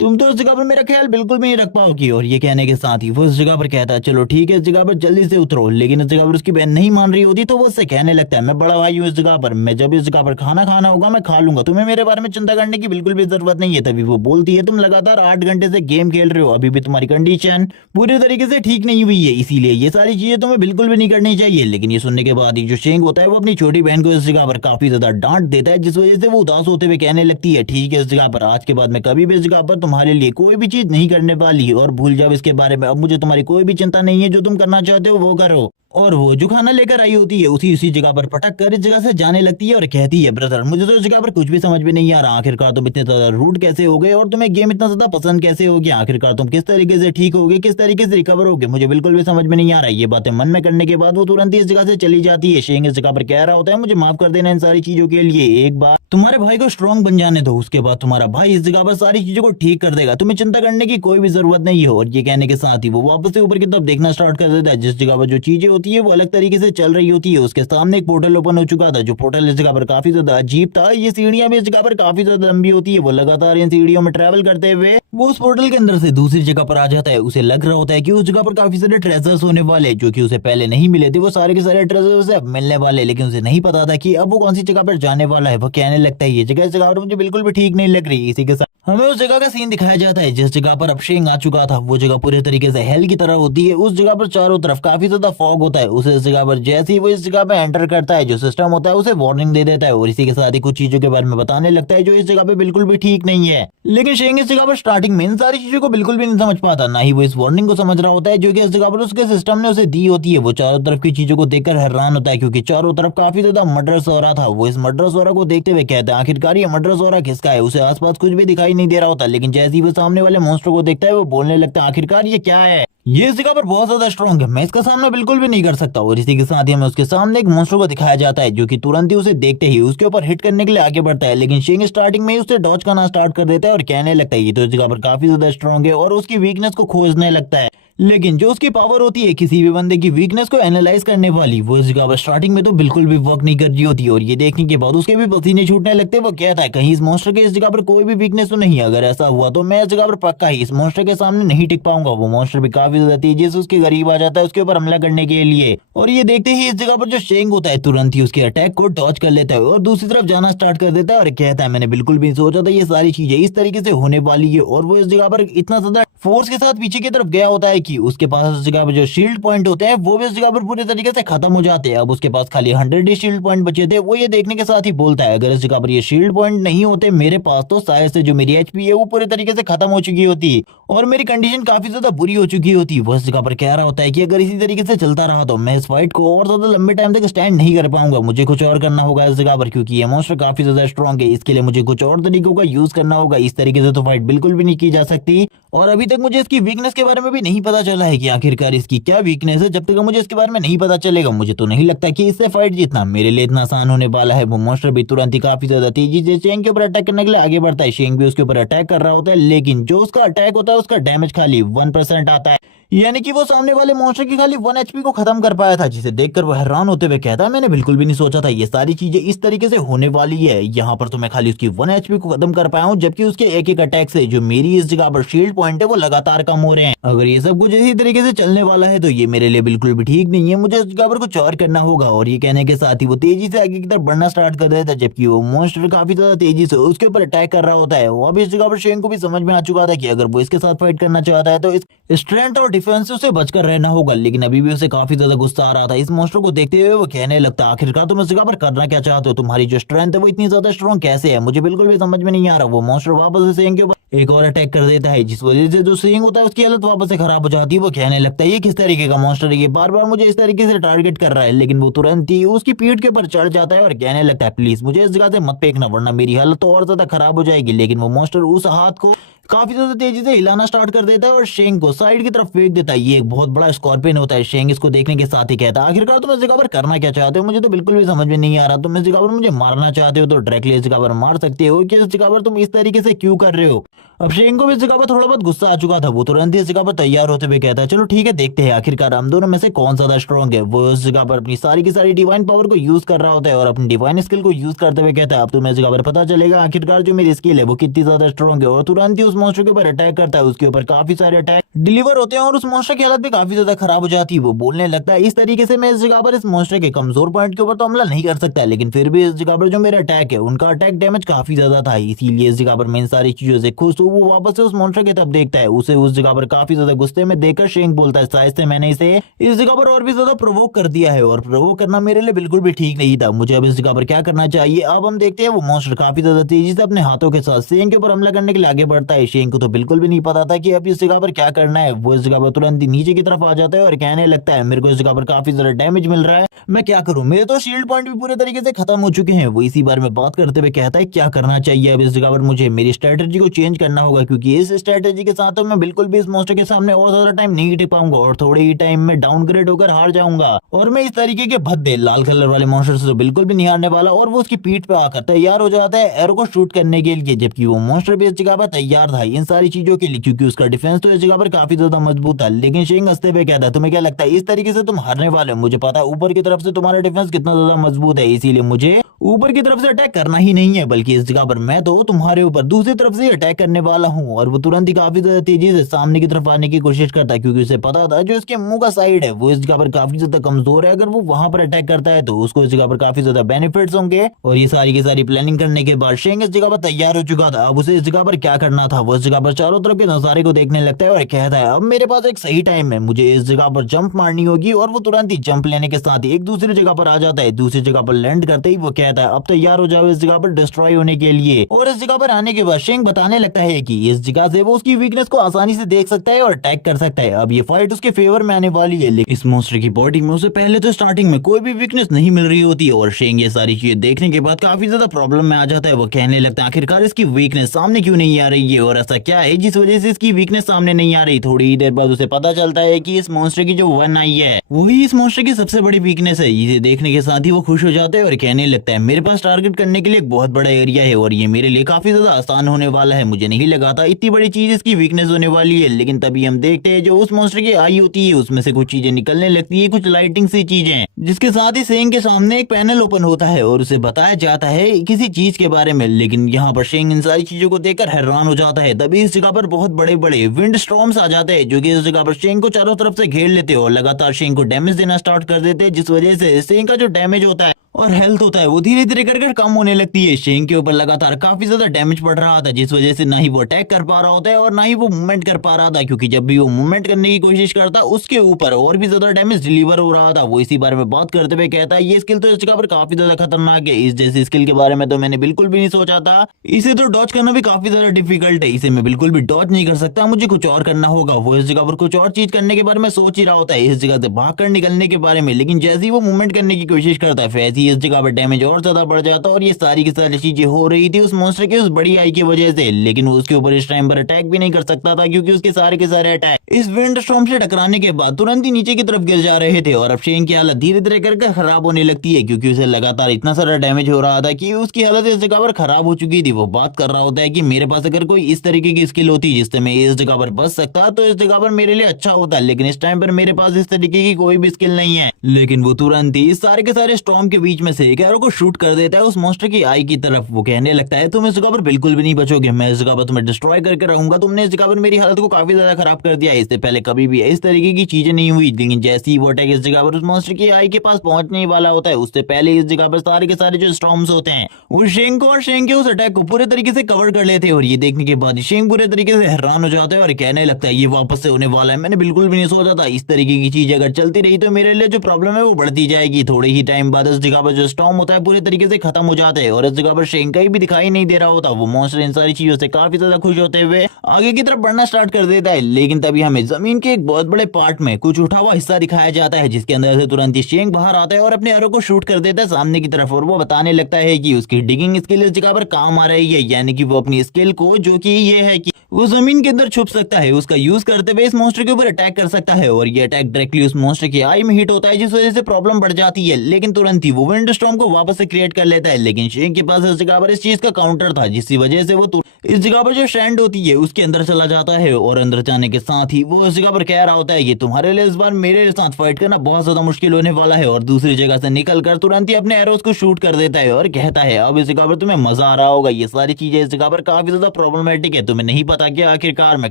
तुम तो इस जगह पर मेरा ख्याल बिल्कुल भी नहीं रख पाओगी। और ये कहने के साथ ही वो इस जगह पर कहता है चलो ठीक है इस जगह पर जल्दी से उतरो। लेकिन इस जगह पर उसकी बहन नहीं मान रही होती तो वो उससे कहने लगता है मैं बड़ा भाई हूँ इस जगह पर, मैं जब इस जगह पर खाना खाना होगा मैं खा लूंगा, तुम्हें मेरे बारे में चिंता करने की बिल्कुल भी जरूरत नहीं है। तभी वो बोलती है तुम लगातार 8 घंटे से गेम खेल रहे हो, अभी भी तुम्हारी कंडीशन पूरी तरीके से ठीक नहीं हुई है, इसीलिए ये सारी चीजें तुम्हें बिल्कुल भी नहीं करनी चाहिए। लेकिन ये सुनने के बाद ही जो शेंग होता है वो अपनी छोटी बहन को इस जगह पर काफी ज्यादा डांट देता है जिस वजह से वो उदास होते हुए कहने लगती है ठीक है इस जगह पर आज के बाद मैं कभी भी इस जगह पर तुम्हारे लिए कोई भी चीज नहीं करने वाली और भूल जाओ इसके बारे में। अब मुझे तुम्हारी कोई भी चिंता नहीं है, जो तुम करना चाहते हो वो करो। और वो जो खाना लेकर आई होती है उसी जगह पर पटक कर इस जगह से जाने लगती है और कहती है ब्रदर मुझे तो इस जगह पर कुछ भी समझ में नहीं आ रहा, आखिरकार तुम इतने ज्यादा रूड कैसे हो गए और तुम्हें गेम इतना ज्यादा पसंद कैसे हो गया, आखिरकार तुम किस तरीके से ठीक हो गए, किस तरीके से रिकवर हो गए, मुझे बिल्कुल भी समझ में नहीं आ रहा है। ये बातें मन में करने के बाद वो तुरंत ही इस जगह से चली जाती है। शेंग इस जगह पर कह रहा होता है मुझे माफ कर देना इन सारी चीजों के लिए, एक बार तुम्हारे भाई को स्ट्रांग बन जाने दो, उसके बाद तुम्हारा भाई इस जगह पर सारी चीजों को ठीक कर देगा, तुम्हें चिंता करने की कोई भी जरूरत नहीं हो। और ये कहने के साथ ही वो वापस से ऊपर की तरफ देखना स्टार्ट कर देता है। जिस जगह पर जो चीजें होती है वो अलग तरीके से चल रही होती है। उसके सामने एक पोर्टल ओपन हो चुका था, जो पोर्टल इस जगह पर काफी ज्यादा अजीब था। ये सीढ़ियां भी इस जगह पर काफी ज्यादा लंबी होती है। वो लगातार इन सीढ़ियों में ट्रेवल करते हुए वो उस पोर्टल के अंदर से दूसरी जगह पर आ जाता है। उसे लग रहा होता है कि उस जगह पर काफी सारे ट्रेजर्स होने वाले जो कि उसे पहले नहीं मिले थे, वो सारे के सारे ट्रेजर उसे अब मिलने वाले। लेकिन उसे नहीं पता था कि अब वो कौन सी जगह पर जाने वाला है। वो कहने लगता है ये जगह इस जगह पर मुझे बिल्कुल भी ठीक नहीं लग रही। इसी के साथ हमें उस जगह का सीन दिखाया जाता है जिस जगह पर अब शेंग आ चुका था। वो जगह पूरे तरीके से हेल की तरह होती है। उस जगह पर चारों तरफ काफी ज्यादा फॉग होता है। उसे इस जगह पर जैसे ही वो इस जगह पे एंटर करता है जो सिस्टम होता है उसे वार्निंग दे देता है और इसी के साथ ही कुछ चीजों के बारे में बताने लगता है जो इस जगह पे बिल्कुल भी ठीक नहीं है। लेकिन शेंग इस जगह पर स्टार्टिंग में इन सारी चीजों को बिल्कुल भी नहीं समझ पाता, ना ही वो इस वार्निंग को समझ रहा होता है जो कि इस जगह पर उसके सिस्टम ने उसे दी होती है। वो चारों तरफ की चीजों को देखकर हैरान होता है क्योंकि चारों तरफ काफी ज्यादा मर्डर्स हो रहा था। वो इस मर्डर्स हो रहा को देखते हुए कहता है आखिरकार ये मर्डर्स हो रहा किसका है। उसे आसपास कुछ भी दिखाई नहीं दे रहा होता, लेकिन जैसे ही वो सामने वाले मॉन्स्टर को देखता है वो बोलने लगता है आखिरकार ये क्या है, ये इस जगह पर बहुत ज्यादा स्ट्रॉन्ग है, मैं इसका सामना बिल्कुल भी नहीं कर सकता। और इसी के साथ ही हमें उसके सामने एक मॉन्स्टर को दिखाया जाता है जो कि तुरंत ही उसे देखते ही उसके ऊपर हिट करने के लिए आगे बढ़ता है। लेकिन शेंग स्टार्टिंग में ही उसे डॉज करना स्टार्ट कर देता है और कहने लगता है ये तो इस जगह पर काफी ज्यादा स्ट्रॉन्ग है और उसकी वीकनेस को खोजने लगता है। लेकिन जो उसकी पावर होती है किसी भी बंदे की वीकनेस को एनालाइज करने वाली, वो इस जगह पर स्टार्टिंग में तो बिल्कुल भी वर्क नहीं कर रही होती। और ये देखने के बाद उसके भी पसीने छूटने लगते। वो कहता है कहीं इस मॉन्स्टर के इस जगह पर कोई भी वीकनेस तो नहीं है, अगर ऐसा हुआ तो मैं इस जगह पर पक्का ही इस मॉन्स्टर के सामने नहीं टिक पाऊंगा। वो मॉन्स्टर भी काफी ज्यादा तेजी से उसके करीब आ जाता है उसके ऊपर हमला करने के लिए। और ये देखते ही इस जगह पर जो शेंग होता है तुरंत ही उसके अटैक को डॉज कर लेता है और दूसरी तरफ जाना स्टार्ट कर देता है और कहता है मैंने बिल्कुल भी सोचा था ये सारी चीजें इस तरीके से होने वाली है। और वो इस जगह पर इतना ज्यादा फोर्स के साथ पीछे की तरफ गया होता है कि उसके पास उस जगह पर जो शील्ड पॉइंट होते हैं वो भी उस जगह पर पूरे तरीके से खत्म हो जाते हैं। अब उसके पास खाली 100 ही शील्ड पॉइंट बचे थे। वो ये देखने के साथ ही बोलता है अगर इस जगह पर ये शील्ड पॉइंट नहीं होते मेरे पास तो शायद से जो मेरी एचपी है वो पूरे तरीके से खत्म हो चुकी होती और मेरी कंडीशन काफी ज्यादा बुरी हो चुकी होती। वो इस जगह पर कह रहा होता है कि अगर इसी तरीके से चलता रहा तो मैं इस फाइट को और ज्यादा लंबे टाइम तक स्टैंड नहीं कर पाऊंगा, मुझे कुछ और करना होगा इस जगह पर, क्योंकि ये मॉन्स्टर काफी ज्यादा स्ट्रॉन्ग है। इसके लिए मुझे कुछ और तरीकों का यूज करना होगा, इस तरीके से तो फाइट बिल्कुल भी नहीं की जा सकती। और अभी तक मुझे इसकी वीकनेस के बारे में भी नहीं पता चला है कि आखिरकार इसकी क्या वीकनेस है। जब तक मुझे इसके बारे में नहीं पता चलेगा मुझे तो नहीं लगता कि इससे फाइट जीतना मेरे लिए इतना आसान होने वाला है। वो मॉन्स्टर भी तुरंत ही काफी ज्यादा तेजी से शेंग के ऊपर अटैक करने के लिए आगे बढ़ता है। शेंग भी उसके ऊपर अटैक कर रहा होता है, लेकिन जो उसका अटैक होता है उसका डैमेज खाली 1% आता है, यानी कि वो सामने वाले मॉन्स्टर की खाली 1 एचपी को खत्म कर पाया था, जिसे देखकर वो हैरान होते हुए कहता है मैंने बिल्कुल भी नहीं सोचा था ये सारी चीजें इस तरीके से होने वाली है। यहाँ पर तो मैं खाली उसकी 1 एचपी को खत्म कर पाया हूँ, जबकि उसके एक एक अटैक से जो मेरी इस जगह पर शील्ड पॉइंट है वो लगातार कम हो रहे हैं। अगर ये सब कुछ इसी तरीके से चलने वाला है तो ये मेरे लिए बिल्कुल भी ठीक नहीं है, मुझे इस जगह पर कुछ और करना होगा। और ये कहने के साथ ही वो तेजी से आगे की तरफ बढ़ना स्टार्ट कर देता है, जबकि वो मॉन्स्टर काफी ज्यादा तेजी से उसके ऊपर अटैक कर रहा होता है। वो अब इस जगह पर शेंग को भी समझ में आ चुका था कि अगर वो इसके साथ फाइट करना चाहता है तो इस स्ट्रेंथ और डिफेंस से बचकर रहना होगा, लेकिन अभी भी उसे काफी ज्यादा गुस्सा आ रहा था। इस मॉन्स्टर को देखते हुए वो कहने लगता आखिरकार तुम इस जगह पर करना क्या चाहते हो, तुम्हारी जो स्ट्रेंथ है वो इतनी ज्यादा स्ट्रॉन्ग कैसे है, मुझे बिल्कुल भी समझ में नहीं आ रहा। वो मॉन्स्टर वापस से शेंग के ऊपर एक और अटैक कर देता है, जिस वजह से जो शेंग होता है उसकी हालत वापस से खराब हो जाती है। वो कहने लगता है ये किस तरीके का मॉन्स्टर है, ये बार बार मुझे इस तरीके से टारगेट कर रहा है। लेकिन वो तुरंत ही उसकी पीठ के ऊपर चढ़ जाता है और कहने लगता है प्लीज मुझे इस जगह से मत फेंकना वरना मेरी हालत तो और ज्यादा खराब हो जाएगी। लेकिन वो मॉन्स्टर उस हाथ को काफी ज्यादा तेजी से हिलाना स्टार्ट कर देता है और शेंग को साइड की तरफ फेंक देता है। ये एक बहुत बड़ा स्कॉर्पियन होता है। शेंग इसको देखने के साथ ही कहता है आखिरकार तुम इस जगह पर करना क्या चाहते हो, मुझे तो बिल्कुल भी समझ में नहीं आ रहा। तुम इस जगह पर मुझे मारना चाहते हो तो डायरेक्टली इस जगह पर मार सकते हो, कि इस जगह पर तुम इस तरीके से क्यों कर रहे हो। अब शेंग को भी इस जगह पर थोड़ा बहुत गुस्सा आ चुका था। वो तुरंत ही इस जगह पर तैयार होते हुए कहता है चलो ठीक है देखते हैं आखिरकार हम दोनों में से कौन ज्यादा स्ट्रॉन्ग है। वो इस जगह पर अपनी सारी की सारी डिवाइन पावर को यूज कर रहा होता है और अपनी डिवाइन स्किल को यूज करते हुए कहता है अब तुम्हें इस जगह पर पता चलेगा आखिरकार जो मेरी स्किल है वो कितनी ज्यादा स्ट्रॉन्ग है। और तुरंत ही उस मॉन्स्टर के ऊपर अटैक करता है। उसके ऊपर काफी सारे अटैक डिलीवर होते हैं और उस मॉन्स्टर की हालत भी काफी ज्यादा खराब हो जाती है। वो बोलने लगता है इस तरीके से मैं इस जगह पर इस मॉन्स्टर के कमजोर पॉइंट के ऊपर तो हमला नहीं कर सकता, लेकिन फिर भी इस जगह पर जो मेरा अटैक है उनका अटैक डैमेज काफी ज्यादा था, इसीलिए इस जगह पर मैं इन सारी चीजों से खुश हूँ। वो वापस से उस मॉन्स्टर की तरफ देखता है, उसे उस जगह पर काफी ज्यादा गुस्से में देखकर शेंग बोलता है शायद से मैंने इसे इस जगह पर और भी ज्यादा प्रोवोक कर दिया है और प्रोवोक करना मेरे लिए बिल्कुल भी ठीक नहीं था। मुझे अब इस जगह पर क्या करना चाहिए। अब हम देखते हैं वो मॉन्स्टर काफी ज्यादा तेजी से अपने हाथों के साथ शेंग के ऊपर हमला करने के लिए आगे बढ़ता है। शेंग को तो बिल्कुल भी नहीं पता था कि अब इस जगह पर क्या करना है। वो इस जगह पर तुरंत ही नीचे की तरफ आ जाता है और कहने लगता है मेरे को इस जगह पर काफी ज्यादा डैमेज मिल रहा है, मैं क्या करूं, मेरे तो शील्ड पॉइंट भी पूरे तरीके से खत्म हो चुके हैं। वो इसी बारे में बात करते हुए कहता है क्या करना चाहिए अब इस जगह पर मुझे मेरी स्ट्रेटेजी को चेंज करना होगा, क्योंकि इस स्ट्रेटेजी के साथ तो मैं बिल्कुल भी इस मॉन्स्टर के सामने और ज्यादा टाइम नहीं टिक पाऊंगा और थोड़े ही टाइम में डाउनग्रेड होकर हार जाऊंगा। और मैं इस तरीके के भद्दे लाल कलर वाले मॉन्स्टर से तो बिल्कुल भी नहीं हारने वाला। और वो उसकी पीठ पे आकर तैयार हो जाता है एरो को शूट करने के लिए, जबकि वो मॉन्स्टर भी इस जगह पर तैयार था इन सारी चीजों के लिए, क्योंकि उसका डिफेंस तो इस जगह पर काफी ज्यादा मजबूत था। लेकिन शेंग हंसते हुए कहता है तुम्हें क्या लगता है इस तरीके से तुम हारने वाले हो, मुझे पता है ऊपर की तरफ से तुम्हारा डिफेंस कितना ज्यादा मजबूत है, इसीलिए मुझे ऊपर की तरफ से अटैक करना ही नहीं है, बल्कि इस जगह पर मैं तो तुम्हारे ऊपर दूसरी तरफ से अटैक करने वाला हूँ। और वो तुरंत ही काफी ज्यादा तेजी से सामने की तरफ आने की कोशिश करता है, क्योंकि उसे पता था जो इसके मुंह का साइड है वो इस जगह पर काफी ज्यादा कमजोर है। अगर वो वहां पर अटैक करता है तो उसको इस जगह पर काफी ज्यादा बेनिफिट्स होंगे। और ये सारी की सारी प्लानिंग करने के बाद शेंग इस जगह पर तैयार हो चुका था। अब उसे इस जगह पर क्या करना था, वो इस जगह पर चारों तरफ के नजारे को देखने लगता है और कहता है अब मेरे पास एक सही टाइम है, मुझे इस जगह पर जंप मारनी होगी। और वो तुरंत ही जंप लेने के साथ ही एक दूसरी जगह पर आ जाता है। दूसरी जगह पर लैंड करते ही वो कहता है अब तैयार हो जाओ इस जगह पर डिस्ट्रॉय होने के लिए। और इस जगह पर आने के बाद शेंग बताने लगता है कि इस जगह से वो उसकी वीकनेस को आसानी से देख सकता है और अटैक कर सकता है। अब ये फाइट उसके फेवर में आने वाली है, लेकिन इस मॉन्स्टर की बॉडी में उसे पहले तो स्टार्टिंग में कोई भी वीकनेस नहीं मिल रही होती है। और शेंग ये सारी चीजें देखने के बाद काफी ज्यादा प्रॉब्लम में आ जाता है। वो कहने लगता है आखिरकार इसकी वीकनेस सामने क्यों नहीं आ रही है और ऐसा क्या है जिस वजह से इसकी वीकनेस सामने नहीं आ रही। थोड़ी ही देर बाद उसे पता चलता है कि इस मॉन्स्टर की जो वन आई है वही इस मॉन्स्टर की सबसे बड़ी वीकनेस है। इसे देखने के साथ ही वो खुश हो जाता है और कहने लगता है मेरे पास टारगेट करने के लिए एक बहुत बड़ा एरिया है और ये मेरे लिए काफी ज्यादा आसान होने वाला है। मुझे नहीं लगा था इतनी बड़ी चीज इसकी वीकनेस होने वाली है। लेकिन तभी हम देखते हैं जो उस मॉन्स्टर की आई होती है उसमें से कुछ चीजें निकलने लगती है, कुछ लाइटिंग सी चीजें, जिसके साथ ही शेंग के सामने एक पैनल ओपन होता है और उसे बताया जाता है किसी चीज के बारे में। लेकिन यहाँ पर शेंग इन सारी चीजों को देखकर हैरान हो जाता है। तभी इस जगह पर बहुत बड़े बड़े विंड स्टॉर्म्स आ जाते हैं जो कि इस जगह पर शेंग को चारों तरफ से घेर लेते हैं और लगातार शेंग को डैमेज देना स्टार्ट कर देते हैं, जिस वजह से शेंग का जो डैमेज होता है और हेल्थ होता है वो धीरे धीरे कर कम होने लगती है। शेंग के ऊपर लगातार काफी ज्यादा डैमेज पड़ रहा था, जिस वजह से ना ही वो अटैक कर पा रहा होता है और ना ही वो मूवमेंट कर पा रहा था, क्योंकि जब भी वो मूवमेंट करने की कोशिश करता उसके ऊपर और भी ज्यादा डैमेज डिलीवर हो रहा था। वो इसी बारे में बात करते हुए कहता है ये स्किल तो इस जगह पर काफी ज्यादा खतरनाक है, इस जैसी स्किल के बारे में तो मैंने बिल्कुल भी नहीं सोचा था। इसे तो डॉज करना भी काफी ज्यादा डिफिकल्ट है, इसे मैं बिल्कुल भी डॉज नहीं कर सकता, मुझे कुछ और करना होगा। वो इस जगह पर कुछ और चीज करने के बारे में सोच ही रहा होता है, इस जगह से भागकर निकलने के बारे में, लेकिन जैसे ही वो मूवमेंट करने की कोशिश करता है वैसे ही इस जगह पर डैमेज और ज्यादा बढ़ जाता है। और ये सारी की सारी चीजें हो रही थी उस मॉन्स्टर के उस बड़ी आई की वजह से, लेकिन वो उसके ऊपर इस टाइम पर अटैक भी नहीं कर सकता था, क्योंकि उसके सारे के सारे अटैक इस विंड स्टॉर्म से टकराने के बाद तुरंत ही नीचे की तरफ गिर जा रहे थे। और अब शेंग की हालत धीरे धीरे करके खराब होने लगती है, क्योंकि उसे लगातार इतना सारा डैमेज हो रहा था कि उसकी हालत इस जगह पर खराब हो चुकी थी। वो बात कर रहा होता है कि मेरे पास अगर कोई इस तरीके की स्किल होती जिससे मैं इस जगह पर बच सकता तो इस जगह पर मेरे लिए अच्छा होता, लेकिन इस टाइम पर मेरे पास इस तरीके की कोई भी स्किल नहीं है। लेकिन वो तुरंत ही इस सारे के सारे स्टॉर्म के बीच में से एक एरो को शूट कर देता है उस मॉन्स्टर की आई की तरफ। वो कहने लगता है तुम इस जगह पर बिल्कुल भी नहीं बचोगे, मैं इस जगह पर तुम्हें डिस्ट्रॉय करके रहूंगा, तुमने इस जगह पर मेरी हालत को काफी ज्यादा खराब कर दिया है, इससे पहले कभी भी इस तरीके की चीजें नहीं हुई। लेकिन जैसे ही वो अटैक इस जगह पर उस मॉन्स्टर की आई के पास पहुंचने ही वाला होता है, उससे पहले इस जगह पर सारे के सारे जो स्टॉर्म्स होते हैं वो शेंग को और शेंग के उस अटैक को पूरे तरीके से कवर कर लेते हैं। और ये देखने के बाद शेंग पूरे तरीके से हैरान हो जाता है और कहने लगता है ये वापस से होने वाला है, मैंने बिल्कुल भी नहीं सोचा था इस तरीके की चीज अगर चलती रही तो मेरे लिए जो प्रॉब्लम है वो बढ़ती जाएगी। थोड़े ही टाइम बाद इस जगह पर जो स्टॉर्म होता है पूरे तरीके से खत्म हो जाता है और इस जगह पर शेंग कहीं भी दिखाई नहीं दे रहा होता। वो मॉन्स्टर इन सारी चीजों से काफी ज्यादा खुश होते हुए आगे की तरफ बढ़ना स्टार्ट कर देता है। लेकिन तभी हमें जमीन के एक बहुत बड़े पार्ट में कुछ उठा हुआ हिस्सा दिखाया जाता है, जिसके अंदर से तुरंत ही शेंग बाहर आता है और अपने एरो को शूट कर देता है सामने की तरफ। और वो बताने लगता है कि उसकी डिगिंग स्किल इस जगह पर काम आ रही है, यानी कि वो अपनी स्किल को, जो कि ये है कि वो जमीन के अंदर छुप सकता है, उसका यूज करते हुए इस मॉन्स्टर के ऊपर अटैक कर सकता है। और ये अटैक डायरेक्टली उस मॉन्स्टर की आई में हिट होता है, जिस वजह से प्रॉब्लम बढ़ जाती है। लेकिन तुरंत ही वो विंड स्टॉर्म को वापस से क्रिएट कर लेता है। लेकिन शेंग के पास इस जगह पर इस चीज का काउंटर था, जिसकी वजह से वो इस जगह पर जो स्टैंड होती है उसके अंदर चला जाता है। और अंदर जाने के साथ ही वो इस जगह पर कह रहा होता है कि तुम्हारे लिए इस बार मेरे साथ फाइट करना बहुत ज्यादा मुश्किल होने वाला है। और दूसरी जगह से निकलकर तुरंत ही अपने एरोस को शूट कर देता है और कहता है अब इस जगह पर तुम्हें मजा आ रहा होगा। ये सारी चीजें इस जगह पर काफी ज्यादा प्रॉब्लमेटिक है, तुम्हें नहीं पता कि आखिरकार मैं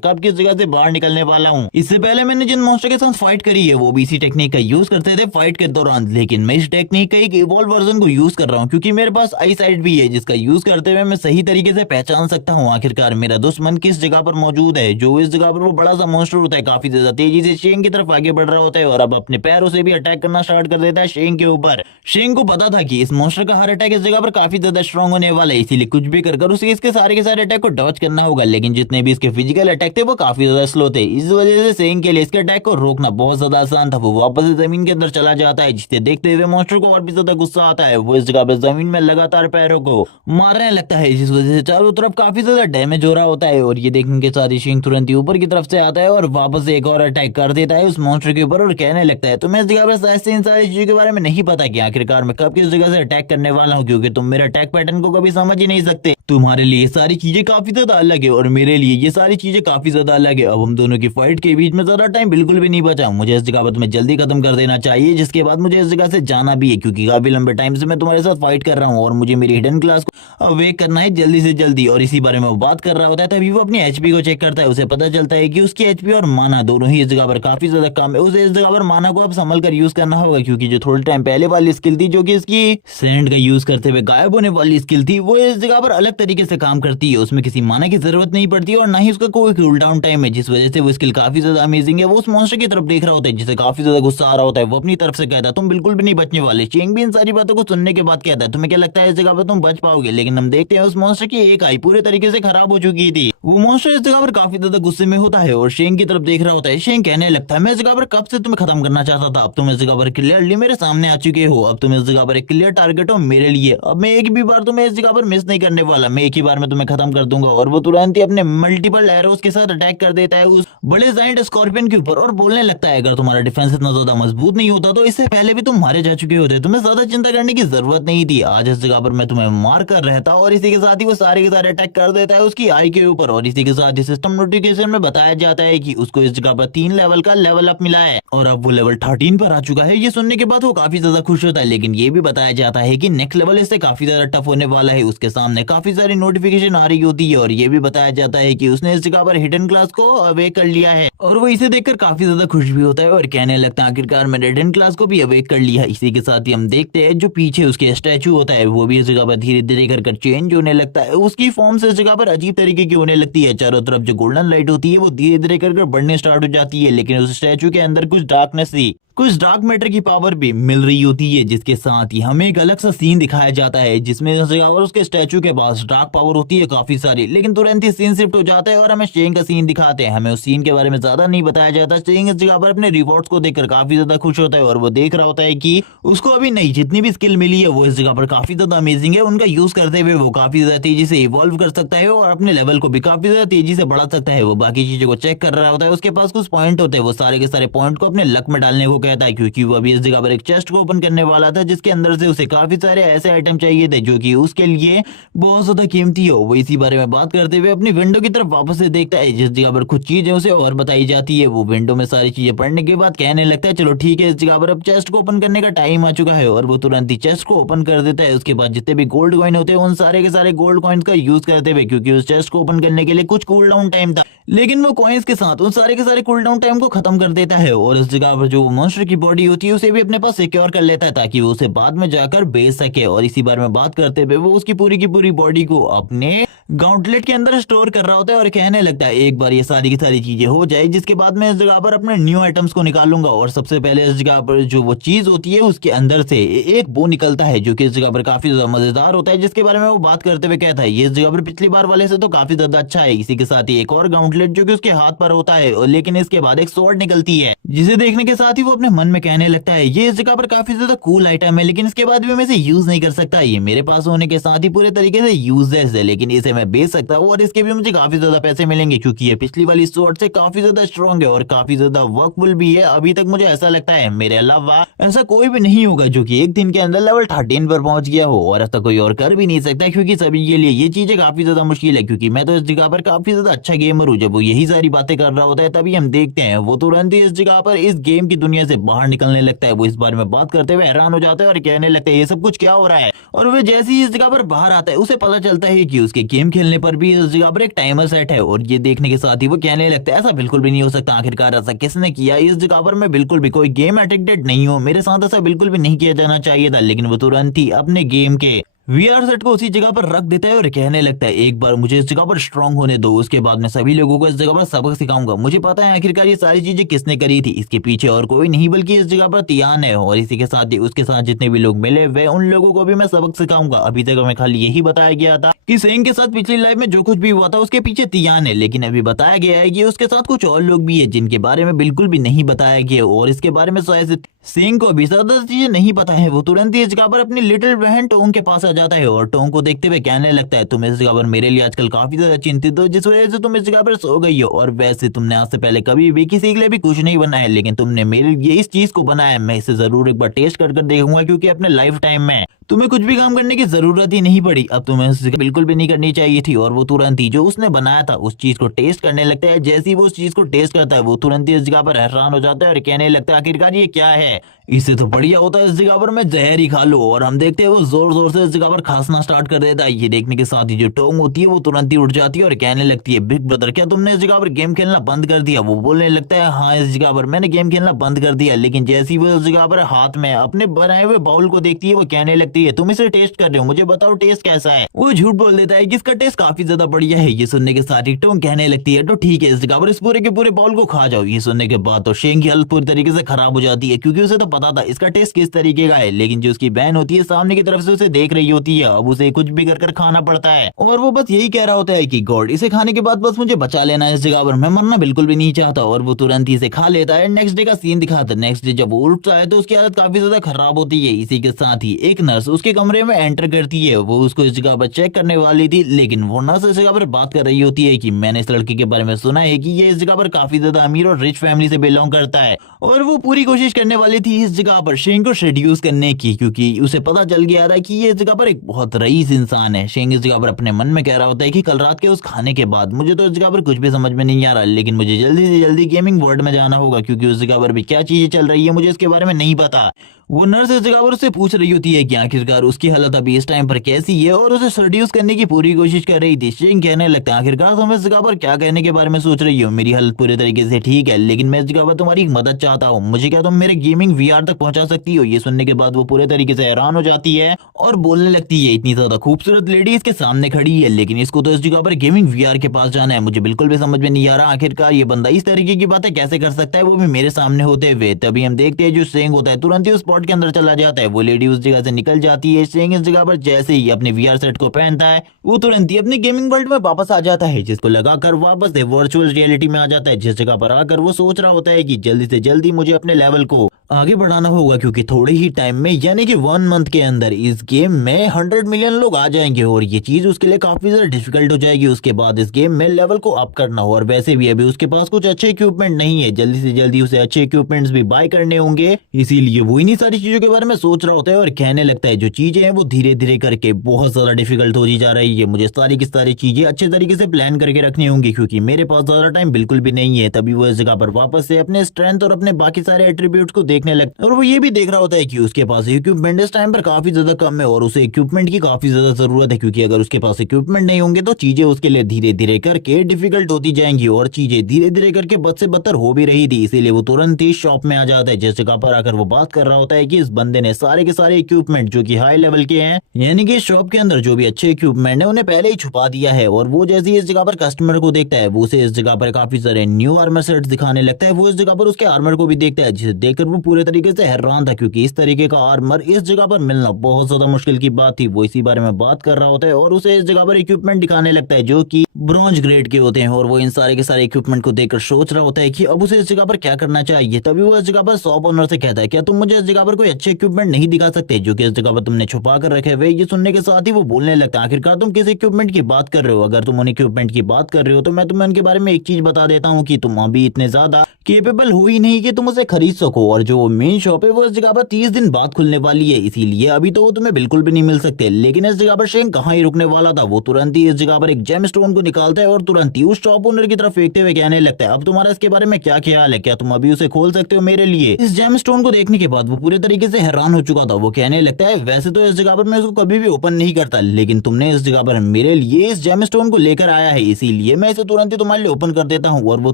कब किस जगह से बाहर निकलने वाला हूँ। इससे पहले मैंने जिन मॉन्स्टर के साथ फाइट करी है वो भी इसी टेक्निक का यूज करते थे फाइट के दौरान, लेकिन मैं इस टेक्निक का एक इवॉल्व वर्जन को यूज कर रहा हूँ, क्योंकि मेरे पास आई साइट भी है, जिसका यूज करते हुए मैं सही तरीके से पहचान सकता हूँ आखिरकार मेरा दुश्मन किस जगह पर मौजूद है। जो इस जगह पर वो बड़ा सा मॉन्स्टर होता है काफी ज्यादा तेजी से शेंग की तरफ आगे बढ़ रहा होता है और अब अपने पैरों से भी अटैक करना स्टार्ट कर देता है शेंग के ऊपर। शेंग को पता था कि इस मॉन्स्टर का हर अटैक इस जगह पर काफी ज्यादा स्ट्रॉन्ग होने वाला है, इसीलिए कुछ भी कर उसे इसके सारे अटैक को डॉज करना होगा। लेकिन जितने भी इसके फिजिकल अटैक थे वो काफी ज्यादा स्लो थे, इस वजह से शेंग के लिए इसके अटैक को रोकना बहुत ज्यादा आसान था। वो वापस से जमीन के अंदर चला जाता है, जिसे देखते हुए मॉन्स्टर को और भी ज्यादा गुस्सा आता है। वो इस जगह पर जमीन में लगातार पैरों को मारने लगता है, जिस वजह से चारों तरफ काफी ज्यादा डैमेज हो रहा होता है। और ये देखने के साथ ही शेंग तुरंत ही ऊपर की तरफ से आता है और वापस एक और अटैक कर देता है उस मॉन्स्टर के ऊपर और कहने लगता है तुम्हें इस जगह पर ऐसे इन सारी चीजों के बारे में नहीं पता कि आखिरकार मैं कब किस जगह से अटैक करने वाला हूँ, क्योंकि तुम मेरे अटैक पैटर्न को कभी समझ ही नहीं सकते। तुम्हारे लिए ये सारी चीजें काफी ज्यादा अलग है और मेरे लिए ये सारी चीजें काफी ज्यादा अलग है। अब हम दोनों की फाइट के बीच में ज्यादा टाइम बिल्कुल भी नहीं बचा, मुझे इस जगह पर तुम्हें जल्दी खत्म कर देना चाहिए, जिसके बाद मुझे इस जगह से जाना भी है, क्योंकि काफी लंबे टाइम से मैं तुम्हारे साथ फाइट कर रहा हूँ और मुझे मेरी हिडन क्लास को अवेक करना है जल्दी से जल्दी। और इसी बारे में वो बात कर रहा होता है तभी वो अपनी एचपी को चेक करता है, उसे पता चलता है कि उसकी एचपी और माना दोनों ही इस जगह पर काफी ज्यादा कम है। उसे इस जगह पर माना को अब संभल कर यूज करना होगा, क्योंकि जो थोड़े टाइम पहले वाली स्किल थी जो कि इसकी सैंड का यूज करते हुए गायब होने वाली स्किल थी, वो इस जगह पर अलग तरीके से काम करती है, उसमें किसी माना की जरूरत नहीं पड़ती और ना ही उसका कोई कूल डाउन टाइम है, जिस वजह से वो स्किल काफी ज्यादा अमेजिंग है। वो उस मॉन्स्टर की तरफ देख रहा होता है जिसे काफी ज्यादा गुस्सा आ रहा होता है, वो अपनी तरफ से कहता है तुम बिल्कुल भी नहीं बचने वाले। चेंग भी इन सारी बातों को सुनने के बाद कहता है तुम्हें क्या लगता है इस जगह पर तुम बच पाओगे, लेकिन हम देखते हैं उस मॉन्स्टर की एक आई पूरे तरीके से खराब हो चुकी थी। वो मॉन्स्टर इस जगह पर काफी ज्यादा गुस्से में होता है और शेंग की तरफ देख रहा होता है। शेंग कहने लगता है मैं इस जगह पर कब से तुम्हें खत्म करना चाहता था, अब तुम इस जगह पर क्लियरली मेरे सामने आ चुके हो, अब तुम इस जगह पर एक क्लियर टारगेट हो मेरे लिए, अब मैं एक भी बार तुम्हें इस जगह पर मिस नहीं करने वाला, मैं एक ही बार में तुम्हें खत्म कर दूंगा। और वो तुरंत ही अपने मल्टीपल एरोस के साथ अटैक कर देता है उस बड़े जायंट स्कॉर्पियन के ऊपर और बोलने लगता है अगर तुम्हारा डिफेंस इतना ज्यादा मजबूत नहीं होता तो इससे पहले भी तुम मारे जा चुके होते, तुम्हें ज्यादा चिंता करने की जरूरत नहीं थी, आज इस जगह पर मैं तुम्हें मार कर रहता। और इसी के साथ ही वो सारे के सारे अटैक कर देता है उसकी आई के ऊपर। और इसी के साथ ही सिस्टम नोटिफिकेशन में बताया जाता है कि उसको इस जगह पर 3 लेवल का लेवल अप मिला है और अब वो लेवल 13 पर आ चुका है। ये सुनने के बाद वो काफी ज्यादा खुश होता है, लेकिन ये भी बताया जाता है कि नेक्स्ट लेवल इससे काफी ज्यादा टफ होने वाला है, उसके सामने काफी काफी सारी नोटिफिकेशन आ रही होती है और ये भी बताया जाता है कि उसने इस जगह पर हिडन क्लास को अवेक कर लिया है और वो इसे देखकर काफी ज्यादा खुश भी होता है और कहने लगता है आखिरकार मैंने हिडन क्लास को भी अवेक कर लिया। इसी के साथ ही हम देखते हैं जो पीछे उसके स्टैचू होता है वो भी इस जगह पर धीरे धीरे कर चेंज होने लगता है। उसकी फॉर्म से इस जगह पर अजीब तरीके की होने लगती है। चारों तरफ जो गोल्डन लाइट होती है वो धीरे धीरे कर बढ़ने स्टार्ट हो जाती है, लेकिन उस स्टैचू के अंदर कुछ डार्कनेस थी, कुछ डार्क मैटर की पावर भी मिल रही होती है, जिसके साथ ही हमें एक अलग सा सीन दिखाया जाता है जिसमें उसके स्टैचू के पास डार्क पावर होती है काफी सारी, लेकिन तुरंत ही सीन शिफ्ट हो जाता है और हमें शेंग का सीन दिखाते हैं। हमें उस सीन के बारे में ज्यादा नहीं बताया जाता। शेंग इस जगह पर अपने रिवॉर्ड्स को देखकर काफी ज्यादा खुश होता है और वो देख रहा होता है कि उसको अभी नई जितनी भी स्किल मिली है वो इस जगह पर काफी ज्यादा अमेजिंग है। उनका यूज करते हुए वो काफी ज्यादा तेजी से इवॉल्व कर सकता है और अपने लेवल को भी काफी ज्यादा तेजी से बढ़ा सकता है। वो बाकी चीजों को चेक कर रहा होता है, उसके पास कुछ पॉइंट होते हैं, वो सारे के सारे पॉइंट को अपने लक में डालने को कहता है क्योंकि वो अभी इस जगह पर एक चेस्ट को ओपन करने वाला था जिसके अंदर से उसे काफी सारे ऐसे आइटम चाहिए थे जो कि उसके लिए बहुत ज्यादा कीमती हो। वो इसी बारे में बात करते हुए अपनी विंडो की तरफ वापस से देखता है जिस जगह पर कुछ चीजें उसे और बताई जाती है। वो विंडो में सारी चीजें पढ़ने के बाद कहने लगता है चलो ठीक है, इस जगह पर अब चेस्ट को ओपन करने का टाइम आ चुका है और वो तुरंत ही चेस्ट को ओपन कर देता है। उसके बाद जितने भी गोल्ड कॉइन होते हैं उन सारे के सारे गोल्ड कॉइन्स का यूज करते हुए, क्योंकि उस चेस्ट को ओपन करने के लिए कुछ कूल डाउन टाइम था, लेकिन वो कॉइन्स के साथ उन सारे के सारे कूल डाउन टाइम को खत्म कर देता है और इस जगह पर जो मॉन्स्टर की बॉडी होती है उसे भी अपने पास सिक्योर कर लेता है ताकि वो उसे बाद में जाकर बेच सके। और इसी बारे में बात करते हुए वो उसकी पूरी की पूरी बॉडी को अपने गाउंटलेट के अंदर स्टोर कर रहा होता है और कहने लगता है एक बार ये सारी की सारी चीजें हो जाए जिसके बाद मैं इस जगह पर अपने न्यू आइटम्स को निकालूंगा। और सबसे पहले इस जगह पर जो वो चीज होती है उसके अंदर से एक बो निकलता है जो कि इस जगह पर काफी ज्यादा मजेदार होता है, जिसके बारे में वो बात करते हुए कहता है ये इस जगह पर पिछली बार वाले से तो काफी ज्यादा अच्छा है। इसी के साथ ही एक और गाउंटलेट जो कि उसके हाथ पर होता है, लेकिन इसके बाद एक स्वॉर्ड निकलती है जिसे देखने के साथ ही वो अपने मन में कहने लगता है ये इस जगह पर काफी ज्यादा कूल आइटम है, लेकिन इसके बाद भी मैं इसे यूज नहीं कर सकता। ये मेरे पास होने के साथ ही पूरे तरीके से यूजलेस है, लेकिन इसे मैं बेच सकता हूँ और इसके भी मुझे काफी ज्यादा पैसे मिलेंगे क्योंकि ये पिछली वाली स्वॉर्ड से काफी ज्यादा स्ट्रॉन्ग है और काफी ज्यादा वर्कफुल भी है। अभी तक मुझे ऐसा लगता है मेरे अलावा ऐसा कोई भी नहीं होगा जो कि एक दिन के अंदर लेवल 13 पर पहुंच गया हो, और ऐसा कोई और कर भी नहीं सकता क्योंकि सभी के लिए ये चीजें काफी ज्यादा मुश्किल है क्योंकि मैं तो इस जगह पर काफी ज्यादा अच्छा गेमर हूँ। जब वो यही सारी बातें कर रहा होता है तभी हम देखते हैं वो तुरंत ही इस जगह पर इस गेम की दुनिया से बाहर निकलने लगता है। वो इस बारे में बात करते हुए हैरान हो जाता है और कहने लगता है ये सब कुछ क्या हो रहा है। और वो जैसे ही इस जगह पर बाहर आता है उसे पता चलता है कि उसके गेम खेलने पर भी इस जगह पर एक टाइमर सेट है और ये देखने के साथ ही वो कहने लगता है ऐसा बिल्कुल भी नहीं हो सकता, आखिरकार ऐसा किसने किया। इस जगह पर मैं बिल्कुल भी कोई गेम एडिक्टेड नहीं हूँ, मेरे साथ ऐसा बिल्कुल भी नहीं किया जाना चाहिए था। लेकिन वो तुरंत ही अपने गेम के वीआर सेट को उसी जगह पर रख देता है और कहने लगता है एक बार मुझे इस जगह पर स्ट्रांग होने दो, उसके बाद मैं सभी लोगों को इस जगह पर सबक सिखाऊंगा। मुझे पता है आखिरकार ये सारी चीजें किसने करी थी, इसके पीछे और कोई नहीं बल्कि इस जगह पर तियान है। और इसी के साथ ही उसके साथ जितने भी लोग मिले हुए उन लोगों को भी मैं सबक सिखाऊंगा। अभी तक हमें खाली यही बताया गया था कि सेंग के साथ पिछली लाइफ में जो कुछ भी हुआ था उसके पीछे तियान है, लेकिन अभी बताया गया है कि उसके साथ कुछ और लोग भी है जिनके बारे में बिल्कुल भी नहीं बताया गया और इसके बारे में शायद सेंग को भी ज्यादा चीजें नहीं पता है। वो तुरंत ही इस जगह पर अपनी लिटिल बहन टोंग के पास आ जाता है और टोंग को देखते हुए कहने लगता है तुम इस जगह पर मेरे लिए आजकल काफी ज्यादा चिंतित हो जिस वजह से तुम इस जगह पर सो गई हो, और वैसे तुमने आज से पहले कभी भी किसी के लिए भी कुछ नहीं बनाया लेकिन तुमने मेरे लिए इस चीज को बनाया। मैं इसे जरूर एक बार टेस्ट कर देखूंगा क्योंकि अपने लाइफ टाइम में तुम्हें कुछ भी काम करने की जरूरत ही नहीं पड़ी, अब तुम्हें बिल्कुल भी नहीं करनी चाहिए थी। और वो तुरंत ही जो उसने बनाया था उस चीज को टेस्ट करने लगता है। जैसे ही वो उस चीज को टेस्ट करता है वो तुरंत ही इस जगह पर हैरान हो जाता है और कहने लगता है आखिरकार ये क्या है, इससे तो बढ़िया होता है इस जगह पर मैं जहर ही खा लूं। और हम देखते हैं वो जोर जोर से इस जगह पर खांसना स्टार्ट कर देता है। ये देखने के साथ ही जो टोंग होती है वो तुरंत ही उठ जाती है और कहने लगती है बिग ब्रदर क्या तुमने इस जगह पर गेम खेलना बंद कर दिया। वो बोलने लगता है हाँ इस जगह पर मैंने गेम खेलना बंद कर दिया, लेकिन जैसी वो इस जगह पर हाथ में अपने बनाए हुए बाउल को देखती है वो कहने लगती है तुम इसे टेस्ट कर रहे हो, मुझे बताओ टेस्ट कैसा है। वो झूठ बोल देता है कि इसका टेस्ट काफी ज्यादा बढ़िया है। ये सुनने के साथ ही टोंग कहने लगती है तो ठीक है इस जगह पर इस पूरे के पूरे बाउल को खा जाओ। ये सुनने के बाद तो शेंग की हालत पूरी तरीके से खराब हो जाती है क्योंकि उसे तो पता था इसका टेस्ट किस तरीके का है, लेकिन जो उसकी बहन होती है सामने की तरफ से उसे देख रही होती है, अब उसे कुछ भी कर खाना पड़ता है और वो बस यही कह रहा होता है कि गॉड इसे खाने के बाद बस मुझे बचा लेना है इस जगह पर, मैं मरना बिल्कुल भी नहीं चाहता। और वो तुरंत ही इसे खा लेता है। नेक्स्ट डे का सीन दिखाता है। नेक्स्ट डे जब वो उठता है तो उसकी हालत काफी ज्यादा खराब होती है। इसी के साथ ही एक नर्स उसके कमरे में एंटर करती है। वो उसको इस जगह पर चेक करने वाली थी, लेकिन वो नर्स इस जगह पर बात कर रही होती है कि मैंने इस लड़के के बारे में सुना है कि ये इस जगह पर काफी ज्यादा अमीर और रिच फैमिली से बिलोंग करता है और वो पूरी कोशिश करने वाली थी इस जगह पर शेंग को सेड्यूस करने की, क्योंकि उसे पता चल गया था कि ये इस जगह पर एक बहुत रईस इंसान है। शेंग इस जगह पर अपने मन में कह रहा होता है कि कल रात के उस खाने के बाद मुझे तो इस जगह पर कुछ भी समझ में नहीं आ रहा, लेकिन मुझे जल्दी से जल्दी गेमिंग वर्ल्ड में जाना होगा, क्योंकि उस जगह पर भी क्या चीजें चल रही है मुझे इसके बारे में नहीं पता। वो नर्स इस जगह पर उससे पूछ रही होती है कि आखिरकार उसकी हालत अभी इस टाइम पर कैसी है, और उसे सेड्यूस करने की पूरी कोशिश कर रही थी। शेंग कहने लगता है, आखिरकार तुम इस जगह पर क्या कहने के बारे में सोच रही हो? मेरी हालत पूरी तरीके से ठीक है, लेकिन मैं इस जगह पर तुम्हारी मदद चाहता हूँ। मुझे क्या तुम मेरे गेमिंग वीआर तक पहुंचा सकती हो? ये सुनने के बाद वो पूरे तरीके से हैरान हो जाती है और बोलने लगती है, इतनी ज्यादा खूबसूरत लेडी इसके सामने खड़ी है, लेकिन इसको तो इस जगह पर गेमिंग वीआर के पास जाना है। मुझे बिल्कुल भी समझ में नहीं आ रहा आखिरकार ये बंदा इस तरीके की बातें कैसे कर सकता है, वो भी मेरे सामने होते हुए। तभी हम देखते हैं जो शेंग होता है तुरंत ही उस स्पॉट के अंदर चला जाता है। वो लेडी उस जगह से निकल जाती है। शेंग इस जगह पर जैसे ही अपने वीआर सेट को पहनता है वो तुरंत ही अपने गेमिंग वर्ल्ड में वापस आ जाता है, जिसको लगाकर वापस से वर्चुअल रियलिटी में आ जाता है, जिस जगह पर आकर वो सोच रहा होता है कि जल्दी से जल्दी मुझे अपने लेवल को आगे बढ़ाना होगा, क्योंकि थोड़े ही टाइम में यानी कि 1 मंथ के अंदर इस गेम में 100 मिलियन लोग आ जाएंगे और ये चीज उसके लिए काफी ज्यादा डिफिकल्ट हो जाएगी उसके बाद इस गेम में लेवल को अप करना हो। और वैसे भी अभी उसके पास कुछ अच्छे इक्विपमेंट नहीं है, जल्दी से जल्दी उसे अच्छे इक्विपमेंट्स भी बाय करने होंगे, इसीलिए वो इन्हीं सारी चीजों के बारे में सोच रहा होता है और कहने लगता है जो चीजें हैं वो धीरे धीरे करके बहुत ज्यादा डिफिकल्ट होती जा रही है। मुझे सारी की सारी चीजें अच्छे तरीके से प्लान करके रखनी होंगी, क्योंकि मेरे पास ज्यादा टाइम बिल्कुल भी नहीं है। तभी वो इस जगह पर वापस से अपने स्ट्रेंथ और अपने बाकी सारे एट्रीब्यूट्स को देखने लगता है और वो ये भी देख रहा होता है कि उसके पास इक्विपमेंट इस टाइम पर काफी ज्यादा कम है और उसे इक्विपमेंट की काफी ज्यादा जरूरत है, क्योंकि अगर उसके पास इक्विपमेंट नहीं होंगे तो चीजें उसके लिए धीरे धीरे करके डिफिकल्ट होती जाएंगी और चीजें धीरे धीरे करके बद से बदतर हो भी रही थी। इसीलिए वो तुरंत ही शॉप में आ जाता है, जिस जगह पर आकर वो बात कर रहा होता है कि इस बंदे ने सारे के सारे इक्विपमेंट जो कि हाई लेवल के हैं, यानी कि शॉप के अंदर जो भी अच्छे इक्विपमेंट है उन्हें पहले ही छुपा दिया है। और वो जैसे ही इस जगह पर कस्टमर को देखता है वो उसे इस जगह पर काफी सारे न्यू आर्मर सेट्स दिखाने लगता है। वो इस जगह पर उसके आर्मर को भी देखता है, जिसे देखकर वो पूरे तरीके से हैरान था, क्योंकि इस तरीके का आर्मर इस जगह पर मिलना बहुत ज्यादा मुश्किल की बात थी। वो इसी बारे में बात कर रहा होता है और उसे इस जगह पर इक्विपमेंट दिखाने लगता है जो कि ब्रॉन्ज ग्रेड के होते हैं। और वो इन सारे के सारे इक्विपमेंट को देखकर सोच रहा होता है कि अब उसे इस जगह पर क्या करना चाहिए। तभी वो इस जगह पर शॉप ओनर से कहता है, क्या तुम मुझे इस जगह पर कोई अच्छे इक्विपमेंट नहीं दिखा सकते जो कि इस जगह पर तुमने छुपा कर रखे हुए? ये सुनने के साथ ही वो बोलने लगता है, आखिरकार तुम किस इक्विपमेंट की बात कर रहे हो? अगर तुम उन इक्विपमेंट की बात कर रहे हो तो मैं तुम्हें उनके बारे में एक चीज बता देता हूँ कि तुम अभी इतने ज्यादा केपेबल हो ही नहीं कि तुम उसे खरीद सको। और जो मेन शॉप है वो इस जगह पर 30 दिन बाद खुलने वाली है, इसीलिए अभी तो वो तुम्हें बिल्कुल भी नहीं मिल सकते। लेकिन इस जगह पर शेंग कहाँ ही रुकने वाला था, वो तुरंत ही इस जगह पर एक जेम स्टोन को निकालता है और तुरंत ही उस शॉप ओनर की तरफ फेंकते हुए कहने लगता है, अब तुम्हारा इसके बारे में क्या ख्याल है? क्या तुम अभी उसे खोल सकते हो मेरे लिए? इस जेम स्टोन को देखने के बाद वो पूरे तरीके से हैरान हो चुका था। वो कहने लगता है, वैसे तो इस जगह पर मैं उसको कभी भी ओपन नहीं करता, लेकिन तुमने इस जगह पर मेरे लिए इस जेम स्टोन को लेकर आया है, इसीलिए मैं इसे तुरंत ही तुम्हारे लिए ओपन कर देता हूँ। और वो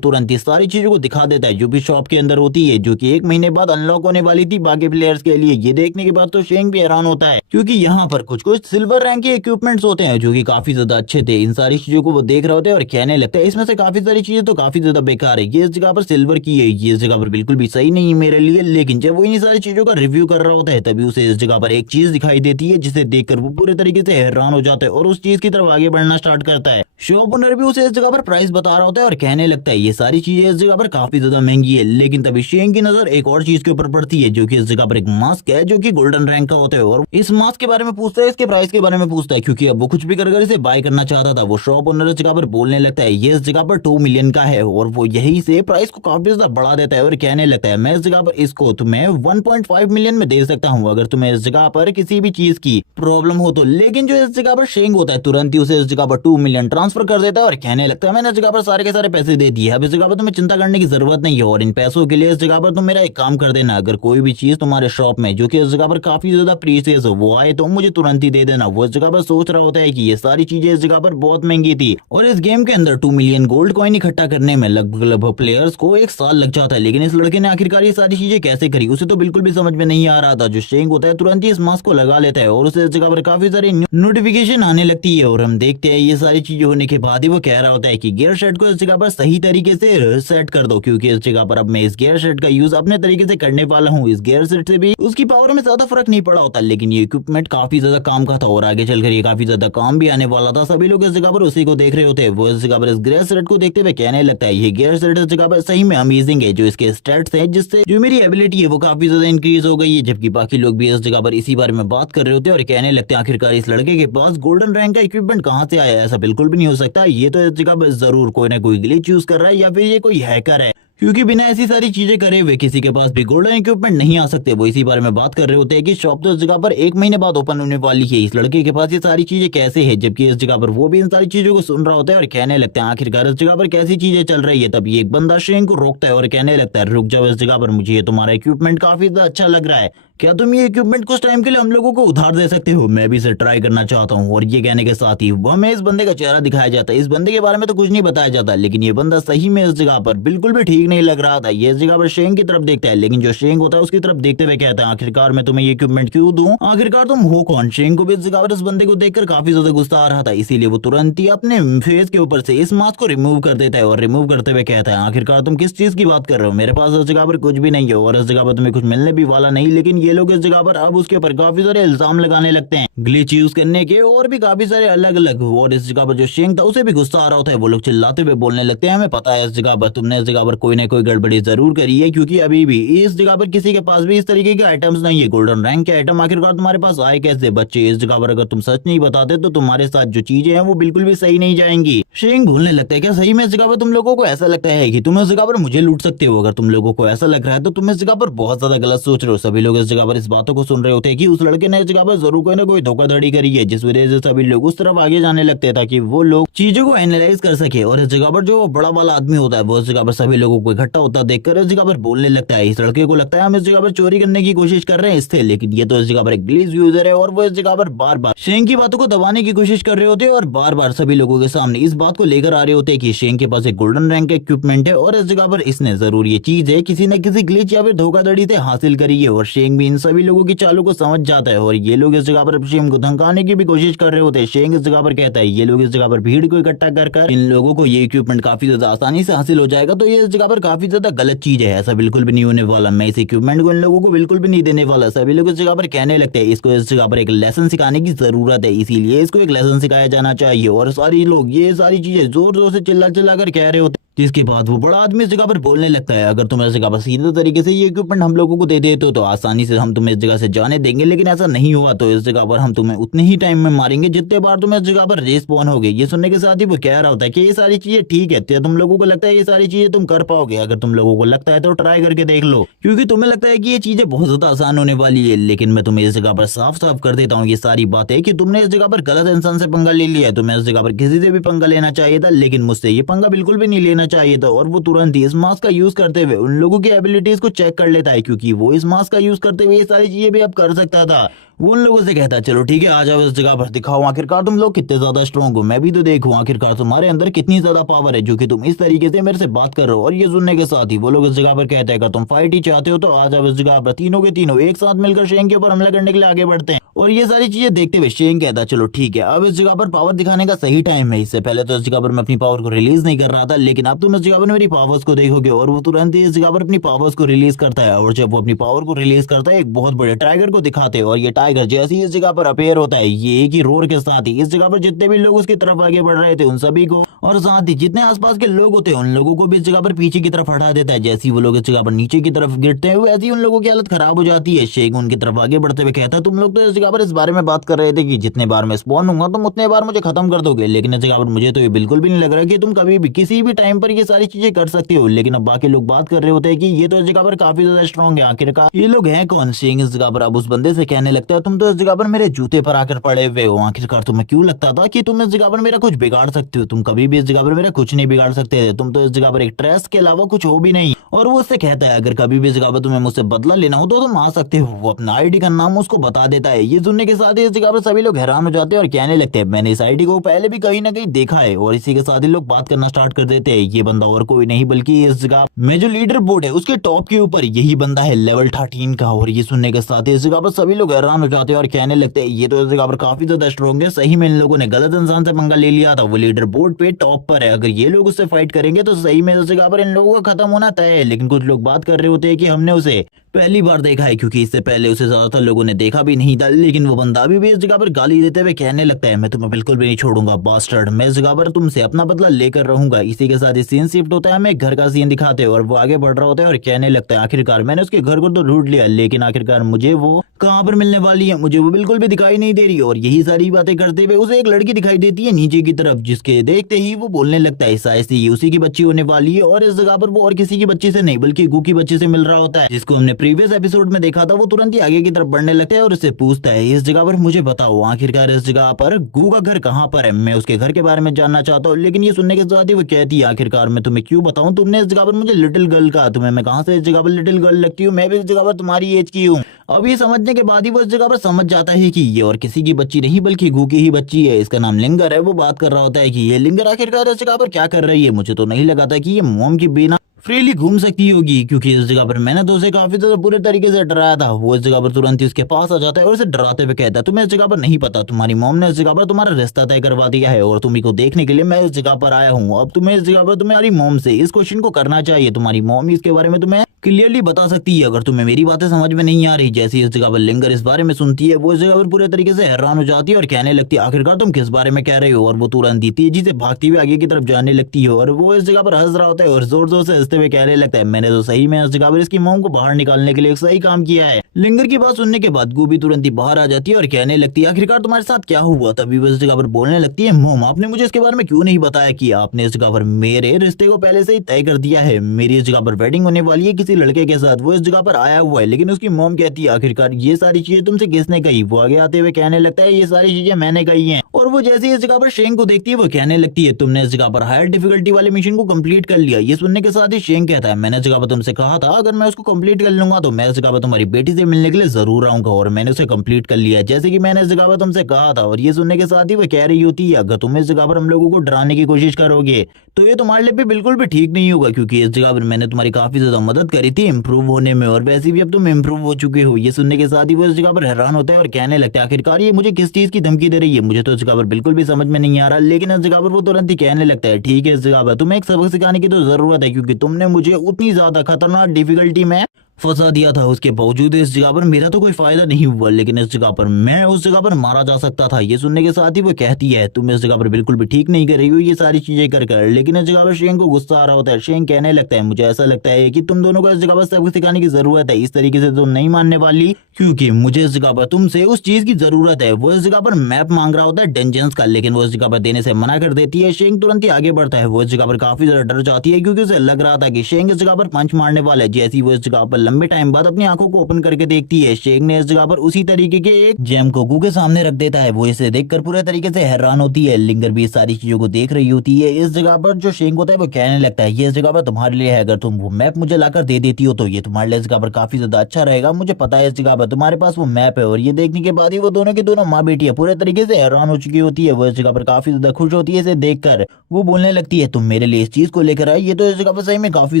तुरंत ही सारी चीजों को दिखा देता है जो भी शॉप के अंदर होती है, जो कि 1 महीने बाद अनलॉक होने वाली थी बाकी प्लेयर्स के लिए। ये देखने के बाद तो शेंग भी हैरान होता है, क्योंकि यहाँ पर कुछ कुछ सिल्वर रैंक के इक्विपमेंट्स होते हैं जो कि काफी ज्यादा अच्छे थे। इन सारी चीजों को वो देख रहे होते हैं और कहने लगता है, इसमें से काफी सारी चीजें तो काफी ज्यादा बेकार है, ये इस जगह पर सिल्वर की है, ये इस जगह पर बिल्कुल भी सही नहीं है मेरे लिए। लेकिन जब वो इन सारी चीजों का रिव्यू कर रहा होता है तभी उसे इस जगह पर एक चीज दिखाई देती है, जिसे देखकर वो पूरे तरीके से हैरान हो जाता है और उस चीज की तरफ आगे बढ़ना स्टार्ट करता है। शॉप ओनर भी उसे इस जगह पर प्राइस बता रहा होता है और कहने लगता है, ये सारी चीजें इस जगह पर काफी ज्यादा महंगी है। लेकिन तभी शेंग की नजर एक और चीज के ऊपर पड़ती है, जो कि इस जगह पर एक मास्क है जो कि गोल्डन रैंक का होता है। और इस मास्क के बारे में पूछता है, इसके प्राइस के बारे में पूछता है, क्योंकि अब वो कुछ भी कर इसे बाय करना चाहता था। वो शॉप ओनर इस जगह पर बोलने लगता है, ये इस जगह पर 2 मिलियन का है, और वो यही से प्राइस को काफी ज्यादा बढ़ा देता है और कहने लगता है, मैं इस जगह पर इसको तुम्हें 1.5 मिलियन में दे सकता हूँ अगर तुम्हें इस जगह पर किसी भी चीज की प्रॉब्लम हो तो। लेकिन जो इस जगह पर शेंग होता है तुरंत ही उसे इस जगह पर 2 मिलियन ट्रांसफर कर देता है और कहने लगता है, मैंने इस जगह पर सारे के सारे पैसे दे दिए, अब इस जगह पर तुम्हें चिंता करने की जरूरत नहीं है, और इन पैसों के लिए इस जगह पर तुम मेरा एक काम कर देना, अगर कोई भी चीज तुम्हारे शॉप में जो कि इस जगह पर काफी ज्यादा प्रीशियस हो वो आए तो मुझे तुरंत ही दे देना। वो इस जगह पर सोच रहा होता है कि ये सारी चीजें इस जगह पर बहुत महंगी थी और इस गेम के अंदर 2 मिलियन गोल्ड कॉइन इकट्ठा करने में लगभग प्लेयर्स को 1 साल लग जाता है। लेकिन इस लड़के ने आखिरकार ये सारी चीजें कैसे करी उसे तो बिल्कुल भी समझ में नहीं आ रहा था। जो शेंग होता है तुरंत ही इस मास्क को लगा लेता है और उसे इस जगह पर काफी सारी नोटिफिकेशन आने लगती है और हम देखते हैं ये सारी चीजें होने के बाद ही वो कह रहा होता है कि गियर सेट को इस जगह पर सही तरीके से सेट कर दो, क्योंकि इस जगह पर अब मैं इस गियर सेट का यूज अपने तरीके से करने वाला हूँ। इस गियर सेट से भी उसकी पावर में ज्यादा फर्क नहीं पड़ा होता, लेकिन ये इक्विपमेंट काफी ज्यादा काम का था और आगे चलकर ये काफी ज्यादा काम भी आने वाला था। सभी लोग इस जगह पर उसी को देख रहे होते हैं। वो इस जगह पर इस गियर सेट को देखते हुए कहने लगता है, ये गियर सेट इस जगह पर सही में अमेजिंग है, जो इसके स्टैट्स है जिससे जो मेरी एबिलिटी है वो काफी ज्यादा इंक्रीज हो गई है। जबकि बाकी लोग भी इस जगह पर इसी बारे में बात कर रहे होते हैं और कहने लगते हैं, आखिरकार इस लड़के के पास गोल्डन रैंक का इक्विपमेंट कहाँ से आया? ऐसा बिल्कुल भी नहीं हो सकता, ये तो इस जगह पर जरूर कोई ना कोई ग्लिच यूज कर रहा है या फिर ये कोई हैकर है, क्योंकि बिना ऐसी सारी चीजें करे हुए किसी के पास भी गोल्डन इक्विपमेंट नहीं आ सकते। वो इसी बारे में बात कर रहे होते हैं कि शॉप तो इस जगह पर 1 महीने बाद ओपन होने वाली है, इस लड़के के पास ये सारी चीजें कैसे है, जबकि इस जगह पर वो भी इन सारी चीजों को सुन रहा होता है और कहने लगता है आखिरकार इस जगह पर कैसी चीजें चल रही है। तभी एक बंदा शेंग को रोकता है और कहने लगता है रुक जाओ, इस जगह पर मुझे ये तुम्हारा इक्विपमेंट काफी ज्यादा अच्छा लग रहा है, क्या तुम ये इक्विपमेंट कुछ टाइम के लिए हम लोगों को उधार दे सकते हो, मैं भी इसे ट्राई करना चाहता हूँ। और ये कहने के साथ ही वो हमें इस बंदे का चेहरा दिखाया जाता है। इस बंदे के बारे में तो कुछ नहीं बताया जाता, लेकिन ये बंदा सही में इस जगह पर बिल्कुल भी ठीक नहीं लग रहा था। ये इस जगह पर शेंग की तरफ देखता है, लेकिन जो शेंग होता है उसकी तरफ देखते हुए कहता है आखिरकार मैं तुम्हें ये इक्विपमेंट क्यों दूं, आखिरकार तुम हो कौन। शेंग को भी इस जगह पर इस बंदे को देखकर काफी ज्यादा गुस्सा आ रहा था, इसीलिए वो तुरंत ही अपने फेस के ऊपर से इस मास्क को रिमूव कर देता है और रिमूव करते हुए कहता है आखिरकार तुम किस चीज की बात कर रहे हो, मेरे पास इस जगह पर कुछ भी नहीं है और इस जगह पर तुम्हें कुछ मिलने भी वाला नहीं। लेकिन ये लोग इस जगह पर अब उसके ऊपर काफी सारे इल्जाम लगाने लगते हैं ग्लिच यूज करने के और भी काफी सारे अलग अलग। और इस जगह पर जो शेंग था उसे भी गुस्सा आ रहा होता है, वो लोग चिल्लाते हुए बोलने लगते हैं हमें पता है इस जगह पर तुमने इस जगह पर कोई ना कोई गड़बड़ी जरूर करी है, क्योंकि अभी भी इस जगह पर किसी के पास भी इस तरीके के आइटम्स नहीं है। गोल्डन रैंक के आइटम आखिरकार तुम्हारे पास आए कैसे, बच्चे इस जगह पर अगर तुम सच नहीं बताते तो तुम्हारे साथ जो चीजें हैं वो बिल्कुल भी सही नहीं जाएंगी। शेंग बोलने लगता है क्या सही में इस जगह पर तुम लोगों को ऐसा लगता है कि तुम इस जगह पर मुझे लूट सकते हो, अगर तुम लोगों को ऐसा लग रहा है तो तुम इस जगह पर बहुत ज्यादा गलत सोच रहे हो। सभी लोग इस जगह पर इस बातों को सुन रहे होते हैं कि उस लड़के ने इस जगह पर जरूर कोई ना कोई धोखाधड़ी करी है, जिस वजह से सभी लोग उस तरफ आगे जाने लगते हैं ताकि वो लोग चीजों को एनालाइज कर सके। और इस जगह पर जो बड़ा वाला आदमी होता है वो इस जगह पर सभी लोगों को इकट्ठा होता देखकर इस जगह पर बोलने लगता है, इस लड़के को लगता है हम इस जगह पर चोरी करने की कोशिश कर रहे हैं इससे, लेकिन ये तो इस जगह पर एक ग्लिच यूजर है और वो इस जगह पर बार बार शेंग की बातों को दबाने की कोशिश कर रहे होते हैं और बार बार सभी लोगों के सामने इस बात को लेकर आ रहे होते हैं कि शेंग के पास एक गोल्डन रैंक का इक्विपमेंट है और इस जगह पर इसने जरूर ये चीज है किसी न किसी ग्लिच या फिर धोखाधड़ी से हासिल करी है। और शेंग भी इन सभी लोगों की चालों को समझ जाता है और ये लोग इस जगह पर शेंग को धमकाने की भी कोशिश कर रहे होते हैं। शेंग इस जगह पर कहता है ये लोग इस जगह पर भीड़ को इकट्ठा कर इन लोगों को ये इक्विपमेंट काफी ज्यादा आसानी से हासिल हो जाएगा, तो ये इस जगह पर काफी ज्यादा गलत चीज है, ऐसा बिल्कुल भी नहीं होने वाला, मैं इस इक्विपमेंट को इन लोगों को बिल्कुल भी नहीं देने वाला। सभी लोग इस जगह पर कहने लगते हैं इसको इस जगह पर एक लेसन सिखाने की जरूरत है, इसीलिए इसको एक लेसन सिखाया जाना चाहिए। और सारी लोग ये सारी चीजें जोर जोर से चिल्ला चिल्ला कर कह रहे होते, जिसके बाद वो बड़ा आदमी इस जगह पर बोलने लगता है अगर तुम इस जगह पर सीधे तरीके से ये इक्विपमेंट हम लोगों को दे देते तो आसानी से हम तुम्हें इस जगह से जाने देंगे, लेकिन ऐसा नहीं हुआ तो इस जगह पर हम तुम्हें उतने ही टाइम में मारेंगे जितने बार तुम इस जगह पर रेस्पॉन होगे। ये सुनने के साथ ही वो कह रहा होता है कि ये सारी चीजें ठीक है, तुम लोगों को लगता है ये सारी चीजें तुम कर पाओगे, अगर तुम लोगों को लगता है तो ट्राई करके देख लो, क्योंकि तुम्हें लगता है कि ये चीजें बहुत ज्यादा आसान होने वाली है। लेकिन मैं तुम्हें इस जगह पर साफ साफ कर देता हूँ ये सारी बातें कि तुमने इस जगह पर गलत इंसान से पंगा ले लिया है, तुम्हें इस जगह पर किसी से भी पंगा लेना चाहिए था, लेकिन मुझसे ये पंगा बिल्कुल भी नहीं लेना चाहिए था। और वो तुरंत ही इस मास्क का यूज करते हुए उन लोगों की एबिलिटीज को चेक कर लेता है, क्योंकि वो इस मास्क का यूज करते हुए ये सारी चीजें भी अब कर सकता था। वो उन लोगों से कहता है चलो ठीक है आ जाओ इस जगह पर, दिखाओ आखिरकार तुम लोग कितने ज्यादा स्ट्रॉन्ग हो, मैं भी तो देखूं आखिरकार तुम्हारे अंदर कितनी ज्यादा पावर है जो कि तुम इस तरीके से मेरे से बात कर रहे हो। और ये सुनने के साथ ही वो लोग इस जगह पर कहते हैं अगर तुम फाइट ही चाहते हो तो आ जाओ इस जगह पर। तीनों के तीनों एक साथ मिलकर शेंग के ऊपर हमला करने के लिए आगे बढ़ते हैं। और ये सारी चीजें देखते हुए शेंग कहता है चलो ठीक है अब इस जगह पर पावर दिखाने का सही टाइम है, इससे पहले तो इस जगह पर मैं अपनी पावर को रिलीज नहीं कर रहा था, लेकिन अब तुम इस जगह पर मेरी पावर्स को देखोगे। और वो तुरंत ही इस जगह पर अपनी पावर्स को रिलीज करता है और जब वो अपनी पावर को रिलीज करता है एक बहुत बड़े टाइगर को दिखाते हैं और ये टाइगर जैसे ही इस जगह पर अपेयर होता है ये एक ही रोर के साथ ही इस जगह पर जितने भी लोग उसकी तरफ आगे बढ़ रहे थे उन सभी को और साथ ही जितने आसपास के लोग होते हैं उन लोगों को भी इस जगह पर पीछे की तरफ हटा देता है। जैसे ही वो लोग इस जगह पर नीचे की तरफ गिरते हैं वैसे ही उन लोगों की हालत खराब हो जाती है। शेख उनकी तरफ आगे बढ़ते हुए कहता है तुम लोग तो इस जगह पर इस बारे में बात कर रहे थे कि जितने बार मैं स्पॉन होऊंगा तुम उतने बार मुझे खत्म कर दोगे, लेकिन इस जगह पर मुझे तो ये बिल्कुल भी नहीं लग रहा कि तुम कभी भी किसी भी टाइम पर ये सारी चीजें कर सकते हो। लेकिन अब बाकी लोग बात कर रहे होते हैं कि ये तो इस जगह पर काफी ज्यादा स्ट्रॉन्ग है, आखिरकार ये लोग हैं कौन। शेख इस जगह पर अब उस बंदे से कहने लगता है तुम तो इस जगह पर मेरे जूते पर आकर पड़े हुए हो, आखिरकार तुम्हें क्यों लगता था कि तुम इस जगह पर मेरा कुछ बिगाड़ सकते हो, तुम कभी भी इस जगह पर मेरा कुछ नहीं बिगाड़ सकते थे, तुम तो इस जगह पर एक ट्रेस के अलावा कुछ हो भी नहीं। और वो उससे कहता है अगर कभी भी इस जगह पर तुम्हें मुझसे बदला लेना हो तो तुम आ सकते हो। वो अपना आईडी का नाम उसको बता देता है। ये सुनने के साथ ही इस जगह पर सभी लोग हैरान हो जाते हैं और कहने लगते हैं मैंने इस आईडी को पहले भी कहीं ना कहीं देखा है। और इसी के साथ ही लोग बात करना स्टार्ट कर देते हैं ये बंदा और कोई नहीं बल्कि इस जगह में जो लीडर बोर्ड है उसके टॉप के ऊपर यही बंदा है लेवल 13 का। और ये सुनने के साथ ही इस जगह पर सभी लोग हैरान हो जाते हैं और कहने लगते हैं ये तो इस जगह पर काफी ज्यादा स्ट्रॉन्ग है, सही में इन लोगों ने गलत इंसान से पंगा ले लिया था, वो लीडर बोर्ड पे टॉप पर है, अगर ये लोग उससे फाइट करेंगे तो सही में इस जगह पर इन लोगों का खत्म होना तय है। लेकिन कुछ लोग बात कर रहे होते हैं कि हमने उसे पहली बार देखा है, क्योंकि इससे पहले उसे ज्यादातर लोगों ने देखा भी नहीं था। लेकिन वो बंदा अभी भी इस जगह पर गाली देते हुए कहने लगता है, मैं तुम्हें बिल्कुल भी नहीं छोड़ूंगा बास्टर्ड, मैं इस जगह पर तुमसे अपना बदला लेकर रहूंगा। इसी के साथ ही सीन शिफ्ट होता है, हमें घर का सीन दिखाते हैं और वो आगे बढ़ रहा होता है और कहने लगता है, आखिरकार मैंने उसके घर को तो ढूंढ लिया, लेकिन आखिरकार मुझे वो कहाँ पर मिलने वाली है, मुझे वो बिल्कुल भी दिखाई नहीं दे रही। और यही सारी बातें करते हुए उसे एक लड़की दिखाई देती है नीचे की तरफ, जिसके देखते ही वो बोलने लगता है शायद से ये उसी की बच्ची होने वाली है। और इस जगह पर वो और किसी की बच्ची से नहीं बल्कि गू की बच्ची से मिल रहा होता है, जिसको हमने प्रीवियस एपिसोड में देखा था। वो तुरंत ही आगे की तरफ बढ़ने लगता है और उससे पूछता है, इस जगह पर मुझे बताओ आखिरकार इस जगह पर गू का घर कहाँ पर है, मैं उसके घर के बारे में जानना चाहता हूँ। लेकिन ये सुनने के साथ ही वो कहती है, आखिरकार मैं तुम्हें क्यों बताऊं, तुमने इस जगह पर मुझे लिटिल गर्ल कहा, तुम्हें मैं कहाँ से इस जगह पर लिटिल गर्ल लगती हूँ, मैं भी इस जगह पर तुम्हारी एज की हूँ। अब ये समझने के बाद ही वो इस जगह पर समझ जाता है कि ये और किसी की बच्ची नहीं बल्कि गू की ही बच्ची है। इसका नाम लिंगर है। वो बात कर रहा होता है कि ये लिंगर आखिरकार इस जगह पर क्या कर रही है, मुझे तो नहीं लगा था कि ये मोम की बिना फ्रीली घूम सकती होगी, क्योंकि इस जगह पर मैंने तो उसे काफी ज्यादा बुरे तरीके से डराया था। वो इस जगह पर तुरंत ही उसके पास आ जाता है और उसे डराते हुए कहता है, तुम्हें इस जगह पर नहीं पता, तुम्हारी मॉम ने इस जगह पर तुम्हारा रिश्ता तय करवा दिया है और तुम्ही को देखने के लिए मैं इस जगह पर आया हूँ। अब तुम्हें इस जगह पर तुम्हारी मॉम से इस क्वेश्चन को करना चाहिए, तुम्हारी मॉम इसके बारे में तुम्हें क्लियरली बता सकती है अगर तुम्हें मेरी बातें समझ में नहीं आ रही। जैसे इस जगह पर लिंगर इस बारे में सुनती है, वो इस जगह पर पूरे तरीके से हैरान हो जाती है और कहने लगती है, आखिरकार तुम किस बारे में कह रहे हो। और वो तुरंत ही तेजी से भागती हुई आगे की तरफ जाने लगती है और वो इस जगह पर हंस रहा होता है और जोर जोर से हंसते हुए कहने लगता है, मैंने तो सही में इस जगह पर इसकी मॉम को बाहर निकालने के लिए एक सही काम किया है। लिंगर की बात सुनने के बाद गूबी तुरंत ही बाहर आ जाती है और कहने लगती है, आखिरकार तुम्हारे साथ क्या हुआ। तभी वो इस जगह पर बोलने लगती है, मॉम आपने मुझे इसके बारे में क्यों नहीं बताया कि आपने इस जगह पर मेरे रिश्ते को पहले से ही तय कर दिया है, मेरी इस जगह पर वेडिंग होने वाली है किसी लड़के के साथ, वो इस जगह पर आया हुआ है। लेकिन उसकी मॉम कहती है, आखिरकार ये सारी चीजें तुमसे किसने कही। वो आगे आते हुए कहने लगता है, ये सारी चीजें मैंने कही हैं। और वो जैसे इस जगह पर शेंग को देखती है, वो कहने लगती है, तुमने इस जगह पर हायर डिफिकल्टी वाले मिशन को कंप्लीट कर लिया। ये सुनने के साथ ही शेंग कहता है, मैंने इस जगह पर तुमसे कहा था अगर मैं उसको कंप्लीट कर लूंगा तो मैं इस जगह पर तुम्हारी बेटी से मिलने के लिए जरूर आऊंगा, और मैंने उसे कंप्लीट कर लिया जैसे कि मैंने इस जगह पर तुमसे कहा था। और ये सुनने के साथ ही वो कह रही होती है, अगर तुम इस जगह पर हम लोगों को डराने की कोशिश करोगे तो ये तुम्हारे लिए भी बिल्कुल भी ठीक नहीं होगा, क्योंकि इस जगह पर मैंने तुम्हारी काफी ज्यादा मदद करी थी इंप्रूव होने में, और वैसे भी अब तुम इंप्रूव हो चुके हो। ये सुनने के साथ ही वो इस जगह पर हैरान होता है और कहने लगता है, आखिरकार ये मुझे किस चीज की धमकी दे रही है, मुझे तो इस जगह पर बिल्कुल भी समझ में नहीं आ रहा। लेकिन इस जगह पर वो तुरंत ही कहने लगता है, ठीक है इस जगह पर तुम्हें एक सबक सिखाने की तो जरूरत है, क्योंकि तुमने मुझे उतनी ज्यादा खतरनाक डिफिकल्टी में फंसा दिया था, उसके बावजूद इस जगह पर मेरा तो कोई फायदा नहीं हुआ, लेकिन इस जगह पर मैं उस जगह पर मारा जा सकता था। ये सुनने के साथ ही वो कहती है, तुम इस जगह पर बिल्कुल भी ठीक नहीं कर रही हो ये सारी चीजें कर। लेकिन इस जगह पर शेंग को गुस्सा आ रहा होता है। शेंग कहने लगता है, मुझे ऐसा लगता है कि तुम दोनों को इस जगह पर सबक सिखाने की जरूरत है, इस तरीके से तुम नहीं मानने वाली, क्योंकि मुझे इस जगह पर तुमसे उस चीज की जरूरत है। वो इस जगह पर मैप मांग रहा होता है डेंजन्स का, लेकिन वो इस जगह पर देने से मना कर देती है। शेंग तुरंत ही आगे बढ़ता है। वो इस जगह पर काफी ज्यादा डर जाती है, क्योंकि उसे लग रहा था कि शेंग इस जगह पर पंच मारने वाला है। जैसी वो इस जगह पर लंबे टाइम बाद अपनी आंखों को ओपन करके देखती है, शेंग ने इस जगह पर उसी तरीके के एक जेम को गू के सामने रख देता है। वो इसे देखकर पूरे तरीके से हैरान होती है। लिंगर भी इस सारी चीजों को देख रही होती है। इस जगह पर जो शेंग होता है वो कहने लगता है, ये इस जगह पर तुम्हारे लिए है, अगर तुम वो मैप मुझे लाकर दे देती हो तो ये तुम्हारे लिए इस जगह पर काफी ज्यादा अच्छा रहेगा। मुझे पता है इस जगह पर तुम्हारे पास वो मैप है। और ये देखने के बाद ही वो दोनों की दोनों माँ बेटी है पूरे तरीके से हैरान हो चुकी होती है। वो इस जगह पर काफी ज्यादा खुश होती है इसे देखकर। वो बोलने लगती है, तुम मेरे लिए इस चीज को लेकर आए, ये तो इस जगह पर सही में काफी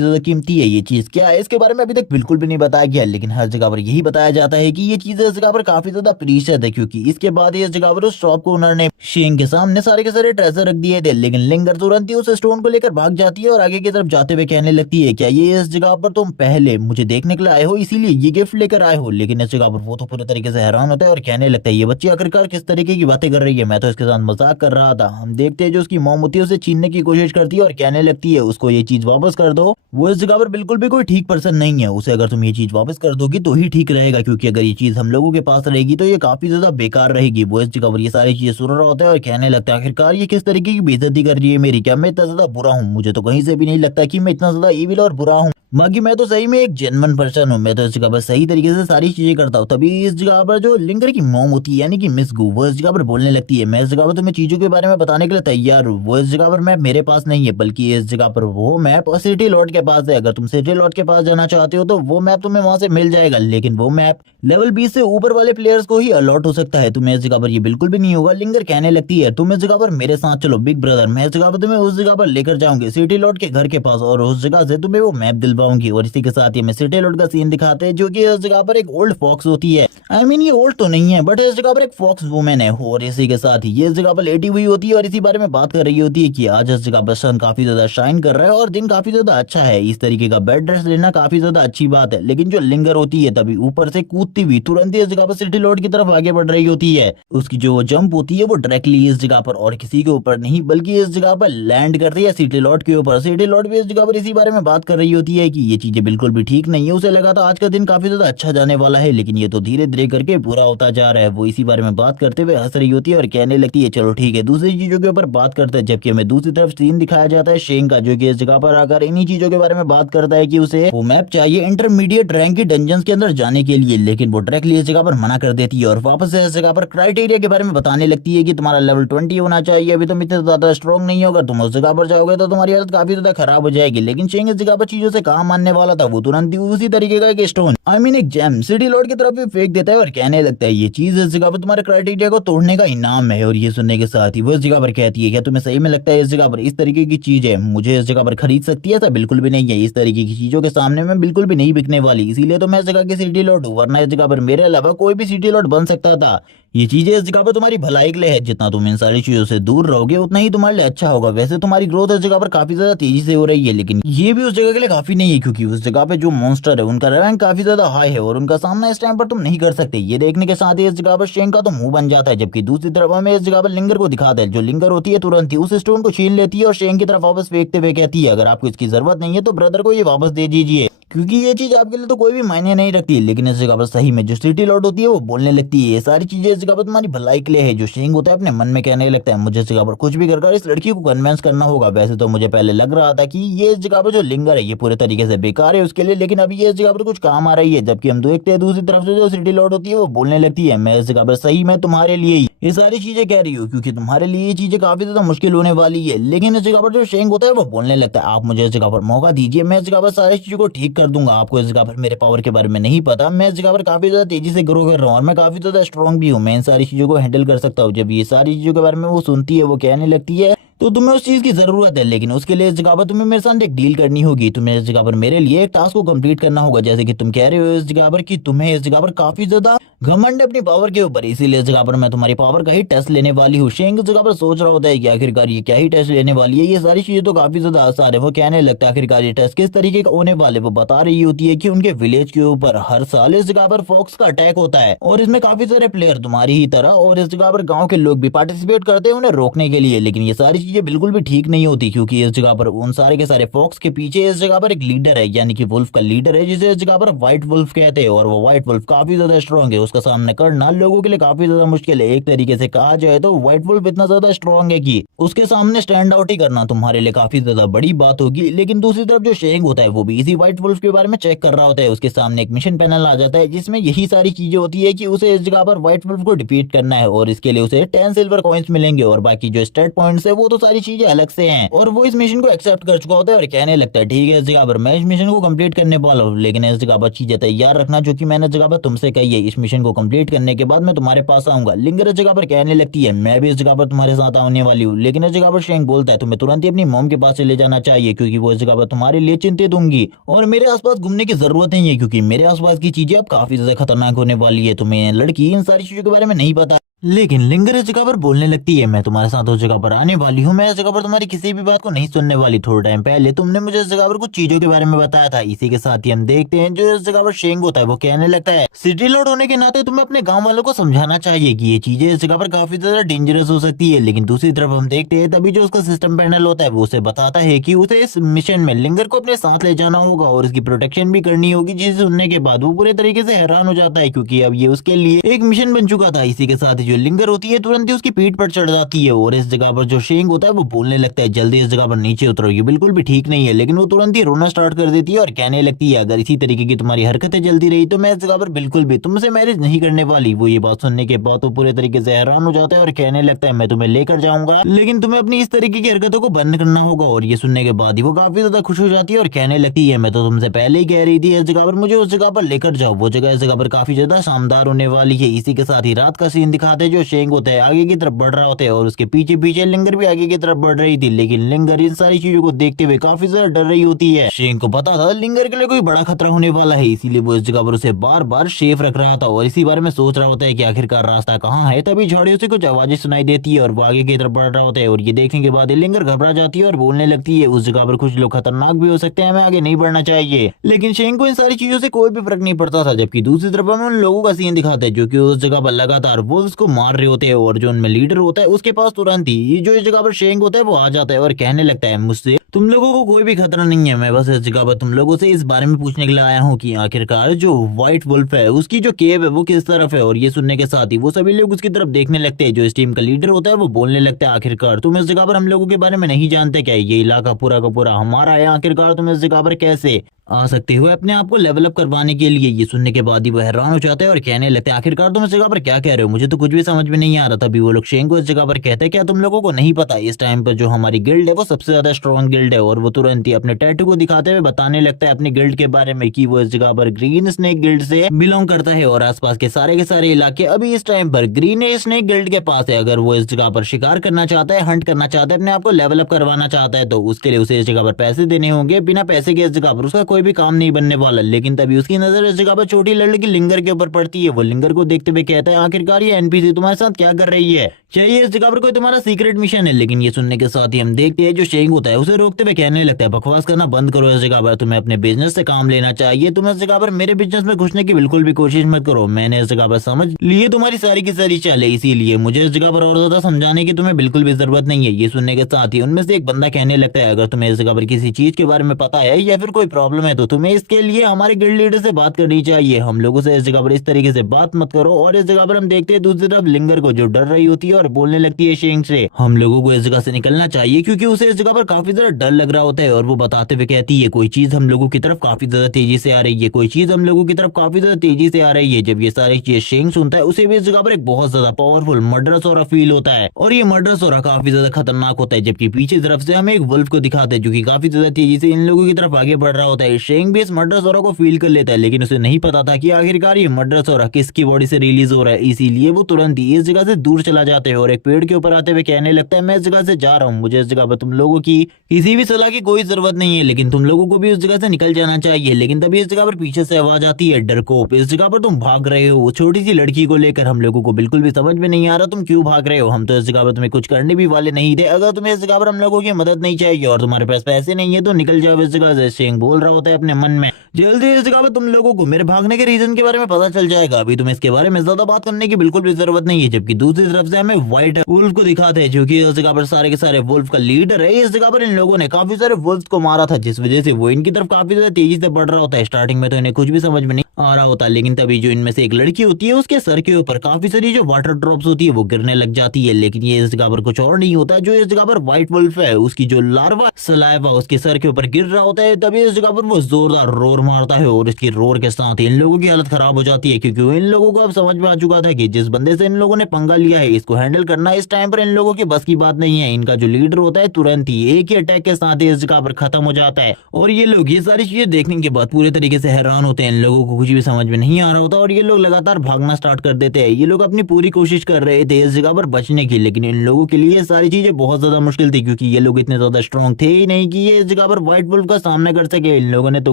ज्यादा कीमती है। ये चीज क्या है इसके बारे में अभी तक बिल्कुल भी नहीं बताया गया, लेकिन हर जगह पर यही बताया जाता है कि ये चीज इस जगह पर काफी ज्यादा प्रीशियस है, क्योंकि इसके बाद इस जगह पर उस शॉप ओनर ने शेंग के सामने सारे के सारे ट्रेजर रख दिए थे। लेकिन लिंगर तुरंत ही उस स्टोन को लेकर भाग जाती है और आगे की तरफ जाते हुए कहने लगती है, क्या ये इस जगह पर तुम पहले मुझे देखने के लिए आए हो, इसीलिए ये गिफ्ट लेकर आए हो। लेकिन इस जगह पर वो तो पूरे तरीके से हैरान होता है और कहने लगता है, ये बच्ची आखिरकार किस तरीके की बातें कर रही है, मैं तो इसके साथ मजाक कर रहा था। हम देखते हैं जो उसकी मॉम होती है उसे छीनने की कोशिश करती है और कहने लगती है, उसको ये चीज वापस कर दो, वो इस जगह पर बिल्कुल भी कोई ठीक पर्सन नहीं है, उसे अगर तुम ये चीज वापस कर दोगी तो ही ठीक रहेगा, क्योंकि अगर ये चीज हम लोगों के पास रहेगी तो ये काफी ज्यादा बेकार रहेगी। वो इस जगह पर ये सारी चीजें सुन रहा होता है और कहने लगता है, आखिरकार ये किस तरीके की बेइज्जती कर रही है मेरी, क्या मैं इतना ज्यादा बुरा हूँ, मुझे तो कहीं से भी नहीं लगता कि मैं इतना ज्यादा इविल और बुरा हूँ, बाकी मैं तो सही में एक जेन्युइन पर्सन हूँ, मैं तो इस जगह पर सही तरीके से सारी चीजें करता हूँ। तभी इस जगह पर जो लिंगर की मॉम होती है यानी कि मिस गू, वो इस जगह पर बोलने लगती है, मैं इस जगह पर तुम्हें चीजों के बारे में बताने के लिए तैयार हूँ। वो इस जगह पर मैप मेरे पास नहीं है, बल्कि इस जगह पर वो मैप सिटी लॉर्ड के पास है। अगर तुम सिटी लॉर्ड के पास जाना चाहते हो तो वो मैप तुम्हें वहां से मिल जाएगा, लेकिन वो मैप लेवल 20 से ऊपर वाले प्लेयर्स को ही अलॉट हो सकता है, तुम्हें इस जगह पर ये बिल्कुल भी नहीं होगा। लिंगर कहने लगती है तुम इस जगह पर मेरे साथ चलो बिग ब्रदर, मैं इस जगह पर तुम्हें उस जगह पर लेकर जाऊंगी सिटी लॉर्ड के घर के पास, और उस जगह से तुम्हें वो मैप दिलवाऊंगी। और इसी के साथ ही हमें सिटी लॉर्ड का सीन दिखाते हैं जो कि इस जगह पर एक ओल्ड फॉक्स होती है। आई मीन ये ओल्ड तो नहीं है बट इस जगह पर एक फॉक्स वुमेन है, और इसी के साथ ही ये इस जगह पर लेटी हुई होती है और इसी बारे में बात कर रही होती है कि आज इस जगह पर सन काफी ज्यादा शाइन कर रहा है और दिन काफी ज्यादा अच्छा है। इस तरीके का बेड ड्रेस लेना काफी ज्यादा अच्छी बात है। लेकिन जो लिंगर होती है तभी ऊपर से कूदती हुई तुरंत ही इस जगह पर सिटी लॉर्ड की तरफ आगे बढ़ रही होती है। उसकी जो जंप होती है वो डायरेक्टली इस जगह पर और किसी के ऊपर नहीं बल्कि इस जगह पर लैंड करती है सिटी लॉर्ड के ऊपर। सिटी लॉर्ड भी इस जगह पर इसी बारे में बात कर रही होती है कि ये चीजें बिल्कुल भी ठीक नहीं है। उसे लगा था आज का दिन काफी ज्यादा अच्छा जाने वाला है लेकिन ये तो धीरे धीरे करके बुरा होता जा रहा है। वो इसी बारे में बात करते हुए हंस रही होती है और कहने लगती है चलो ठीक है दूसरी चीजों के ऊपर बात करते हैं। जबकि हमें दूसरी तरफ सीन दिखाया जाता है शेंग का, जो कि इस जगह पर आकर इन्हीं चीजों के बारे में बात करता है कि उसे वो मैप चाहिए इंटरमीडिएट रैंक की डंजन्स के अंदर जाने के लिए। लेकिन वो डायरेक्टली इस जगह पर मना कर देती है और वापस से इस जगह पर क्राइटेरिया के बारे में बताने लगती है कि तुम्हारा लेवल 20 होना चाहिए, अभी तुम इतने ज्यादा स्ट्रॉन्ग नहीं होगा, तुम उस जगह पर जाओगे तो तुम्हारी हालत काफी ज्यादा खराब हो जाएगी। लेकिन शेंग इस जगह पर चीजों से कहा मानने वाला था, वो तुरंत ही उसी तरीके का एक स्टोन आई मीन एक जेम सिटी लॉर्ड की तरफ भी फेंक देता है और कहने लगता है ये चीज इस जगह पर तुम्हारे क्राइटेरिया को तोड़ने का इनाम है। और ये सुनने के साथ ही वो इस जगह पर कहती है क्या तुम्हें सही में लगता है इस जगह पर इस तरीके की चीज है मुझे इस जगह पर खरीद सकती है? ऐसा बिल्कुल भी नहीं है, इस तरीके की चीजों के सामने मैं बिल्कुल भी नहीं बिकने वाली, इसीलिए तो मैं इस जगह की सिटी लॉर्ड हूँ, वरना इस जगह पर मेरे अलावा कोई भी सिटी लॉर्ड बन सकता था। ये चीजें इस जगह पर तुम्हारी भलाई के लिए है, जितना तुम इन सारी चीजों से दूर रहोगे उतना ही तुम्हारे लिए अच्छा होगा। वैसे तुम्हारी ग्रोथ इस जगह पर काफी ज्यादा तेजी से हो रही है लेकिन ये भी उस जगह के लिए काफी नहीं है, क्योंकि उस जगह पे जो मॉन्स्टर है उनका रैंक काफी ज्यादा हाई है और उनका सामना इस टाइम पर तुम नहीं कर सकते। ये देखने के साथ ही इस जगह पर शेंग का तो मुंह बन जाता है। जबकि दूसरी तरफ हमें इस जगह पर लिंगर को दिखाता है, जो लिंगर होती है तुरंत ही उस स्टोन को छीन लेती है और शेंग की तरफ वापस फेंकते हुए कहती है अगर आपको इसकी जरूरत नहीं है तो ब्रदर को ये वापस दे दीजिए, क्योंकि ये चीज आपके लिए तो कोई भी मायने नहीं रखती। लेकिन इस जगह पर सही में जो सिटी लॉर्ड होती है वो बोलने लगती है ये सारी चीजें इस जगह पर तुम्हारी भलाई के लिए है। जो शेंग होता है अपने मन में कहने लगता है मुझे इस जगह पर कुछ भी कर इस लड़की को कन्विंस करना होगा। वैसे तो मुझे पहले लग रहा था कि ये इस जगह पर जो लिंगर है ये पूरे तरीके से बेकार है उसके लिए, लेकिन अभी ये इस जगह पर कुछ काम आ रही है। जबकि हम देखते हैं दूसरी तरफ से जो सिटी लॉर्ड होती है वो बोलने लगती है मैं इस जगह पर सही में तुम्हारे लिए ही ये सारी चीजें कह रही हूँ, क्योंकि तुम्हारे लिए ये चीजें काफी ज्यादा मुश्किल होने वाली है। लेकिन इस जगह पर जो शेंग होता है वो बोलने लगता है आप मुझे इस जगह पर मौका दीजिए, मैं इस जगह पर सारी चीजों को ठीक कर दूंगा। आपको इस जगह पर मेरे पावर के बारे में नहीं पता, मैं इस जगह पर काफी ज्यादा तेजी से ग्रो कर रहा हूँ और मैं काफी ज्यादा स्ट्रॉन्ग भी हूँ, मैं इन सारी चीजों को हैंडल कर सकता हूँ। जब ये सारी चीजों के बारे में वो सुनती है वो कहने लगती है तो तुम्हें उस चीज की जरूरत है, लेकिन उसके लिए इस जगह पर तुम्हें मेरे साथ एक डील करनी होगी। तुम्हें इस जगह पर मेरे लिए एक टास्क को कंप्लीट करना होगा। जैसे कि तुम कह रहे हो इस जगह पर कि तुम्हें इस जगह पर काफी ज्यादा घमंड है अपनी पावर के ऊपर, इसीलिए इस जगह पर मैं तुम्हारी पावर का ही टेस्ट लेने वाली हूँ। शेंग इस जगह पर सोच रहा होता है कि आखिरकार ये क्या ही टेस्ट लेने वाली है, ये सारी चीजें तो काफी ज्यादा आसान है। वो कहने लगता है आखिरकार ये टेस्ट किस तरीके का होने वाले। वो बता रही होती है कि उनके विलेज के ऊपर हर साल इस जगह पर फॉक्स का अटैक होता है और इसमें काफी सारे प्लेयर तुम्हारी ही तरह और इस जगह पर गाँव के लोग भी पार्टिसिपेट करते हैं उन्हें रोकने के लिए। लेकिन ये सारी चीजें बिल्कुल भी ठीक नहीं होती, क्योंकि इस जगह पर उन सारे के सारे फॉक्स के पीछे इस जगह पर एक लीडर है, यानी कि वुल्फ का लीडर है, जिसे इस जगह पर व्हाइट वुल्फ कहते हैं। और वो व्हाइट वुल्फ काफी ज्यादा स्ट्रॉन्ग है, उसका सामना करना लोगों के लिए काफी ज्यादा मुश्किल है। एक तरीके से कहा जाए तो व्हाइट वुल्फ इतना ज्यादा स्ट्रॉन्ग है कि उसके सामने स्टैंड आउट ही करना तुम्हारे लिए काफी ज्यादा बड़ी बात होगी। लेकिन दूसरी तरफ जो शेंग होता है वो भी इसी व्हाइट वुल्फ के बारे में चेक कर रहा होता है। उसके सामने एक मिशन पैनल आ जाता है जिसमें यही सारी चीजें होती है कि उसे इस जगह पर व्हाइट वुल्फ को डिफीट करना है और इसके लिए उसे 10 सिल्वर कॉइन्स मिलेंगे और बाकी जो स्टेट पॉइंट्स है वो तो सारी चीजें अलग से हैं। और वो इस मिशन को एक्सेप्ट कर चुका होता है और कहने लगता है ठीक है इस जगह पर मैं इस मिशन को कंप्लीट करने वाला हूँ, लेकिन इस जगह पर चीजें तैयार रखना जो कि मैंने इस जगह पर तुमसे कही है। इस मिशन को कंप्लीट करने के बाद मैं तुम्हारे पास आऊंगा। लिंगर इस जगह पर कहने लगती है मैं भी इस जगह पर तुम्हारे साथ आने वाली हूँ, लेकिन इस जगह पर शेंग बोलता है तुम्हें तुरंत ही अपनी मॉम के पास चले जाना चाहिए, क्योंकि वो इस जगह पर तुम्हारे लिए चिंतित होंगी और मेरे आसपास घूमने की जरूरत नहीं है, क्योंकि मेरे आसपास की चीजें अब काफी ज्यादा खतरनाक होने वाली है। तुम्हें लड़की इन सारी चीजों के बारे में नहीं पता। लेकिन लिंगर इस जगह पर बोलने लगती है मैं तुम्हारे साथ उस जगह पर आने वाली हूँ, मैं इस जगह पर तुम्हारी किसी भी बात को नहीं सुनने वाली। थोड़ा टाइम पहले तुमने मुझे इस जगह पर कुछ चीजों के बारे में बताया था। इसी के साथ ही हम देखते हैं जो इस जगह पर शेंग होता है वो कहने लगता है सिटी लॉर्ड होने के नाते तुम्हें अपने गाँव वालों को समझाना चाहिए कि ये चीजें इस जगह पर काफी ज्यादा डेंजरस हो सकती है। लेकिन दूसरी तरफ हम देखते हैं तभी जो उसका सिस्टम पैनल होता है वो उसे बताता है कि उसे इस मिशन में लिंगर को अपने साथ ले जाना होगा और इसकी प्रोटेक्शन भी करनी होगी, जिसे सुनने के बाद वो पूरे तरीके से हैरान हो जाता है, क्योंकि अब ये उसके लिए एक मिशन बन चुका था। इसी के साथ जो लिंगर होती है तुरंत ही उसकी पीठ पर चढ़ जाती है और इस जगह पर जो शेंग होता है वो बोलने लगता है जल्दी इस जगह पर नीचे उतरो, ये बिल्कुल भी ठीक नहीं है। लेकिन वो तुरंत ही रोना स्टार्ट कर देती है और कहने लगती है अगर इसी तरीके की तुम्हारी हरकतें चलती रही तो मैं इस जगह पर बिल्कुल भी तुमसे मैरिज नहीं करने वाली। वो ये बात सुनने के बाद तो पूरे तरीके से हैरान हो जाता है और कहने लगता है मैं तुम्हें लेकर जाऊंगा, लेकिन तुम्हें अपनी इस तरीके की हरकतों को बंद करना होगा। और ये सुनने के बाद ही वो काफी ज्यादा खुश हो जाती है और कहने लगती है मैं तो तुमसे पहले ही कह रही थी इस जगह पर मुझे उस जगह पर लेकर जाओ, वो जगह इस जगह पर काफी ज्यादा शानदार होने वाली है। इसी के साथ ही रात का सीन दिखाते हैं, जो शेंग होता है आगे की तरफ बढ़ रहा होता है और उसके पीछे पीछे लिंगर भी आगे की तरफ बढ़ रही थी, लेकिन लिंगर इन सारी चीजों को देखते हुए काफी ज्यादा डर रही होती है। शेंग को पता था लिंगर के लिए कोई बड़ा खतरा होने वाला है, इसीलिए वो इस जगह पर उसे बार बार शेफ रख रहा था और इसी बारे में सोच रहा होता है कि आखिरकार रास्ता कहाँ है। तभी झाड़ियों से कुछ आवाजें सुनाई देती है और वो आगे की तरफ बढ़ रहा होता है और ये देखने के बाद लिंगर घबरा जाती है और बोलने लगती है उस जगह पर कुछ लोग खतरनाक भी हो सकते हैं, हमें आगे नहीं बढ़ना चाहिए। लेकिन शेंग को इन सारी चीजों से कोई भी फर्क नहीं पड़ता था। जबकि दूसरी तरफ हमें उन लोगों का सीन दिखाते हैं जो कि उस जगह पर लगातार वो उसको मार रहे होते हैं और जो उनमें लीडर होता है उसके पास तुरंत ही जो इस जगह पर शेंग होता है वो आ जाता है और कहने लगता है मुझसे तुम लोगों को कोई भी खतरा नहीं है, मैं बस इस जगह पर तुम लोगों से इस बारे में पूछने के लिए आया हूँ कि आखिरकार जो व्हाइट वुल्फ है उसकी जो केव है वो किस तरफ है। और ये सुनने के साथ ही वो सभी लोग उसकी तरफ देखने लगते हैं। जो इस टीम का लीडर होता है वो बोलने लगता है आखिरकार तुम इस जगह पर हम लोगों के बारे में नहीं जानते क्या, ये इलाका पूरा का पूरा हमारा है, आखिरकार तुम इस जगह पर कैसे आ सकते हो अपने आप को लेवल अप करवाने के लिए। ये सुनने के बाद ही वो हैरान हो जाते हैं और कहने लगते हैं आखिरकार तुम इस जगह पर क्या कह रहे हो, मुझे तो कुछ भी समझ में नहीं आ रहा। तभी वो लोग शेंग को इस जगह पर कहते हैं क्या तुम लोगों को नहीं पता इस टाइम पर जो हमारी गिल्ड है वो सबसे ज्यादा स्ट्रॉन्ग गिल्ड है। और वो तुरंत ही अपने टैटू को दिखाते हुए बताने लगता है अपनी गिल्ड के बारे में कि वो इस जगह पर ग्रीन स्नेक गिल्ड से बिलोंग करता है और आसपास के सारे इलाके अभी इस टाइम पर ग्रीन स्नेक गिल्ड के पास है। अगर वो इस जगह पर शिकार करना चाहता है, हंट करना चाहता है, अपने आप को लेवल अप करवाना चाहता है तो उसके लिए उसे इस जगह पर पैसे देने होंगे। बिना पैसे के इस जगह पर उसका कोई भी काम नहीं बनने वाला। लेकिन तभी उसकी नजर इस जगह पर छोटी लड़की लिंगर के ऊपर पड़ती है। वो लिंगर को देखते हुए कहता है आखिरकार ये एनपीसी तुम्हारे साथ क्या कर रही है, चाहिए इस जगह पर कोई तुम्हारा सीक्रेट मिशन है। लेकिन ये सुनने के साथ ही हम देखते हैं जो शेंग होता है उसे रोकते हुए कहने लगता है बकवास करना बंद करो, इस जगह पर तुम्हें अपने बिजनेस से काम लेना चाहिए, तुम इस जगह पर मेरे बिजनेस में घुसने की बिल्कुल भी कोशिश मत करो। मैंने इस जगह पर समझ लिए तुम्हारी सारी की सारी चाल है, इसीलिए मुझे इस जगह पर और ज्यादा समझाने की तुम्हें बिल्कुल भी जरूरत नहीं है। ये सुनने के साथ ही उनमें से एक बंदा कहने लगता है अगर तुम्हें इस जगह पर किसी चीज के बारे में पता है या फिर कोई प्रॉब्लम है तो तुम्हें इसके लिए हमारे गिल्ड लीडर से बात करनी चाहिए, हम लोगों से इस जगह पर इस तरीके से बात मत करो। और इस जगह पर हम देखते हैं दूसरी तरफ लिंगर को जो डर रही होती है और बोलने लगती है शेंग से हम लोगों को इस जगह से निकलना चाहिए क्योंकि उसे इस जगह पर काफी ज्यादा डर लग रहा होता है। और वो बताते हुए कहती है कोई चीज हम लोगों की तरफ काफी ज्यादा तेजी से आ रही है, कोई चीज हम लोगों की तरफ काफी ज्यादा तेजी से आ रही है। जब ये सारी चीज शेंग सुनता है उसे भी इस जगह पर एक बहुत ज्यादा पावरफुल मर्डरस ऑरा फील होता है और ये मर्डरस ऑरा काफी ज्यादा खतरनाक होता है। जबकि पीछे तरफ से हमें एक वुल्फ को दिखाते हैं जो कि काफी ज्यादा तेजी से इन लोगों की तरफ आगे बढ़ रहा होता है। शेंग भी इस मर्डरस ऑरा को फील कर लेता है लेकिन उसे नहीं पता था कि आखिरकार ये मर्डरस ऑरा किसकी बॉडी से रिलीज हो रहा है, इसीलिए वो तुरंत ही इस जगह से दूर चला जाते हैं और एक पेड़ के ऊपर आते हुए कहने लगता है मैं इस जगह से जा रहा हूँ, मुझे इस जगह पर तुम लोगों की किसी भी सलाह की कोई जरूरत नहीं है, लेकिन तुम लोगों को भी उस जगह से निकल जाना चाहिए। लेकिन तभी इस जगह पर पीछे से आवाज आती है डरकोप, इस जगह पर तुम भाग रहे हो छोटी सी लड़की को लेकर, हम लोगों को बिल्कुल भी समझ में नहीं आ रहा तुम क्यों भाग रहे हो, हम तो इस जगह पर तुम्हें कुछ करने भी वाले नहीं थे, अगर तुम्हें इस जगह पर हम लोगों की मदद नहीं चाहिए और तुम्हारे पास पैसे नहीं है तो निकल जाओ इस जगह से। शेंग बोल रहा होता है अपने मन में जल्दी इस जगह पर तुम लोगों को मेरे भागने के रीजन के बारे में पता चल जाएगा, अभी तुम्हें इसके बारे में ज्यादा बात करने की बिल्कुल भी जरूरत नहीं है। जबकि दूसरी तरफ से हमें व्हाइट वुल्फ को दिखाते हैं जो कि इस जगह पर सारे के सारे वुल्फ का लीडर है। इस जगह पर इन लोगों ने काफी सारे वुल्फ को मारा था जिस वजह से वो इनकी तरफ काफी ज्यादा तेजी से बढ़ रहा होता है। स्टार्टिंग में तो इन्हें कुछ भी समझ में नहीं आ रहा होता, लेकिन तभी जो इनमें से एक लड़की होती है उसके सर के ऊपर काफी सारी जो वाटर ड्रॉप्स होती है वो गिरने लग जाती है। लेकिन ये इस जगह पर कुछ और नहीं होता, जो इस जगह पर व्हाइट वुल्फ है उसकी जो लार्वा सलाइवा उसके सर के ऊपर गिर रहा होता है। तभी इस जगह पर वो जोरदार रोर मारता है और इसकी रोर के साथ इन लोगों की हालत खराब हो जाती है क्योंकि इन लोगों को अब समझ में आ चुका था कि जिस बंदे से इन लोगों ने पंगा लिया है इसको हैंडल करना इस टाइम पर इन लोगों की बस की बात नहीं है। इनका जो लीडर होता है तुरंत ही एक ही अटैक के साथ इस जगह पर खत्म हो जाता है और ये लोग ये सारी चीजें देखने के बाद पूरे तरीके से हैरान होते हैं। इन लोगों को कुछ भी समझ में नहीं आ रहा होता और ये लोग लगातार भागना स्टार्ट कर देते हैं। ये लोग अपनी पूरी कोशिश कर रहे थे इस जगह पर बचने की, लेकिन इन लोगों के लिए सारी चीजें बहुत ज्यादा मुश्किल थी क्योंकि ये लोग इतने ज्यादा स्ट्रॉन्ग थे ही नहीं कि ये इस जगह पर व्हाइट वुल्फ का सामना कर सके। इन लोगों ने तो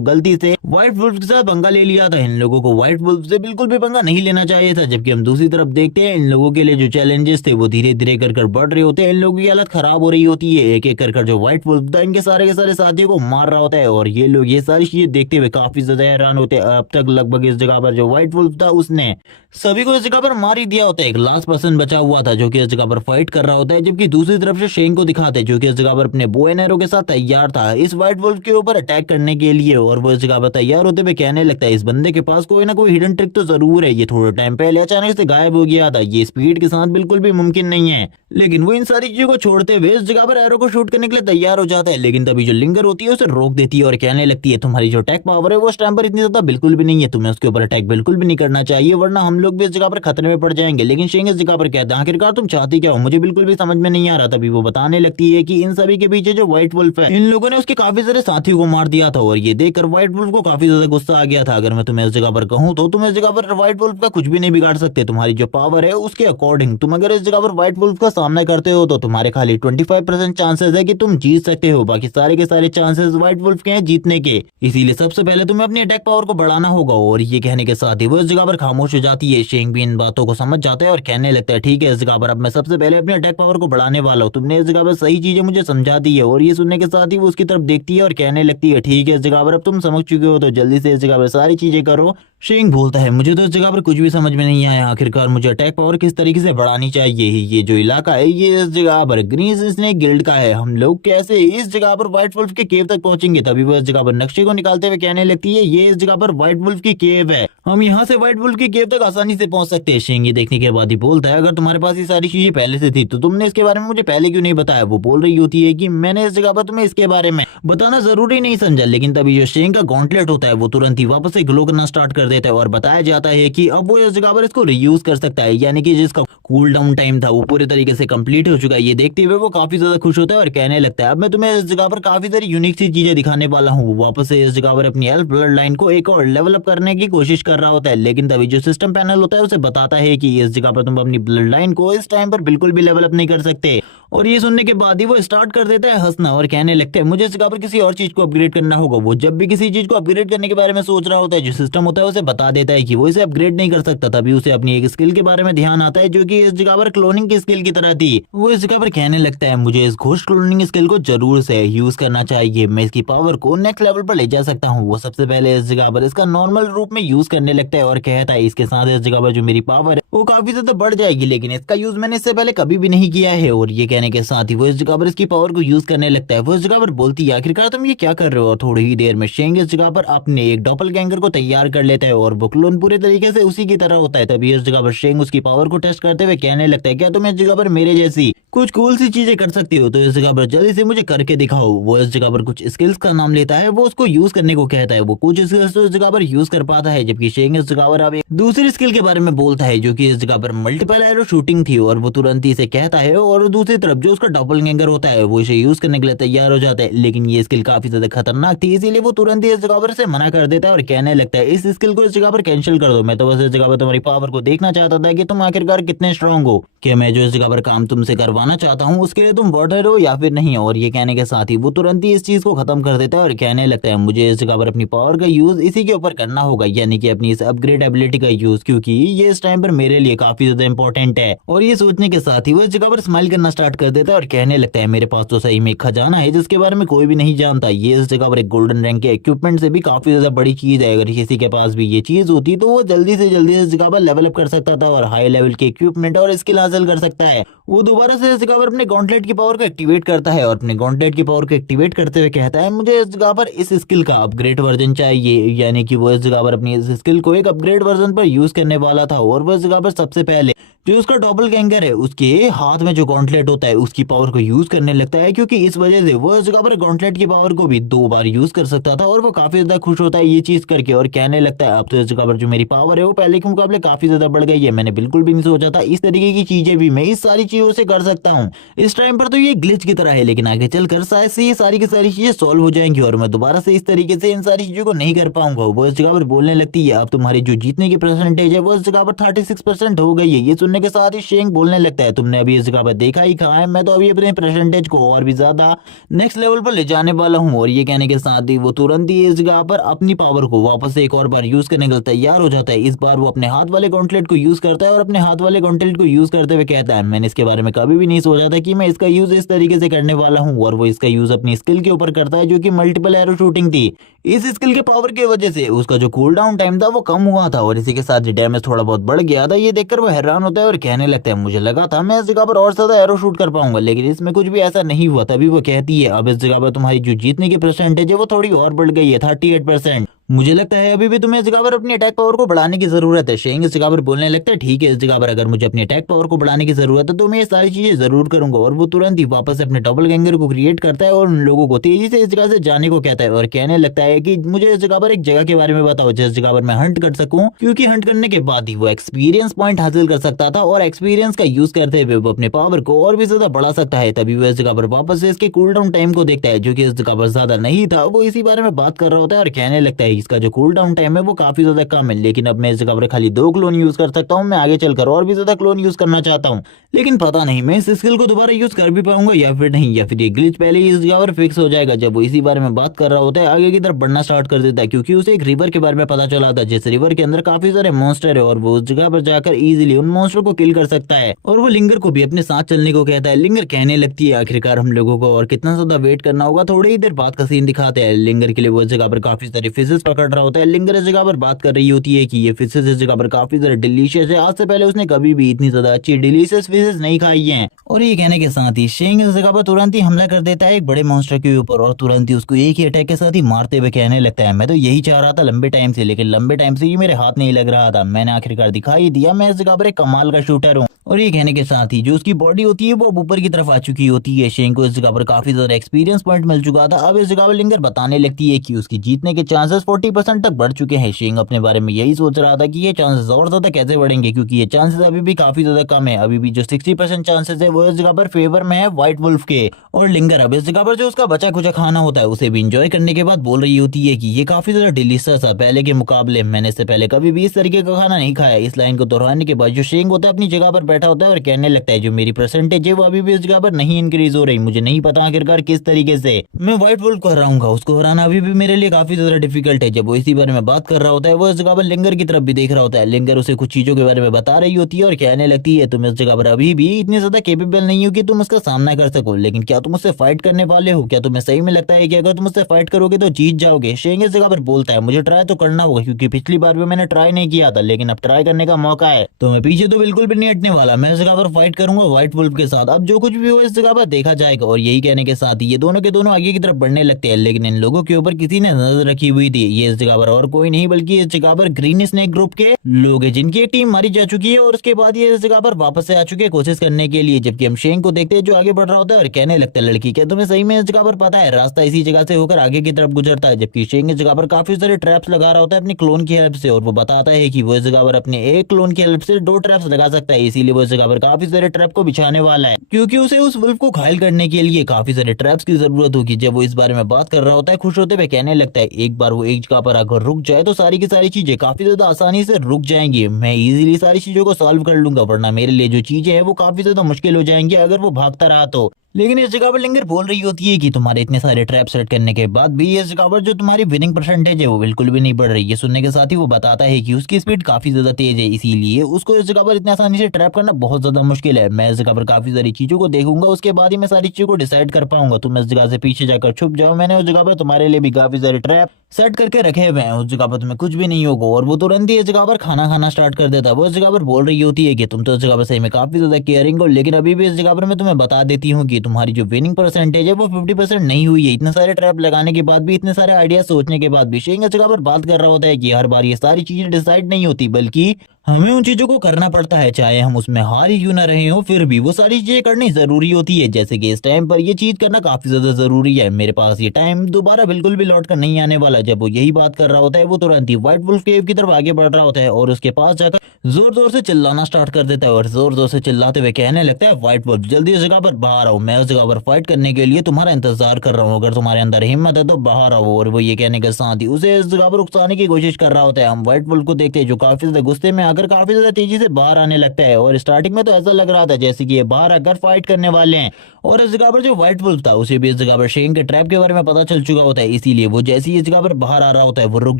गलती से व्हाइट वुल्फ के साथ पंगा ले लिया था, इन लोगों को व्हाइट वुल्फ से बिल्कुल भी पंगा नहीं लेना चाहिए था। जबकि हम दूसरी तरफ देखते हैं इन लोगों के लिए जो चैलेंजेस थे वो धीरे धीरे कर बढ़ रहे होते हैं, इन लोगों की हालत खराब हो रही होती है। एक एक कर जो व्हाइट वुल्फ था इनके सारे के सारे साथियों को मार रहा होता है और ये लोग ये सारी चीजें देखते हुए काफी ज्यादा हैरान होते हैं। अब तक लगभग इस जगह पर जो व्हाइट वुल्फ था उसने सभी को इस जगह पर मार ही दिया होता है, एक लास्ट पर्सन बचा हुआ था जो कि इस जगह पर फाइट कर रहा होता है। जबकि दूसरी तरफ से शेंग को दिखाते हैं जो कि इस जगह पर अपने बो एंड एरो के साथ तैयार था इस व्हाइट वुल्फ के ऊपर अटैक करने के लिए और वो इस जगह पर तैयार होते हुए कहने लगता है इस बंदे के पास कोई ना कोई हिडन ट्रिक तो जरूर है, ये थोड़े टाइम पहले अचानक से गायब हो गया दिया था। ये स्पीड के साथ बिल्कुल भी मुमकिन नहीं है। लेकिन वो इन सारी चीजों को छोड़ते हुए इस जगह पर एरो को शूट करने के लिए तैयार हो जाता है, लेकिन तभी जो लिंगर होती है उसे रोक देती है और कहने लगती है तुम्हारी जो अटैक पावर है वो उस टाइम पर इतनी ज्यादा बिल्कुल भी नहीं है, तुम्हें उसके ऊपर अटैक बिल्कुल भी नहीं करना चाहिए वरना हम लोग भी इस जगह पर खतरे में पड़ जाएंगे। लेकिन शेंग इस जगह पर कहता है आखिरकार तुम चाहती क्या हो, मुझे बिल्कुल भी समझ में नहीं आ रहा। तभी वो बताने लगती है कि इन सभी के पीछे जो व्हाइट वुल्फ है इन लोगों ने उसके काफी सारे साथियों को मार दिया था और ये देखकर व्हाइट वुल्फ को काफी ज्यादा गुस्सा आ गया था। अगर मैं तुम्हें इस जगह पर कहूँ तो तुम इस जगह पर व्हाइट वुल्फ का कुछ भी नहीं बिगाड़ सकते, तुम्हारी जो पावर है उसके अकॉर्डिंग तुम अगर इस जगह पर व्हाइट वुल्फ का सामना करते हो तो तुम्हारे खाली 25% चांसेस है कि तुम जीत सकते हो, बाकी सारे के सारे चांसेस व्हाइट वुल्फ के हैं जीतने के। इसीलिए सबसे पहले तुम्हें अपनी अटैक पावर को बढ़ाना होगा। और ये कहने के साथ ही वो इस जगह पर खामोश हो जाती है। शेंग भी इन बातों को समझ जाता है और कहने लगता है ठीक है इस जगह पर अब मैं सबसे पहले अपनी अटैक पावर को बढ़ाने वाला हूँ, तुमने इस जगह पर सही चीजें मुझे समझा दी है। और ये सुनने के साथ ही वो उसकी तरफ देखती है और कहने लगती है ठीक है इस जगह पर अब तुम समझ चुके हो तो जल्दी से इस जगह पर सारी चीजें करो। शेंग बोलता है मुझे तो इस जगह पर कुछ भी समझ में नहीं आया, आखिरकार मुझे अटैक पावर किस तरीके से बढ़ानी चाहिए। ये जो इलाका है ये इस जगह पर ग्रीन स्नेक गिल्ड का है, हम लोग कैसे इस जगह पर व्हाइट वुल्फ के केव तक पहुंचेंगे। तभी वो इस जगह पर नक्शे को निकालते हुए कहने लगती है ये इस जगह पर व्हाइट वुल्फ की केव है, हम यहाँ से व्हाइट वुल्फ की केव तक आसानी से पहुंच सकते हैं। शेंग ये देखने के बाद ही बोलता है अगर तुम्हारे पास ये सारी चीजें पहले से थी तो तुमने इसके बारे में मुझे पहले क्यों नहीं बताया। वो बोल रही होती है कि मैंने इस जगह पर तुम्हें इसके बारे में बताना जरूरी नहीं समझा। लेकिन तभी जो शेंग का गॉन्टलेट होता है वो तुरंत ही वापस से ग्लो करना स्टार्ट कर देता है और बताया जाता है कि अब वो इस जगह पर इसको रीयूज कर सकता है, यानी कि जिसका कूल डाउन टाइम था वो पूरे तरीके से कंप्लीट हो चुका है। ये देखते हुए वो काफी ज्यादा खुश होता है और कहने लगता है अब मैं तुम्हें इस जगह पर काफी सारी यूनिक सी चीजें दिखाने वाला हूँ। वो वापस से इस जगह पर अपनी एल्फ ब्लड लाइन को एक और लेवल अप करने की कोशिश कर रहा होता है, लेकिन तभी जो सिस्टम पैनल होता है उसे बताता है कि इस जगह पर तुम अपनी ब्लड लाइन को इस टाइम पर बिल्कुल भी लेवल अप नहीं कर सकते। और ये सुनने के बाद ही वो स्टार्ट कर देता है हंसना और कहने लगता है मुझे इस जगह पर किसी और चीज को अपग्रेड करना होगा। वो जब भी किसी चीज को अपग्रेड करने के बारे में सोच रहा होता है जो सिस्टम होता है उसे बता देता है कि वो इसे अपग्रेड नहीं कर सकता। तभी उसे अपनी एक स्किल के बारे में ध्यान आता है जो कि इस जगह पर क्लोनिंग की स्किल की तरह थी। वो इस जगह पर कहने लगता है मुझे इस घोस्ट क्लोनिंग स्किल को जरूर से यूज करना चाहिए, मैं इसकी पावर को नेक्स्ट लेवल पर ले जा सकता हूँ। वो सबसे पहले इस जगह पर इसका नॉर्मल रूप में यूज करने लगता है और कहता है इसके साथ इस जगह पर जो मेरी पावर है वो काफी ज्यादा बढ़ जाएगी, लेकिन इसका यूज मैंने इससे पहले कभी भी नहीं किया है। और ये कहने के साथ ही वो इस जगह पर इसकी पावर को यूज करने लगता है। वो इस जगह पर बोलती है आखिरकार तुम ये क्या कर रहे हो। थोड़ी ही देर में शेंग इस जगह पर अपने एक डॉपलगैंगर को तैयार कर लेता है और वो क्लोन पूरे तरीके से उसी की तरह होता है। तभी इस जगह पर शेंग उसकी पावर को टेस्ट करते हुए कहने लगता है क्या तुम इस जगह पर मेरे जैसी कुछ कूल सी चीजें कर सकती हो तो इस जगह पर जल्दी से मुझे करके दिखाओ। वो इस जगह पर कुछ स्किल्स का नाम लेता है, वो उसको यूज करने को कहता है। वो कुछ स्किल्स तो इस जगह पर यूज कर पाता है, जबकि शेंग इस जगह पर अब एक दूसरी स्किल के बारे में बोलता है जो कि इस जगह पर मल्टीपल एरो शूटिंग थी और वो तुरंत ही इसे कहता है। और दूसरी तरफ जो उसका डॉपलगैंगर होता है वो इसे यूज करने के लिए तैयार हो जाता है, लेकिन ये स्किल काफी ज्यादा खतरनाक थी इसीलिए वो तुरंत ही इस जगह पर से मना कर देता है और कहने लगता है इस स्किल को इस जगह पर कैंसिल कर दो, मैं तो बस इस जगह पर तुम्हारी पावर को देखना चाहता था कि तुम आखिरकार कितने स्ट्रांग हो, कि मैं जो इस जगह पर काम तुमसे करवाना चाहता हूँ उसके लिए तुम वर्डर हो या फिर नहीं। और ये कहने के साथ ही वो तुरंत ही इस चीज को खत्म कर देता है और कहने लगता है मुझे इस जगह पर अपनी पावर का यूज इसी के ऊपर करना होगा, यानी कि अपनी इस अपग्रेड एबिलिटी का यूज, क्योंकि ये इस टाइम पर मेरे लिए काफी ज्यादा इंपॉर्टेंट है। और ये सोचने के साथ ही वो इस जगह पर स्माइल करना स्टार्ट कर देता है और कहने लगता है मेरे पास तो सही में एक खजाना है जिसके बारे में कोई भी नहीं जानता। ये इस जगह पर एक गोल्डन रैंक के इक्विपमेंट से भी काफी ज्यादा बड़ी चीज है, अगर किसी के पास भी ये चीज होती तो वो जल्दी से जल्दी इस जगह पर लेवल अप कर सकता था और हाई लेवल के इक्विपमेंट और स्किल हासिल कर सकता है। वो दोबारा से इस जगह पर अपने गॉन्टलेट की पावर को एक्टिवेट करता है और अपने गॉन्टलेट की पावर को एक्टिवेट करते हुए कहता है मुझे इस जगह पर इस स्किल का अपग्रेड वर्जन चाहिए, यानी कि वो इस जगह पर अपनी इस स्किल को एक अपग्रेड वर्जन पर यूज करने वाला था। और वो इस जगह पर सबसे पहले जो उसका डॉपलगैंगर है उसके हाथ में जो गॉन्टलेट होता है उसकी पावर को यूज करने लगता है, क्योंकि इस वजह से वो इस जगह पर गॉन्टलेट की पावर को भी 2 बार यूज कर सकता था। और वो काफी ज्यादा खुश होता है ये चीज करके और कहने लगता है अब तो इस जगह पर जो मेरी पावर है वो पहले के मुकाबले काफी ज्यादा बढ़ गई है, मैंने बिल्कुल भी नहीं सोचा था इस तरीके की चीजें भी मैं इस सारी चीजों से कर सकता हूँ। इस टाइम पर तो ये ग्लिच की तरह है, लेकिन आगे चलकर शायद से ये सारी की सारी चीजें सॉल्व हो जाएंगी और मैं दोबारा से इस तरीके से इन सारी चीजों को नहीं कर पाऊंगा। वो इस जगह पर बोलने लगती है अब तुम्हारी जो जीतने की परसेंटेज है वो इस जगह पर 36% हो गई है। ये सुनने के साथ ही शेंग बोलने लगता है तुमने अभी इस जगह पर देखा ही कहा है, मैं तो अभी अपने परसेंटेज को और भी ज्यादा नेक्स्ट लेवल पर ले जाने वाला हूँ। और ये कहने के साथ ही वो तुरंत ही इस जगह पर अपनी पावर को वापस से एक और बार यूज करने के लिए तैयार हो जाता है। इस बार वो अपने हाथ वाले गॉन्टलेट को यूज करता है और अपने हाथ वाले गॉन्टलेट को यूज करते हुए कहता है मैंने इसके बारे में कभी भी नहीं सोचा था कि मैं इसका यूज इस तरीके से करने वाला हूँ। और वो इसका यूज अपनी स्किल के ऊपर करता है जो कि मल्टीपल एरो शूटिंग थी। इस स्किल के पावर की वजह से उसका जो कूल डाउन टाइम था वो कम हुआ था और इसी के साथ डैमेज थोड़ा बहुत बढ़ गया था। ये देखकर वो हैरान होता है और कहने लगता है मुझे लगा था मैं इस जगह पर और ज्यादा एरो शूट कर पाऊंगा, लेकिन इसमें कुछ भी ऐसा नहीं हुआ। तभी वो कहती है अब इस जगह पर तुम्हारी जो जीतने की परसेंटेज है वो थोड़ी और बढ़ गई है 38%। मुझे लगता है अभी भी तुम्हें इस जगह पर अपनी अटैक पावर को बढ़ाने की जरूरत है। शेंग इस जगह पर बोलने लगता है, ठीक है, इस जगह पर अगर मुझे अपनी अटैक पावर को बढ़ाने की जरूरत है तो मैं ये सारी चीजें जरूर करूंगा। और वो तुरंत ही वापस से अपने डबल गैंगर को क्रिएट करता है और उन लोगों को तेजी से इस जगह से जाने को कहता है और कहने लगता है कि मुझे इस जगह पर एक जगह के बारे में बताओ जिस जगह पर मैं हंट कर सकूं, क्योंकि हंट करने के बाद ही वो एक्सपीरियंस पॉइंट हासिल कर सकता था और एक्सपीरियंस का यूज करते हुए वो अपने पावर को और भी ज्यादा बढ़ा सकता है। तभी वो इस जगह पर वापस से इसके कूल डाउन टाइम को देखता है जो कि इस जगह पर ज्यादा नहीं था। वो इसी बारे में बात कर रहा होता है और कहने लगता है इसका जो कूल डाउन टाइम है वो काफी ज्यादा कम है, लेकिन अब मैं इस जगह पर खाली 2 क्लोन यूज कर सकता हूँ। मैं आगे चलकर और भी ज्यादा क्लोन यूज करना चाहता हूँ, लेकिन पता नहीं मैं इस स्किल को दोबारा यूज कर भी पाऊंगा या फिर नहीं, या फिर ये ग्लिच पहले ही इस जगह पर फिक्स हो जाएगा। जब वो इसी बारे में बात कर रहा होता है आगे की तरफ बढ़ना स्टार्ट कर देता है, क्योंकि उसे एक रिवर के बारे में पता चला था जिस रिवर के अंदर काफी सारे मॉन्स्टर है और वो उस जगह पर जाकर इजीली उन मॉन्स्टर को किल कर सकता है। और वो लिंगर को भी अपने साथ चलने को कहता है। लिंगर कहने लगती है आखिरकार हम लोगों को और कितना ज्यादा वेट करना होगा, थोड़ी ही देर बाद का सीन दिखाते हैं। लिंगर के लिए वो इस जगह पर काफी सारी फिशेस पकड़ रहा होता है। लिंगर इस जगह पर बात कर रही होती है कि ये फिशेस इस जगह पर काफी ज्यादा डिलीशियस है, आज से पहले उसने कभी भी इतनी ज्यादा अच्छी डिलीशियस फिशेस नहीं खाई है। और ये कहने के साथ ही शेंग इस जगह पर तुरंत ही हमला कर देता है एक बड़े मॉन्स्टर के ऊपर और तुरंत ही उसको एक ही अटैक के साथ ही मारते हुए कहने लगता है, मैं तो यही चाह रहा था लंबे टाइम से, लेकिन लंबे टाइम से ये मेरे हाथ नहीं लग रहा था, मैंने आखिरकार दिखाई दिया मैं इस जगह पर एक कमाल का शूटर हूँ। और ये कहने के साथ ही जो उसकी बॉडी होती है वो अब ऊपर की तरफ आ चुकी होती है। शेंग को इस जगह पर काफी ज्यादा एक्सपीरियंस पॉइंट मिल चुका था। अब इस जगह पर लिंगर बताने लगती है कि उसकी जीतने के चांसेस 40% तक बढ़ चुके हैं। शेंग अपने बारे में यही सोच रहा था कि ये चांसेस और ज्यादा कैसे बढ़ेंगे, क्योंकि ये चांसेस अभी भी काफी ज्यादा कम है। अभी भी जो 60% चांसेस है वो इस जगह पर फेवर में है व्हाइट वुल्फ के। और लिंगर अब इस जगह पर जो उसका बचा खुचा खाना होता है उसे भी इंजॉय करने के बाद बोल रही होती है कि ये काफी ज्यादा डिलीशियस है, पहले के मुकाबले मैंने इससे पहले कभी भी इस तरीके का खाना नहीं खाया। इस लाइन को दोहराने के बाद जो शेंग होता है अपनी जगह पर बैठा होता है और कहने लगता है जो मेरी परसेंटेज है वो अभी भी इस जगह पर नहीं इंक्रीज हो रही, मुझे नहीं पता आखिरकार किस तरीके से मैं व्हाइट वुल्फ को हराऊंगा, उसको हराना अभी भी मेरे लिए काफी ज्यादा डिफिकल्ट है। जब वो इसी बारे में बात कर रहा होता है वो इस जगह पर लिंगर की तरफ भी देख रहा होता है। लिंगर उसे कुछ चीजों के बारे में बता रही होती है और कहने लगती है तुम इस जगह पर अभी भी इतनी ज्यादा केपेबल नहीं हो कि तुम उसका सामना कर सको, लेकिन क्या तुम उससे फाइट करने वाले हो? क्या तुम्हें सही में लगता है कि अगर तुम उससे फाइट करोगे तो जीत जाओगे? शेंग इस जगह पर बोलता है मुझे ट्राई तो करना होगा, क्योंकि पिछली बार भी मैंने ट्राई नहीं किया था, लेकिन अब ट्राई करने का मौका है, तो मैं पीछे तो बिल्कुल भी नहीं हटने वाला, मैं इस जगह पर फाइट करूंगा व्हाइट वुल्फ के साथ। अब जो कुछ भी हो इस जगह पर देखा जाएगा। और यही कहने के साथ ही ये दोनों के दोनों आगे की तरफ बढ़ने लगते हैं, लेकिन इन लोगों के ऊपर किसी ने नजर रखी हुई थी। ये इस जगह पर और कोई नहीं बल्कि इस जगह पर ग्रीन स्नेक ग्रुप के लोग हैं, जिनकी एक टीम मारी जा चुकी है और उसके बाद ये इस जगह पर वापस से आ चुके हैं कोशिश करने के लिए। जबकि हम शेंग को देखते हैं जो आगे बढ़ रहा होता है और कहने लगता है लड़की क्या तुम्हें सही में इस जगह पर पता है रास्ता इसी जगह से होकर आगे की तरफ गुजरता है? जबकि शेंग इस जगह पर काफी सारे ट्रैप्स लगा रहा होता है अपने क्लोन की हेल्प से, और वो बताता है कि वो इस जगह पर अपने एक क्लोन की हेल्प से 2 ट्रैप्स लगा सकता है, इसीलिए वो इस जगह पर काफी सारे ट्रैप को बिछाने वाला है, क्योंकि उसे उस वुल्फ को घायल करने के लिए काफी सारे ट्रैप्स की जरूरत होगी। जब वो इस बारे में बात कर रहा होता है खुश होते हुए कहने लगता है एक बार वो एक जगह पर आकर रुक जाए तो सारी की सारी चीजें काफी ज्यादा आसानी से रुक जाएंगी, मैं इजीली सारी चीजों को सॉल्व कर लूंगा, वरना मेरे लिए जो चीजें हैं वो काफी ज्यादा मुश्किल हो जाएंगी अगर वो भागता रहा तो। लेकिन इस जगह पर लिंगर बोल रही होती है कि तुम्हारे इतने सारे ट्रैप सेट करने के बाद भी इस जगह पर जो तुम्हारी विनिंग परसेंटेज है वो बिल्कुल भी नहीं बढ़ रही है। सुनने के साथ ही वो बताता है कि उसकी स्पीड काफी ज्यादा तेज है, इसीलिए उसको इस जगह पर इतनी आसानी से ट्रैप करना बहुत ज्यादा मुश्किल है। मैं इस जगह पर काफी सारी चीजों को देखूंगा, उसके बाद ही मैं सारी चीजों को डिसाइड कर पाऊंगा। तुम इस जगह से पीछे जाकर छुप जाओ, मैंने उस जगह पर तुम्हारे लिए भी काफी सारे ट्रैप सेट करके रखे हुए हैं, उस जगह पर तुम्हें कुछ भी नहीं होगा। और वो तुरंत ही इस जगह पर खाना खाना स्टार्ट कर देता है। वो इस जगह पर बोल रही होती है कि तुम तो इस जगह पर सही में काफी ज्यादा केयरिंग हो, लेकिन अभी भी इस जगह पर मैं तुम्हें बता देती हूँ कि तुम्हारी जो विनिंग परसेंटेज है वो 50% नहीं हुई है। इतने सारे ट्रैप लगाने के बाद भी, इतने सारे आइडिया सोचने के बाद भी शेंग इस जगह पर बात कर रहा होता है कि हर बार ये सारी चीजें डिसाइड नहीं होती, बल्कि हमें उन चीजों को करना पड़ता है, चाहे हम उसमें हार ही क्यों ना रहे हो, फिर भी वो सारी चीजें करनी जरूरी होती है। जैसे कि इस टाइम पर ये चीज करना काफी ज्यादा जरूरी है, मेरे पास ये टाइम दोबारा बिल्कुल भी लौट कर नहीं आने वाला। जब वो यही बात कर रहा होता है वो तुरंत ही व्हाइट वुल्फ केव की तरफ आगे बढ़ रहा होता है और उसके पास जाकर जोर जोर से चिल्लाना स्टार्ट कर देता है और जोर जोर से चिल्लाते हुए कहने लगता है व्हाइट वुल्फ जल्दी इस जगह पर बाहर आओ, मैं उस जगह पर फाइट करने के लिए तुम्हारा इंतजार कर रहा हूँ, अगर तुम्हारे अंदर हिम्मत है तो बाहर आओ। और वो ये कहने के साथ ही उसे इस जगह पर उकसाने की कोशिश कर रहा होता है। हम व्हाइट वुल्फ को देखते हैं जो काफी ज्यादा गुस्से में आकर काफी ज्यादा तेजी से बाहर आने लगता है, और स्टार्टिंग में तो ऐसा लग रहा था जैसे कि ये बाहर आकर फाइट करने वाले हैं। और इस जगह पर जो व्हाइट वुल्फ था उसे भी इस जगह पर शेंग के ट्रैप के बारे में पता चल चुका होता है, इसीलिए वो जैसे ही इस जगह पर बाहर आ रहा होता है वो रुक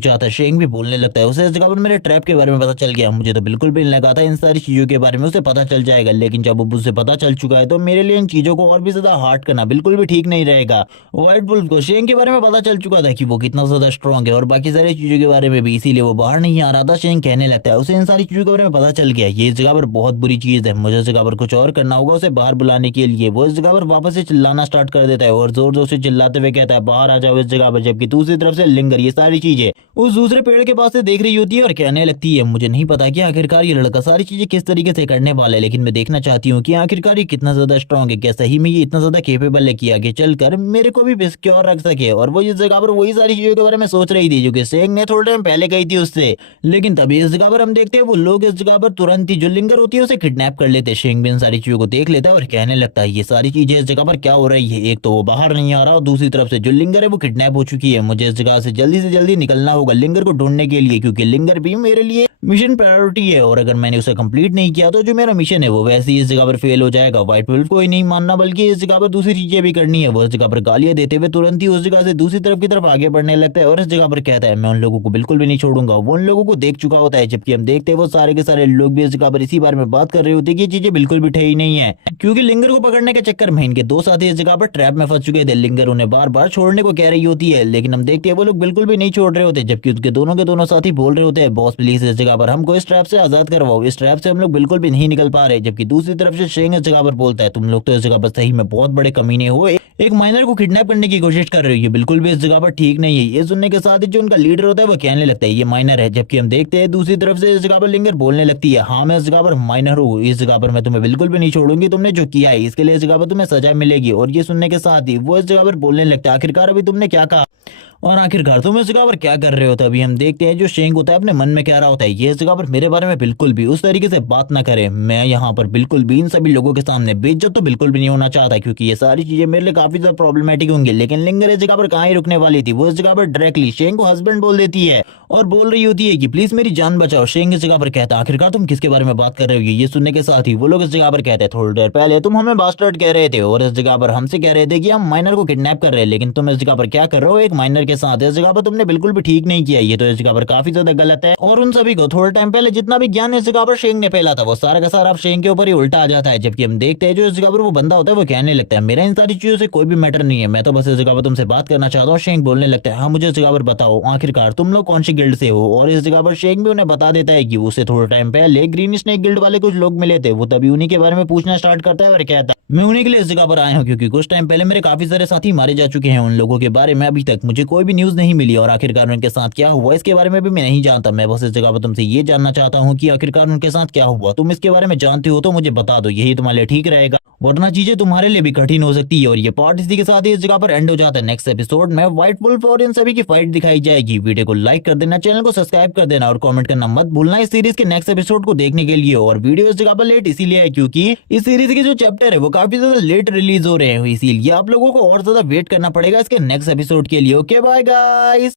जाता है। शेंग भी बोलने लगता है उसे इस जगह पर मेरे ट्रैप के बारे में पता चल गया, मुझे तो बिल्कुल भी नहीं लगा था इन सारी चीजों के बारे में उसे पता चल जाएगा, लेकिन जब अब उसे पता चल चुका है तो मेरे लिए इन चीजों को और भी ज्यादा हार्ड करना बिल्कुल भी ठीक नहीं रहेगा। व्हाइट वुल्फ को शेंग के बारे में पता चल चुका था कि वो कितना ज्यादा स्ट्रांग है और बाकी सारी चीजों के बारे में भी, इसीलिए वो बाहर नहीं आ रहा था। शेंग कहने लगता है उसे इन सारी चीजों के बारे में पता चल गया। ये इस जगह पर बहुत बुरी चीज है, मुझे इस जगह पर कुछ और करना होगा उसे बाहर बुलाने के लिए। वो इस जगह पर वापस से चिल्लाना स्टार्ट कर देता है और जोर जोर से चिल्लाते हुए कहता है बाहर आ जाओ इस जगह पर। जबकि दूसरी तरफ से लिंगर ये सारी चीजें उस दूसरे पेड़ के पास से देख रही होती है और कहने लगती है मुझे नहीं पता कि आखिरकार ये लड़का सारी चीजें किस तरीके से करने वाला है, लेकिन मैं देखना चाहती हूँ कि आखिरकार ये कितना ज्यादा स्ट्रांग है, क्या सही में ये इतना ज्यादा केपेबल है कि आगे चलकर मेरे को भी सिक्योर रख सके। और वो इस जगह पर वही सारी चीजों के बारे में सोच रही थी जो कि शेंग ने थोड़े टाइम पहले कही थी उससे। लेकिन तभी इस जगह पर हम देखते हैं वो लोग इस जगह पर तुरंत ही जो लिंगर होती है उसे किडनैप कर लेते हैं। शेंग भी इन सारी चीजों को देख लेता है और कहने लगता है ये सारी चीजें इस जगह पर क्या हो रही है, एक तो वो बाहर नहीं आ रहा और दूसरी तरफ से जो लिंगर है वो किडनैप हो चुकी है। मुझे इस जगह से जल्दी निकलना होगा लिंगर को ढूंढने के लिए, क्योंकि लिंगर भी मेरे लिए मिशन प्रायोरिटी है और अगर मैंने उसे कंप्लीट नहीं किया तो जो मेरा मिशन है वो वैसे ही इस जगह पर फेल हो जाएगा। व्हाइट वुल्फ को ही नहीं मानना बल्कि इस जगह पर दूसरी चीजें भी करनी है। वो इस जगह पर गालियां देते हुए तुरंत ही उस जगह से दूसरी तरफ की तरफ आगे बढ़ने लगता है और इस जगह पर कहता है मैं उन लोगों को बिल्कुल भी नहीं छोड़ूंगा। वो उन लोगों को देख चुका होता है, जबकि हम देखते हैं वो सारे के सारे लोग भी इस जगह पर इसी बारे में बात कर रहे होते हैं कि ये चीजें बिल्कुल भी ठही नहीं है, क्योंकि लिंगर को पकड़ने के चक्कर में इनके दो साथी इस जगह पर ट्रैप में फंस चुके थे। लिंगर उन्हें बार बार छोड़ने को कह रही होती है लेकिन हम देखते हैं वो लोग बिल्कुल भी नहीं छोड़ रहे होते, जबकि उसके दोनों के दोनों साथी बोल रहे होते हैं बॉस प्लीज इस जगह पर हमको इस ट्रैप से आजाद करवाओ, इस ट्रैप से हम लोग बिल्कुल भी नहीं निकल पा रहे। जबकि दूसरी तरफ से शेंग इस जगह पर बोलता है तुम लोग तो इस जगह पर सही में बहुत बड़े कमीने हो, एक माइनर को किडनैप करने की कोशिश कर रही है, बिल्कुल भी इस जगह पर ठीक नहीं है। ये सुनने के साथ ही जो उनका लीडर होता है वो कहने लगता है ये माइनर है, जबकि हम देखते हैं दूसरी तरफ से इस जगह पर लिंगर बोलने लगती है हाँ मैं इस जगह पर माइनर हूँ, इस जगह पर मैं तुम्हें बिल्कुल भी नहीं छोड़ूंगी, तुमने जो किया है इसके लिए इस जगह पर तुम्हें सजा मिलेगी। और ये सुनने के साथ ही वो इस जगह पर बोलने लगता है आखिरकार अभी तुमने क्या कहा और आखिरकार तुम इस जगह पर क्या कर रहे हो। तभी हम देखते हैं जो शेंग होता है अपने मन में कह रहा होता है ये इस जगह पर मेरे बारे में बिल्कुल भी उस तरीके से बात ना करे, मैं यहाँ पर बिल्कुल भी इन सभी लोगों के सामने बेइज्जत तो बिल्कुल भी नहीं होना चाहता, क्योंकि ये सारी चीजें मेरे लिए काफी ज्यादा प्रॉब्लमेटिक होंगी। लेकिन लिंगर इस जगह पर कहाँ ही रुकने वाली थी, वो इस जगह पर डायरेक्टली शेंग को हस्बैंड बोल देती है और बोल रही होती है कि प्लीज मेरी जान बचाओ। शेंग इस जगह पर कहता है आखिरकार तुम किसके बारे में बात कर रहे हो। ये सुनने के साथ ही वो लोग इस जगह पर कहते हैं थोड़ी देर पहले तुम हमें बास्टर्ड कह रहे थे और इस जगह पर हमसे कह रहे थे कि हम माइनर को किडनैप कर रहे हैं, लेकिन तुम इस जगह पर क्या कर रहे हो एक माइनर के साथ, इस जगह पर तुमने बिल्कुल भी ठीक नहीं किया, ये तो इस जगह पर काफी ज्यादा गलत है। और उन सभी को थोड़े टाइम पहले जितना भी ज्ञान इस जगह पर शेंग ने फैला था वो सारा का सारा अब शेंग के ऊपर ही उल्टा आ जाता है। जबकि हम देखते हैं जो इस जगह पर वो बंदा होता है वो कहने लगता है मेरा इन सारी चीजों से कोई भी मैटर नहीं है, मैं तो बस इस जगह पर तुमसे बात करना चाहता हूँ। शेंग बोलने लगता है हाँ मुझे इस जगह पर बताओ आखिरकार तुम लोग कौन सी गिल्ड से हो। और इस जगह पर शेंग भी उन्हें बता देता है कि उसे थोड़े टाइम पहले ग्रीन स्नेक गिल्ड वाले कुछ लोग मिले थे, वो तभी उन्हीं के बारे में पूछना स्टार्ट करता है और कहता है मैं उन्हीं के लिए इस जगह पर आया हूँ क्योंकि कुछ टाइम पहले मेरे काफी सारे साथी मारे जा चुके हैं, उन लोगों के बारे में अभी तक मुझे कोई भी न्यूज नहीं मिली और आखिरकार उनके साथ क्या हुआ इसके बारे में भी मैं नहीं जानता। मैं बस इस जगह पर तुमसे ये जानना चाहता हूँ कि आखिरकार उनके साथ क्या हुआ, तुम इसके बारे में जानते हो तो मुझे बता दो, यही तुम्हारे लिए ठीक रहेगा, वरना चीजें तुम्हारे लिए भी कठिन हो सकती है। और ये पार्ट इसी के साथ ही इस जगह पर एंड हो जाता है। नेक्स्ट एपिसोड में व्हाइट वुल्फ और इन सभी की फाइट दिखाई जाएगी। वीडियो को लाइक कर देना, चैनल को सब्सक्राइब कर देना और कमेंट करना मत भूलना इस सीरीज के नेक्स्ट एपिसोड को देखने के लिए। और वीडियो इस जगह पर लेट इसीलिए है क्योंकि इस सीरीज के जो चैप्टर है वो काफी ज्यादा लेट रिलीज हो रहे हैं, इसीलिए आप लोगों को और ज्यादा वेट करना पड़ेगा इसके नेक्स्ट एपिसोड के लिए। Okay bye guys.